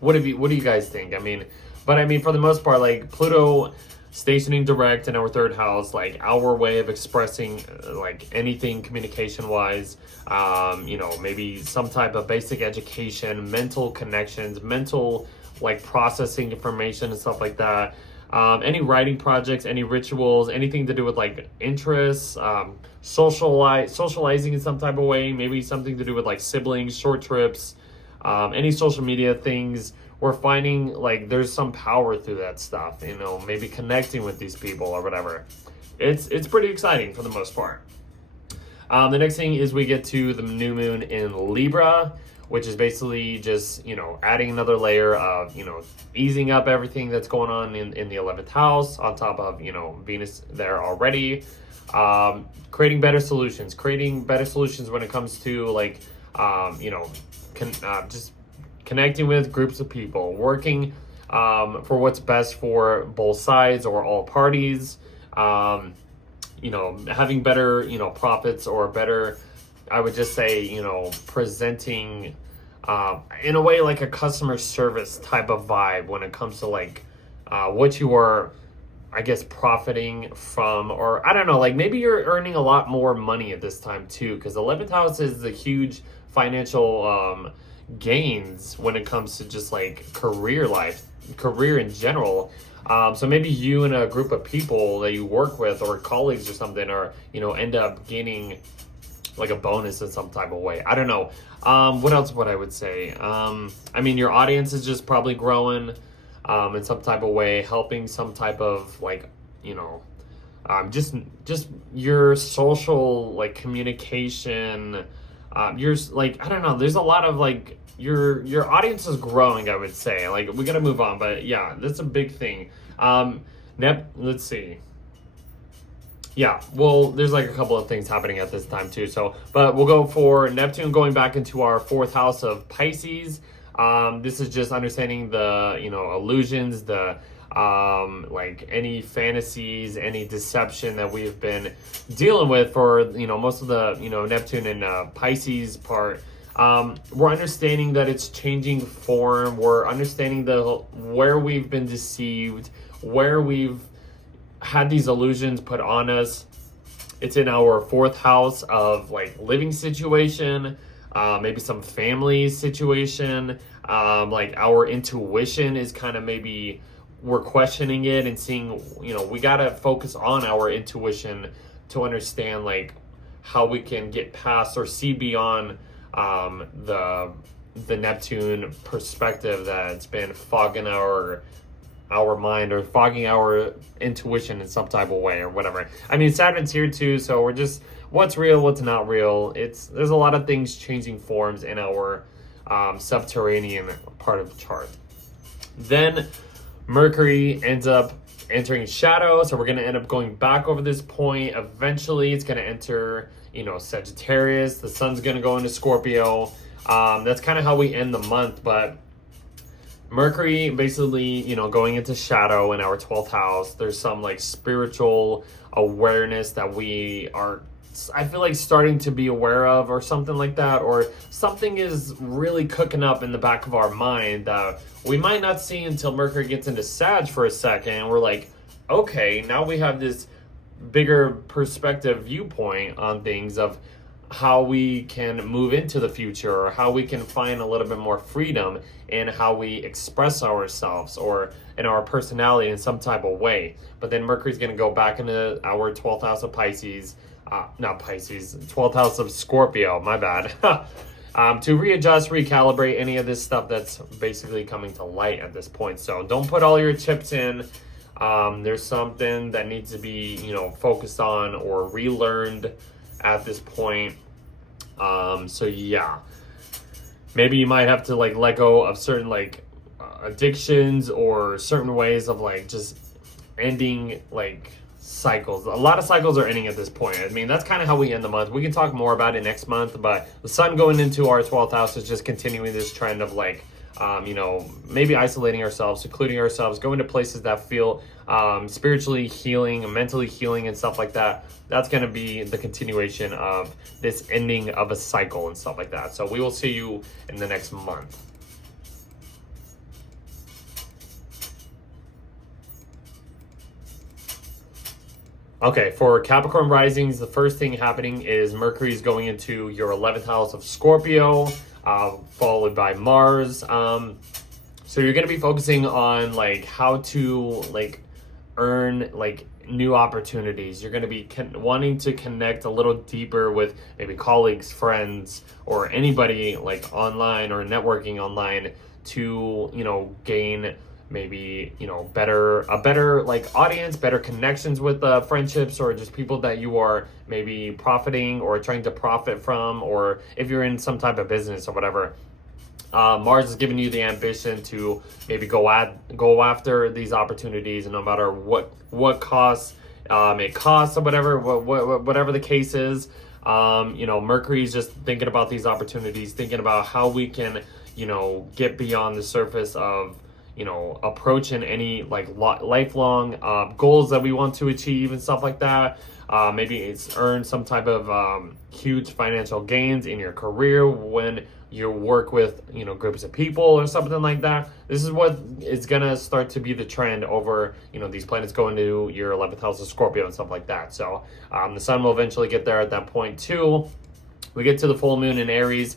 What do you guys think? I mean, for the most part, like Pluto stationing direct in our third house, like our way of expressing like anything communication wise, you know, maybe some type of basic education, mental connections, mental like processing information and stuff like that. Any writing projects, any rituals, anything to do with like interests, socializing in some type of way, maybe something to do with like siblings, short trips, any social media things. We're finding like there's some power through that stuff, you know, maybe connecting with these people or whatever. It's pretty exciting for the most part. The next thing is we get to the new moon in Libra, which is basically just, you know, adding another layer of, you know, easing up everything that's going on in the 11th house on top of, you know, Venus there already. Creating better solutions when it comes to like, you know, just connecting with groups of people, working for what's best for both sides or all parties, you know, having better, you know, profits, or better, I would just say, you know, presenting in a way like a customer service type of vibe when it comes to like what you are, I guess, profiting from, or I don't know, like maybe you're earning a lot more money at this time too, because the 11th house is the huge financial gains when it comes to just like career in general. So maybe you and a group of people that you work with or colleagues or something are, you know, end up gaining like a bonus in some type of way. I don't know. What else would I would say? I mean, your audience is just probably growing in some type of way, helping some type of like, you know, just your social like communication. You're like, I don't know, there's a lot of like your audience is growing, I would say. Like, we gotta move on, but yeah, that's a big thing. Let's see. Yeah, well, there's like a couple of things happening at this time too. So, but we'll go for Neptune going back into our fourth house of Pisces. This is just understanding the, you know, illusions, the like any fantasies, any deception that we've been dealing with for, you know, most of the, you know, Neptune and Pisces part. We're understanding that it's changing form. We're understanding where we've been deceived, where we've had these illusions put on us. It's in our fourth house of like living situation, maybe some family situation. Like our intuition is kind of, maybe we're questioning it and seeing, you know, we got to focus on our intuition to understand like how we can get past or see beyond the Neptune perspective that's been fogging our mind, or fogging our intuition in some type of way or whatever. I mean, Saturn's here too, so what's real, what's not real. There's a lot of things changing forms in our subterranean part of the chart. Then Mercury ends up entering shadow, so we're going to end up going back over this point. Eventually it's going to enter, Sagittarius. The sun's going to go into Scorpio. That's kind of how we end the month. But Mercury basically, going into shadow in our 12th house, there's some like spiritual awareness that we are, I feel like, starting to be aware of, or something like that, or something is really cooking up in the back of our mind that we might not see until Mercury gets into Sag for a second, and we're like, okay, now we have this bigger perspective viewpoint on things of how we can move into the future, or how we can find a little bit more freedom in how we express ourselves or in our personality in some type of way. But then Mercury's going to go back into our 12th house of Pisces, not Pisces, 12th house of Scorpio, my bad, to readjust, recalibrate any of this stuff that's basically coming to light at this point. So don't put all your chips in. There's something that needs to be, focused on or relearned at this point. So yeah, maybe you might have to like let go of certain like addictions or certain ways of like just ending like cycles. A lot of cycles are ending at this point. I mean, that's kind of how we end the month. We can talk more about it next month, but the sun going into our 12th house is just continuing this trend of like, maybe isolating ourselves, secluding ourselves, going to places that feel spiritually healing, mentally healing, and stuff like that. That's going to be the continuation of this ending of a cycle and stuff like that. So we will see you in the next month. Okay, for Capricorn risings, the first thing happening is Mercury is going into your 11th house of Scorpio, followed by Mars. So you're going to be focusing on like how to like earn like new opportunities. You're going to be wanting to connect a little deeper with maybe colleagues, friends, or anybody like online or networking online to, gain maybe, a better like audience, better connections with friendships, or just people that you are maybe profiting or trying to profit from, or if you're in some type of business or whatever. Mars is giving you the ambition to maybe go after these opportunities, and no matter what costs it costs, or whatever the case is. Mercury is just thinking about these opportunities, thinking about how we can, get beyond the surface of, approaching any like lifelong goals that we want to achieve and stuff like that. Maybe it's earn some type of huge financial gains in your career when you work with, groups of people or something like that. This is what is going to start to be the trend over, these planets going to your 11th house of Scorpio and stuff like that. So the sun will eventually get there at that point too. We get to the full moon in Aries.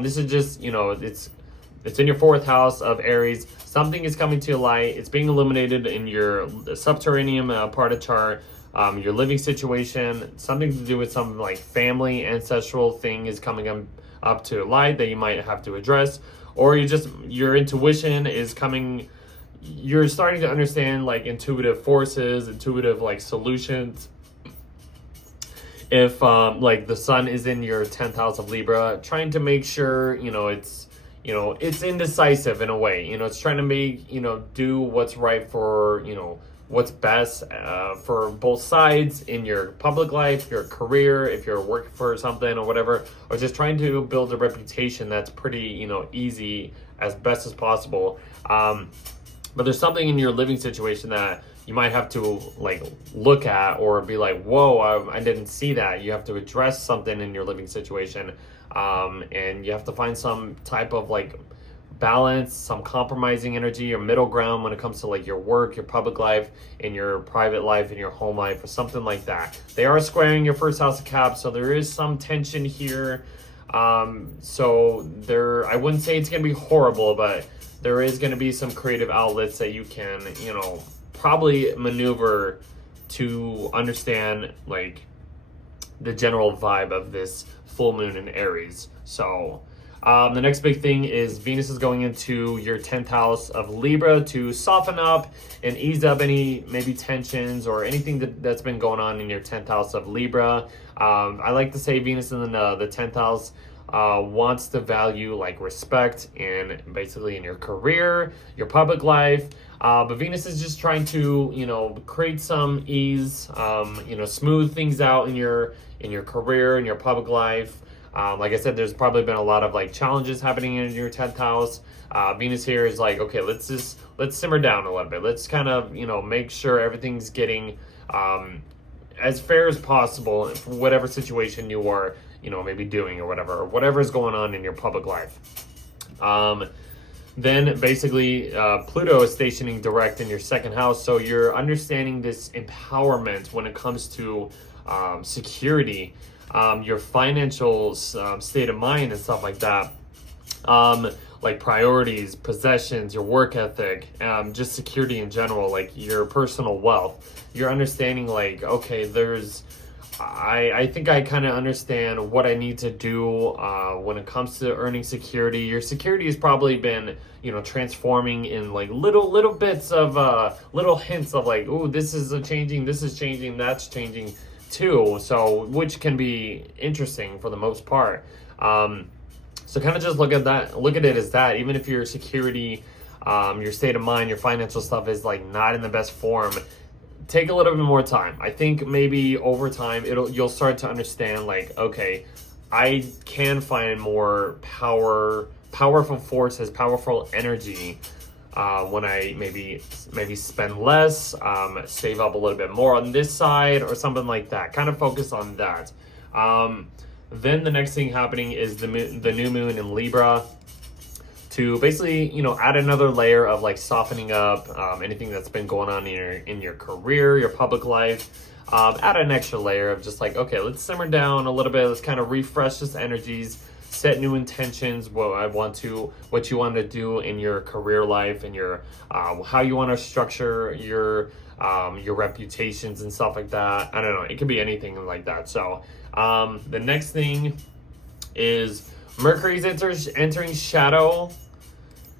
This is just, it's in your 4th house of Aries. Something is coming to light. It's being illuminated in your subterranean part of chart. Your living situation, something to do with some like family, ancestral thing is coming up to light that you might have to address, or your intuition is coming. You're starting to understand like intuitive forces, intuitive like solutions. If like the sun is in your 10th house of Libra, trying to make sure it's indecisive in a way. It's trying to make do what's right for what's best for both sides in your public life, your career, if you're working for something or whatever, or just trying to build a reputation that's pretty, easy as best as possible. But there's something in your living situation that you might have to like look at or be like, whoa, I didn't see that. You have to address something in your living situation. And you have to find some type of like balance, some compromising energy or middle ground when it comes to like your work, your public life, and your private life, and your home life, or something like that. They are squaring your 1st house of Cap, so there is some tension here. So I wouldn't say it's going to be horrible, but there is going to be some creative outlets that you can, probably maneuver to understand like the general vibe of this full moon in Aries. So The next big thing is Venus is going into your 10th house of Libra to soften up and ease up any maybe tensions or anything that's been going on in your 10th house of Libra. I like to say Venus in the 10th house wants to value like respect and basically in your career, your public life. But Venus is just trying to, create some ease, smooth things out in your career, in your public life. Like I said, there's probably been a lot of like challenges happening in your 10th house. Venus here is like, okay, let's simmer down a little bit. Let's kind of, make sure everything's getting as fair as possible for whatever situation you are, maybe doing or whatever is going on in your public life. Then basically Pluto is stationing direct in your 2nd house. So you're understanding this empowerment when it comes to security, your financial state of mind and stuff like that. Like priorities, possessions, your work ethic, just security in general, like your personal wealth. You're understanding like, okay, I think I kind of understand what I need to do when it comes to earning security. Your security has probably been, transforming in like little bits of little hints of like, oh, this is changing, that's changing too. So which can be interesting for the most part. So kind of just look at it as that. Even if your security, your state of mind, your financial stuff is like not in the best form, take a little bit more time. I think maybe over time you'll start to understand like, okay, I can find more powerful forces, powerful energy when I maybe spend less, save up a little bit more on this side or something like that. Kind of focus on that. Then the next thing happening is the new moon in Libra to basically, add another layer of like softening up anything that's been going on in your career, your public life. Add an extra layer of just like, okay, let's simmer down a little bit. Let's kind of refresh this energies, set new intentions, what you want to do in your career life and your how you want to structure your reputations and stuff like that. I don't know. It could be anything like that. So the next thing is Mercury's entering Shadow,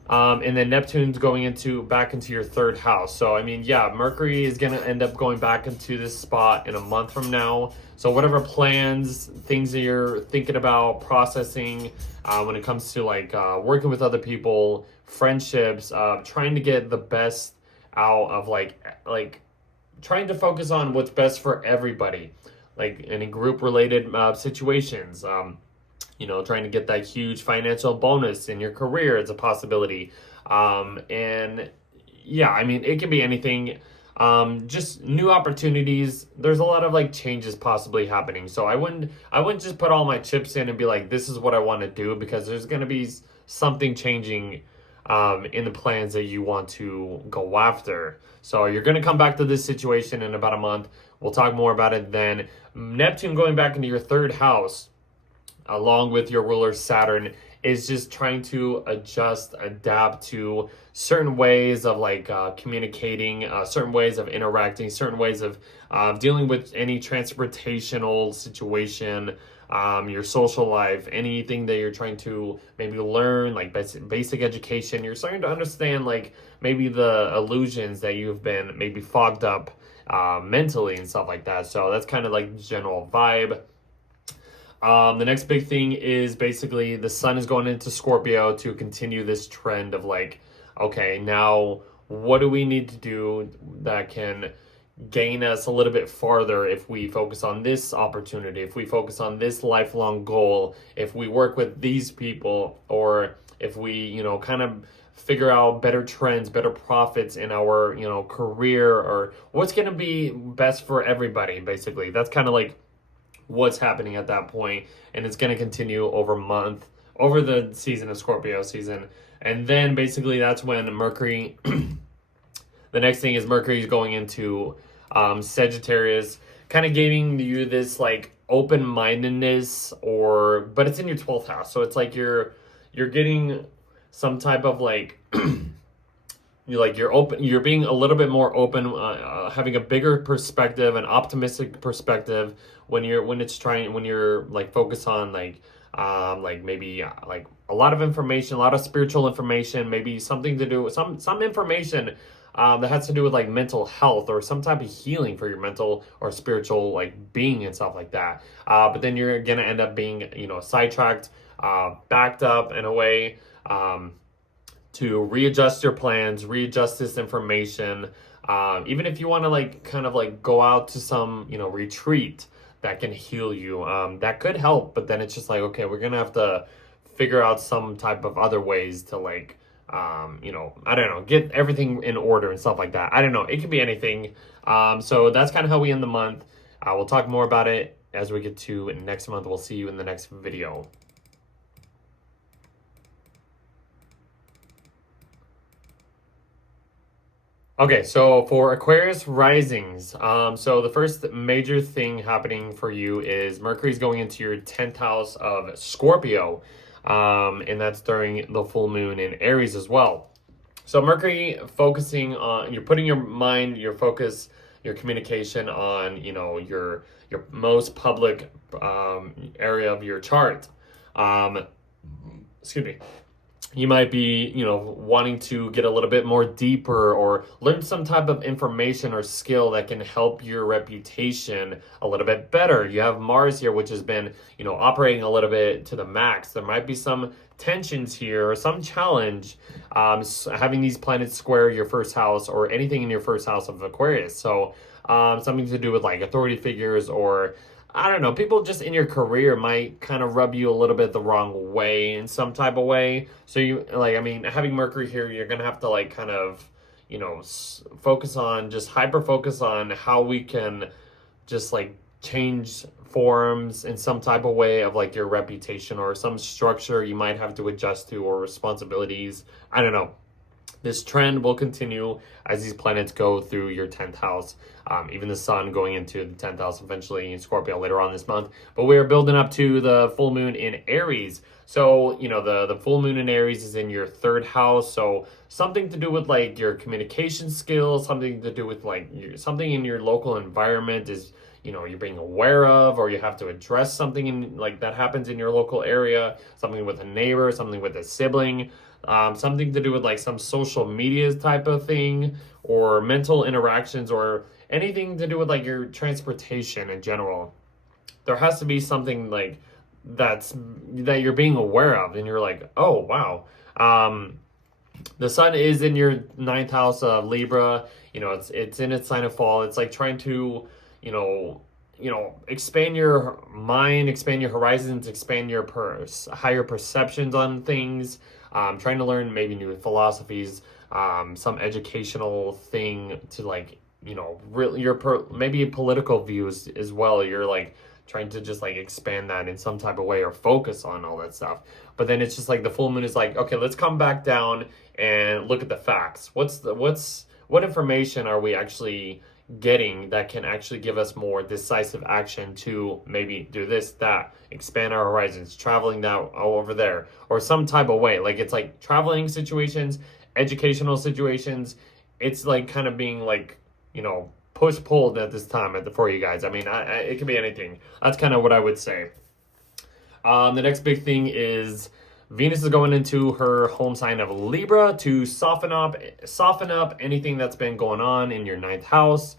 and then Neptune's going back into your 3rd house. So I mean, yeah, Mercury is gonna end up going back into this spot in a month from now. So whatever plans, things that you're thinking about, processing, when it comes to like working with other people, friendships, trying to get the best out of like trying to focus on what's best for everybody, like in group related situations. Trying to get that huge financial bonus in your career is a possibility. And yeah, I mean, it can be anything. Just new opportunities. There's a lot of like changes possibly happening. So I wouldn't just put all my chips in and be like, this is what I want to do, because there's going to be something changing in the plans that you want to go after. So you're going to come back to this situation in about a month. We'll talk more about it then. Neptune going back into your 3rd house, along with your ruler Saturn, is just trying to adapt to certain ways of like communicating, certain ways of interacting, certain ways of dealing with any transportational situation, your social life, anything that you're trying to maybe learn, like basic education. You're starting to understand like maybe the illusions that you've been maybe fogged up mentally and stuff like that. So that's kind of like the general vibe. The next big thing is basically the sun is going into Scorpio to continue this trend of like, okay, now what do we need to do that can gain us a little bit farther if we focus on this opportunity, if we focus on this lifelong goal, if we work with these people, or if we, kind of figure out better trends, better profits in our, career, or what's going to be best for everybody, basically. That's kind of like what's happening at that point, and it's going to continue over the season of Scorpio season. And then basically that's when Mercury the next thing is Mercury is going into Sagittarius, kind of giving you this like open-mindedness, but it's in your 12th house, so it's like you're getting some type of like you're being a little bit more open, having a bigger perspective, an optimistic perspective when you're like focused on like like maybe like a lot of information, a lot of spiritual information, maybe something to do with some information that has to do with like mental health or some type of healing for your mental or spiritual like being and stuff like that. But then you're gonna end up being, you know, sidetracked, backed up in a way, to readjust your plans, readjust this information. Even if you want to like kind of like go out to some, you know, retreat that can heal you, that could help. But then it's just like, okay, we're gonna have to figure out some type of other ways to like, you know, I don't know, get everything in order and stuff like that. I don't know. It could be anything. So that's kind of how we end the month. We'll talk more about it as we get to next month. We'll see you in the next video. Okay, so for Aquarius risings, so the first major thing happening for you is Mercury's going into your 10th house of Scorpio, and that's during the full moon in Aries as well. So Mercury focusing on, you're putting your mind, your focus, your communication on, you know, your most public area of your chart. Excuse me. You might be, you know, wanting to get a little bit more deeper or learn some type of information or skill that can help your reputation a little bit better. You have Mars here, which has been, you know, operating a little bit to the max. There might be some tensions here or some challenge having these planets square your first house or anything in your first house of Aquarius. So something to do with like authority figures, or I don't know, people just in your career might kind of rub you a little bit the wrong way in some type of way. So you like, I mean, having Mercury here, you're going to have to like kind of, you know, focus on, just hyper focus on how we can just like change forms in some type of way of like your reputation or some structure you might have to adjust to, or responsibilities. I don't know. This trend will continue as these planets go through your 10th house. Even the sun going into the 10th house eventually in Scorpio later on this month. But we are building up to the full moon in Aries. So, you know, the full moon in Aries is in your 3rd house. So something to do with like your communication skills, something to do with like something in your local environment is, you know, you're being aware of, or you have to address something in like that happens in your local area, something with a neighbor, something with a sibling. Something to do with like some social media type of thing, or mental interactions, or anything to do with like your transportation in general. There has to be something like that you're being aware of, and you're like, oh wow. The sun is in your 9th house of Libra. You know, it's in its sign of fall. It's like trying to, you know, expand your mind, expand your horizons, expand your higher perceptions on things. Trying to learn maybe new philosophies, some educational thing to like, you know, really maybe political views as well. You're like trying to just like expand that in some type of way or focus on all that stuff. But then it's just like the full moon is like, okay, let's come back down and look at the facts. What information are we actually getting that can actually give us more decisive action to maybe do this, that, expand our horizons, traveling that over there, or some type of way. Like it's like traveling situations, educational situations. It's like kind of being like, you know, push-pulled at this time for you guys. I mean, it could be anything. That's kind of what I would say. The next big thing is Venus is going into her home sign of Libra to soften up anything that's been going on in your 9th house.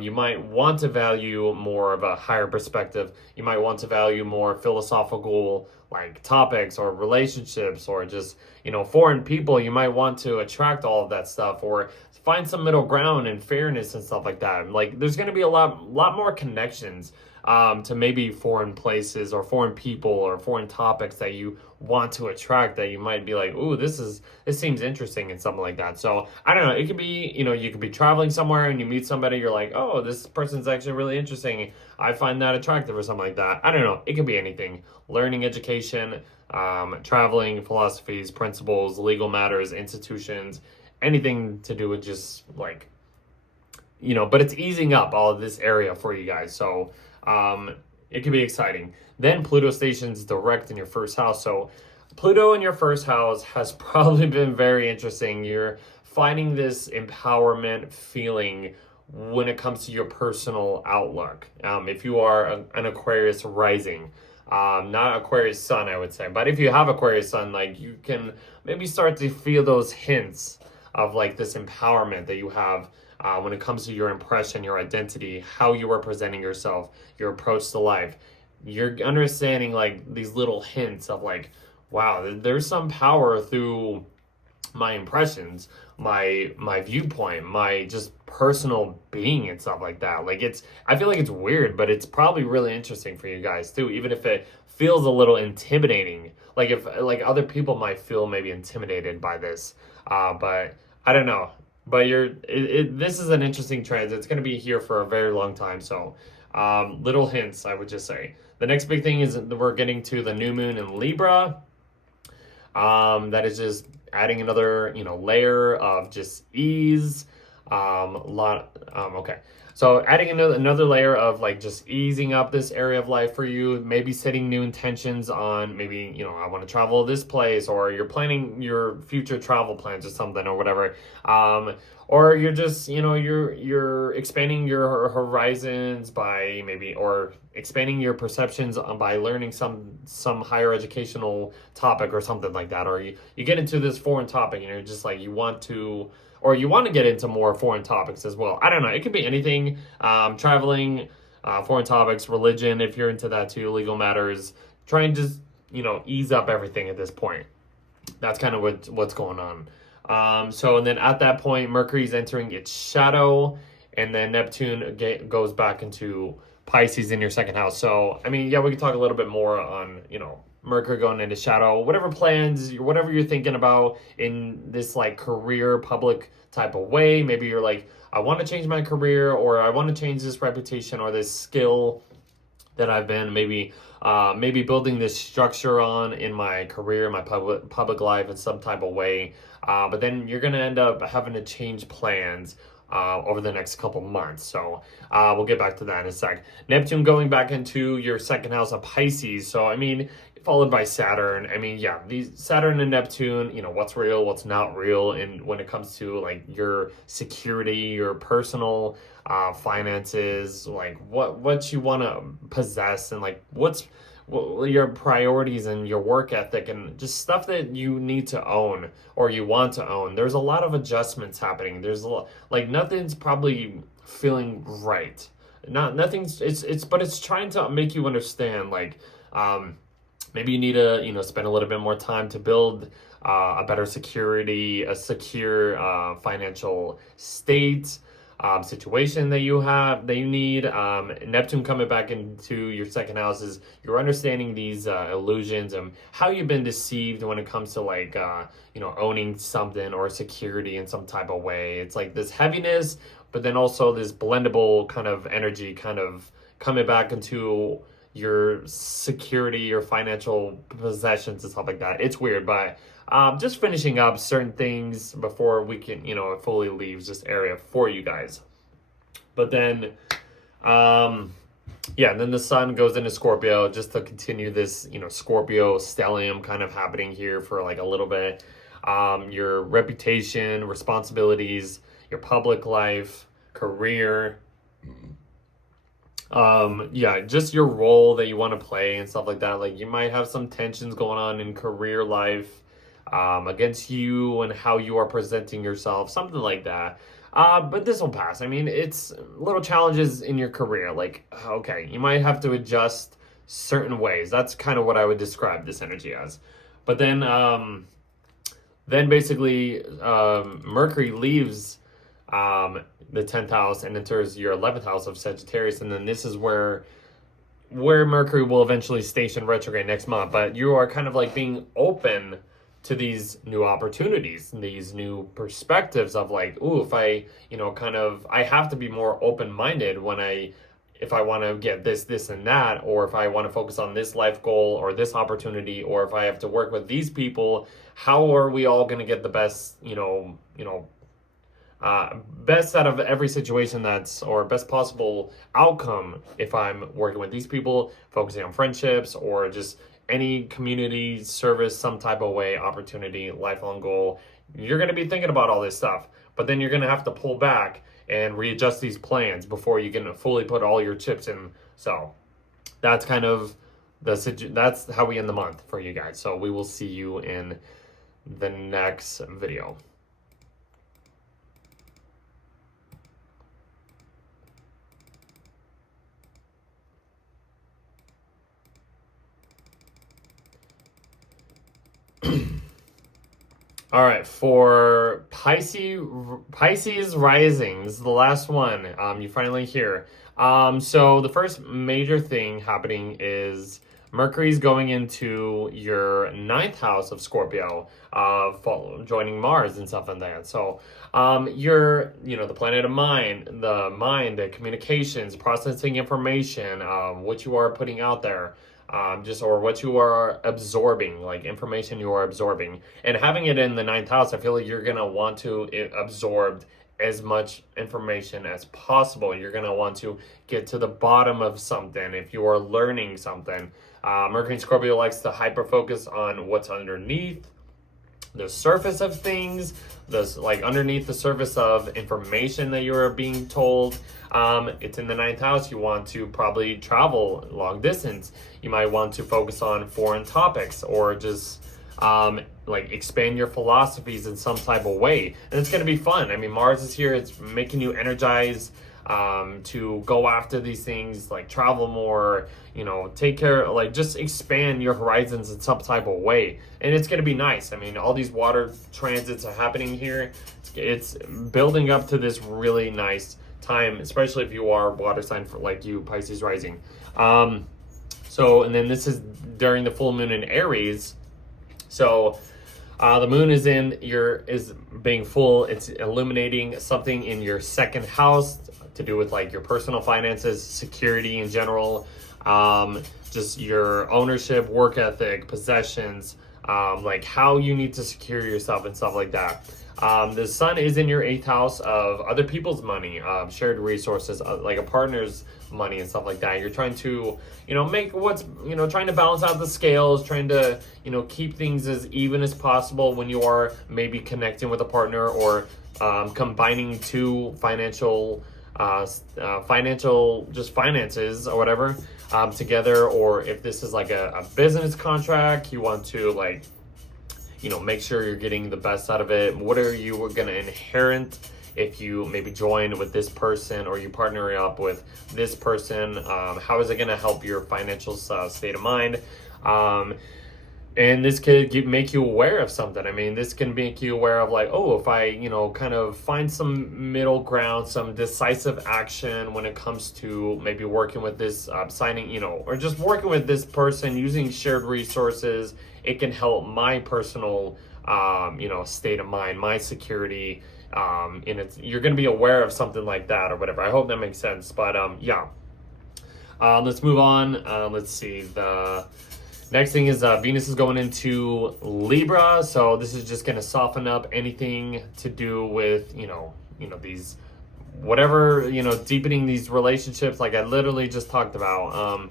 You might want to value more of a higher perspective. You might want to value more philosophical like topics or relationships, or just, you know, foreign people. You might want to attract all of that stuff, or find some middle ground and fairness and stuff like that. Like there's going to be a lot more connections to maybe foreign places or foreign people or foreign topics that you want to attract, that you might be like, ooh, this seems interesting and something like that. So I don't know, it could be, you know, you could be traveling somewhere and you meet somebody, you're like, oh, this person's actually really interesting, I find that attractive, or something like that. I don't know, it could be anything. Learning, education, traveling, philosophies, principles, legal matters, institutions, anything to do with just like, you know, but it's easing up all of this area for you guys. So it can be exciting. Then Pluto stations direct in your 1st house. So Pluto in your 1st house has probably been very interesting. You're finding this empowerment feeling when it comes to your personal outlook. If you are an Aquarius rising, Not Aquarius sun, I would say. But if you have Aquarius sun, like you can maybe start to feel those hints of like this empowerment that you have when it comes to your impression, your identity, how you are presenting yourself, your approach to life. You're understanding like these little hints of like, wow, there's some power through my impressions, my viewpoint, my just personal being and stuff like that. Like I feel like it's weird, but it's probably really interesting for you guys too, even if it feels a little intimidating. Like if like other people might feel maybe intimidated by this, but I don't know. But this is an interesting trend. It's going to be here for a very long time. So little hints, I would just say. The next big thing is that we're getting to the new moon in Libra. That is just adding another, layer of just ease. Okay. So adding another layer of like just easing up this area of life for you, maybe setting new intentions on maybe, I want to travel this place, or you're planning your future travel plans or something or whatever. Or you're just, you're expanding your horizons by maybe, or expanding your perceptions by learning some higher educational topic or something like that. Or you get into this foreign topic and you're just like, you want to get into more foreign topics as well. I don't know. It could be anything. Traveling, foreign topics, religion, if you're into that too, legal matters. Try and just, ease up everything at this point. That's kind of what's going on. So, and then at that point, Mercury's entering its shadow, and then Neptune goes back into Pisces in your second house. So, I mean, yeah, we can talk a little bit more on, Mercury going into shadow, whatever plans, whatever you're thinking about in this like career, public type of way. Maybe you're like, I want to change my career, or I want to change this reputation or this skill that I've been maybe building this structure on in my career, my public life in some type of way. But then you're going to end up having to change plans over the next couple months. So we'll get back to that in a sec. Neptune going back into your second house of Pisces. So, I mean, followed by Saturn. I mean, yeah, these Saturn and Neptune, what's real, what's not real. And when it comes to like your security, your personal finances, like what you want to possess, and like what your priorities and your work ethic, and just stuff that you need to own or you want to own. There's a lot of adjustments happening. There's a lot, like nothing's probably feeling right. Nothing's, but it's trying to make you understand, like, maybe you need to, spend a little bit more time to build a better security, a secure financial state, situation that you need. Neptune coming back into your second house is you're understanding these illusions and how you've been deceived when it comes to like, owning something or security in some type of way. It's like this heaviness, but then also this blendable kind of energy kind of coming back into your security, your financial possessions and stuff like that. It's weird, but just finishing up certain things before we can, it fully leaves this area for you guys. But then, then the sun goes into Scorpio just to continue this, Scorpio stellium kind of happening here for like a little bit. Your reputation, responsibilities, your public life, career, just your role that you want to play and stuff like that. Like you might have some tensions going on in career life, against you and how you are presenting yourself, something like that. But this will pass. I mean, it's little challenges in your career. Like, okay, you might have to adjust certain ways. That's kind of what I would describe this energy as. But then basically, Mercury leaves the 10th house and enters your 11th house of Sagittarius, and then this is where Mercury will eventually station retrograde next month. But you are kind of like being open to these new opportunities, these new perspectives of like, ooh, if I, I have to be more open-minded if I want to get this and that, or if I want to focus on this life goal or this opportunity, or if I have to work with these people, how are we all going to get the best, best out of every situation or best possible outcome if I'm working with these people, focusing on friendships or just any community service, some type of way, opportunity, lifelong goal. You're going to be thinking about all this stuff, but then you're going to have to pull back and readjust these plans before you can fully put all your chips in. So that's kind of that's how we end the month for you guys. So we will see you in the next video. All right, for Pisces rising, this is the last one. You finally hear. So the first major thing happening is Mercury's going into your 9th house of Scorpio, joining Mars and stuff like that. So, you're, the planet of mind, the communications, processing information, what you are putting out there. Or what you are absorbing, like information you are absorbing. And having it in the 9th house, I feel like you're going to want to absorb as much information as possible. You're going to want to get to the bottom of something if you are learning something. Mercury and Scorpio likes to hyper focus on what's underneath the surface of things, underneath the surface of information that you are being told. It's in the 9th house. You want to probably travel long distance. You might want to focus on foreign topics, or just expand your philosophies in some type of way. And it's going to be fun. I mean, Mars is here. It's making you energized to go after these things, like travel more, take care, just expand your horizons in some type of way. And it's going to be nice. I mean, all these water transits are happening here. It's building up to this really nice time, especially if you are water sign like you, Pisces rising. And then this is during the full moon in Aries. So the moon is being full. It's illuminating something in your 2nd house to do with your personal finances, security in general, just your ownership, work ethic, possessions, how you need to secure yourself and stuff like that. The sun is in your 8th house of other people's money, shared resources, like a partner's money and stuff like that. You're trying to, make trying to balance out the scales, trying to, keep things as even as possible when you are maybe connecting with a partner, or combining two financial finances or whatever together. Or if this is a business contract, you want to make sure you're getting the best out of it. What are you going to inherit if you maybe join with this person, or you partner up with this person? How is it going to help your financial state of mind? And this could make you aware of something. I mean, this can make you aware of if I, kind of find some middle ground, some decisive action when it comes to maybe working with this, signing, or just working with this person, using shared resources. It can help my personal, state of mind, my security. You're going to be aware of something like that or whatever. I hope that makes sense. But yeah. Let's move on. Let's see. The next thing is Venus is going into Libra. So this is just going to soften up anything to do with, these, whatever, deepening these relationships. Like I literally just talked about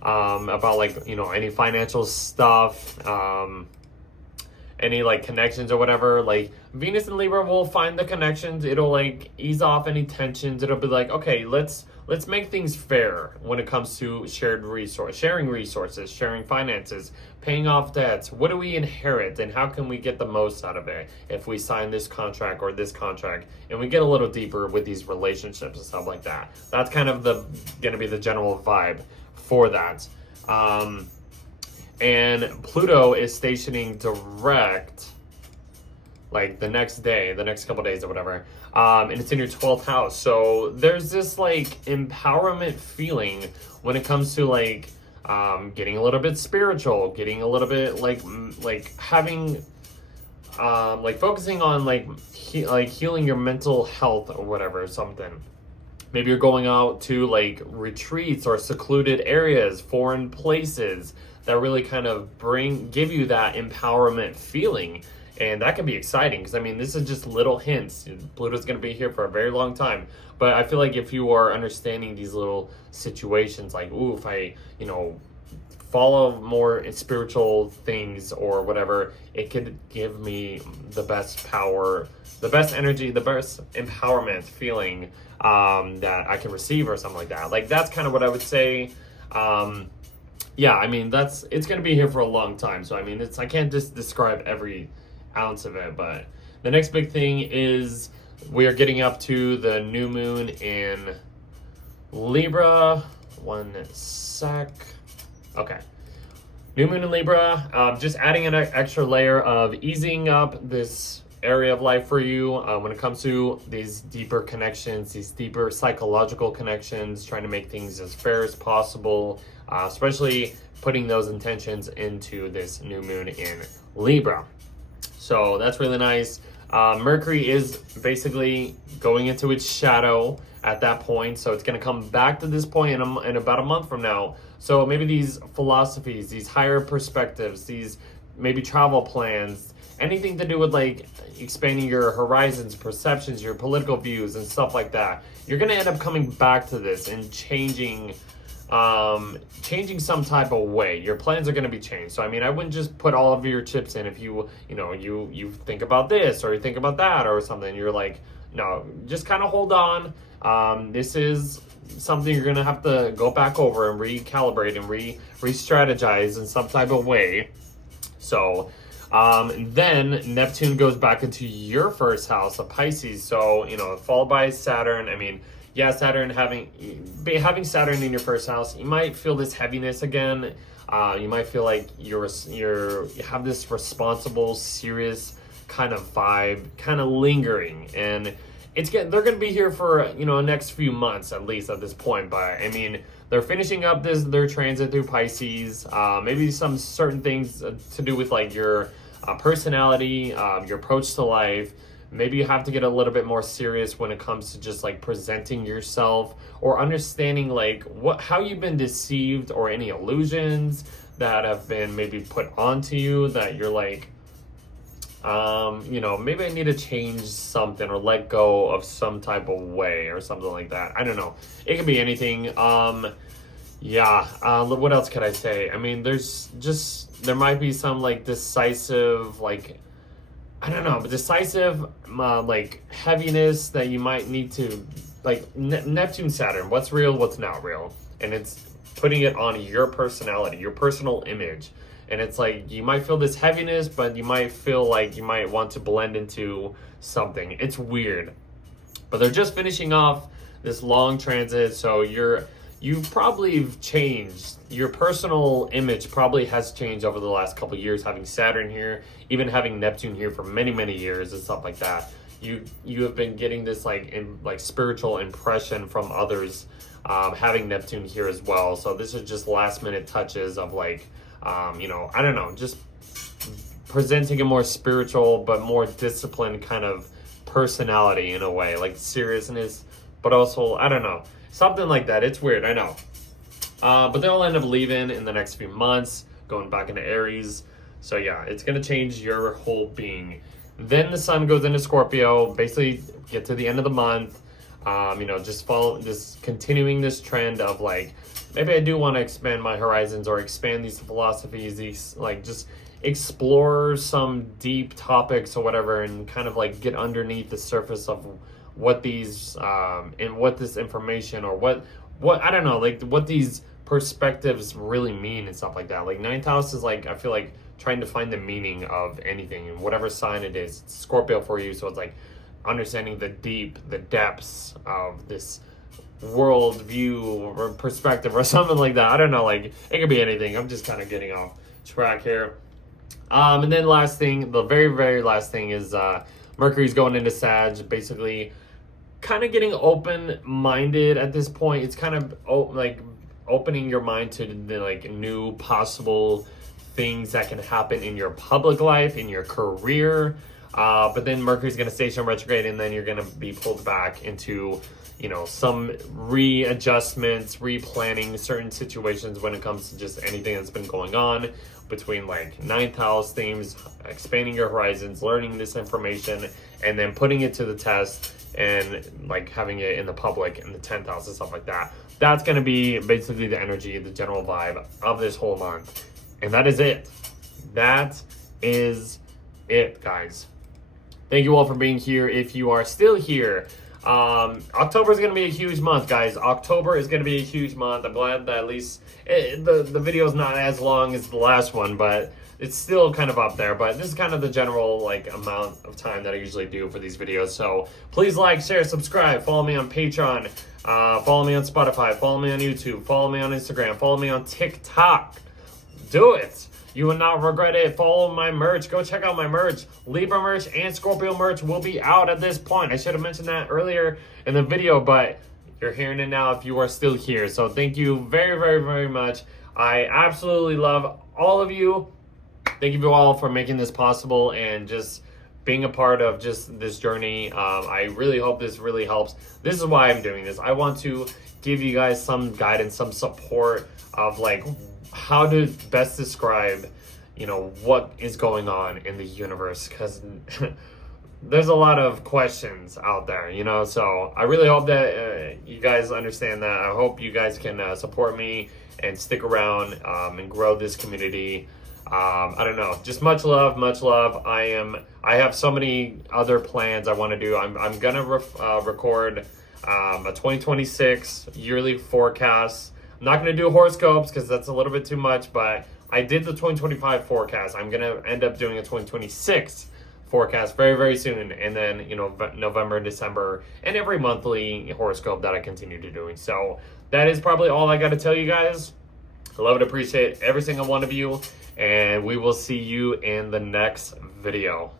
any financial stuff, any connections or whatever. Venus and Libra will find the connections. It'll ease off any tensions. It'll be okay, let's make things fair when it comes to sharing resources, sharing finances, paying off debts. What do we inherit, and how can we get the most out of it if we sign this contract or this contract? And we get a little deeper with these relationships and stuff like that. That's kind of going to be the general vibe for that. And Pluto is stationing direct the next couple days or whatever. And it's in your 12th house. So there's this empowerment feeling when it comes to getting a little bit spiritual, getting a little bit having focusing on healing your mental health or whatever, something. Maybe you're going out to retreats or secluded areas, foreign places that really kind of give you that empowerment feeling. And that can be exciting because, I mean, this is just little hints. Pluto's going to be here for a very long time. But I feel like if you are understanding these little situations, if I, follow more spiritual things or whatever, it could give me the best power, the best energy, the best empowerment feeling that I can receive or something like that. That's kind of what I would say. yeah, I mean, it's going to be here for a long time. So, I mean, I can't just describe every ounce of it. But the next big thing is we are getting up to the new moon in Libra. One sec. Okay. New moon in Libra, just adding an extra layer of easing up this area of life for you when it comes to these deeper connections, these deeper psychological connections, trying to make things as fair as possible, especially putting those intentions into this new moon in Libra. So that's really nice. Mercury is basically going into its shadow at that point, so it's going to come back to this point in about a month from now. So maybe these philosophies, these higher perspectives, these maybe travel plans, anything to do with like expanding your horizons, perceptions, your political views and stuff like that, you're going to end up coming back to this and changing some type of way. Your plans are going to be changed. So I mean, I wouldn't just put all of your chips in if you think about this or you think about that or something. You're like, no, just kind of hold on. This is something you're going to have to go back over and recalibrate and re-strategize in some type of way. So then Neptune goes back into your first house of Pisces. So, followed by Saturn. I mean, yeah, Saturn having Saturn in your first house, you might feel this heaviness again. You might feel like you have this responsible, serious kind of vibe, kind of lingering, and they're going to be here for next few months at least at this point. But I mean, they're finishing up their transit through Pisces. Maybe some certain things to do with like your personality, your approach to life. Maybe you have to get a little bit more serious when it comes to just like presenting yourself or understanding like how you've been deceived or any illusions that have been maybe put onto you that you're like, maybe I need to change something or let go of some type of way or something like that. I don't know. It could be anything. What else could I say? I mean, there might be some like decisive, like, I don't know, but decisive, like heaviness that you might need to, like Neptune, Saturn, what's real, what's not real. And it's putting it on your personality, your personal image. And it's like, you might feel this heaviness, but you might feel like you might want to blend into something. It's weird. But they're just finishing off this long transit. So you've probably changed. Your personal image probably has changed over the last couple of years, having Saturn here, even having Neptune here for many, many years and stuff like that. You have been getting this like spiritual impression from others, having Neptune here as well. So this is just last minute touches of like, I don't know, just presenting a more spiritual but more disciplined kind of personality in a way, like seriousness, but also, I don't know, something like that. It's weird, I know. But they'll end up leaving in the next few months, going back into Aries. So yeah, it's going to change your whole being. Then the sun goes into Scorpio, basically get to the end of the month, just continuing this trend of like, maybe I do want to expand my horizons or expand these philosophies, these like just explore some deep topics or whatever, and kind of like get underneath the surface of what these and what this information or what I don't know, like what these perspectives really mean and stuff like that. Like ninth house is like, I feel like trying to find the meaning of anything and whatever sign it is. It's Scorpio for you, so it's like understanding the depths of this world view or perspective or something like that. I don't know, like it could be anything. I'm just kind of getting off track here. And then last thing, the very, very last thing is Mercury's going into Sag, basically kind of getting open-minded at this point. It's kind of like opening your mind to the like new possible things that can happen in your public life, in your career. But then Mercury's going to station retrograde, and then you're going to be pulled back into, some readjustments, replanning certain situations when it comes to just anything that's been going on between like ninth house themes, expanding your horizons, learning this information, and then putting it to the test and like having it in the public in the 10th house and stuff like that. That's going to be basically the energy, the general vibe of this whole month. And that is it. That is it, guys. Thank you all for being here. If you are still here, October is going to be a huge month, guys. October is going to be a huge month. I'm glad that at least the video is not as long as the last one, but it's still kind of up there. But this is kind of the general like amount of time that I usually do for these videos. So please like, share, subscribe, follow me on Patreon, follow me on Spotify, follow me on YouTube, follow me on Instagram, follow me on TikTok. Do it. You will not regret it. Follow my merch. Go check out my merch. Libra merch and Scorpio merch will be out at this point. I should have mentioned that earlier in the video, but you're hearing it now if you are still here. So thank you very, very, very much. I absolutely love all of you. Thank you all for making this possible and just being a part of just this journey. I really hope this really helps. This is why I'm doing this. I want to give you guys some guidance, some support of like how to best describe, you know, what is going on in the universe, because there's a lot of questions out there, you know. So I really hope that you guys understand that. I hope you guys can support me and stick around and grow this community. I don't know, just much love, much love. I have so many other plans I want to do. I'm gonna record a 2026 yearly forecast. I'm not going to do horoscopes because that's a little bit too much, but I did the 2025 forecast. I'm going to end up doing a 2026 forecast very, very soon. And then, you know, November and December and every monthly horoscope that I continue to doing. So that is probably all I got to tell you guys. I love and appreciate every single one of you. And we will see you in the next video.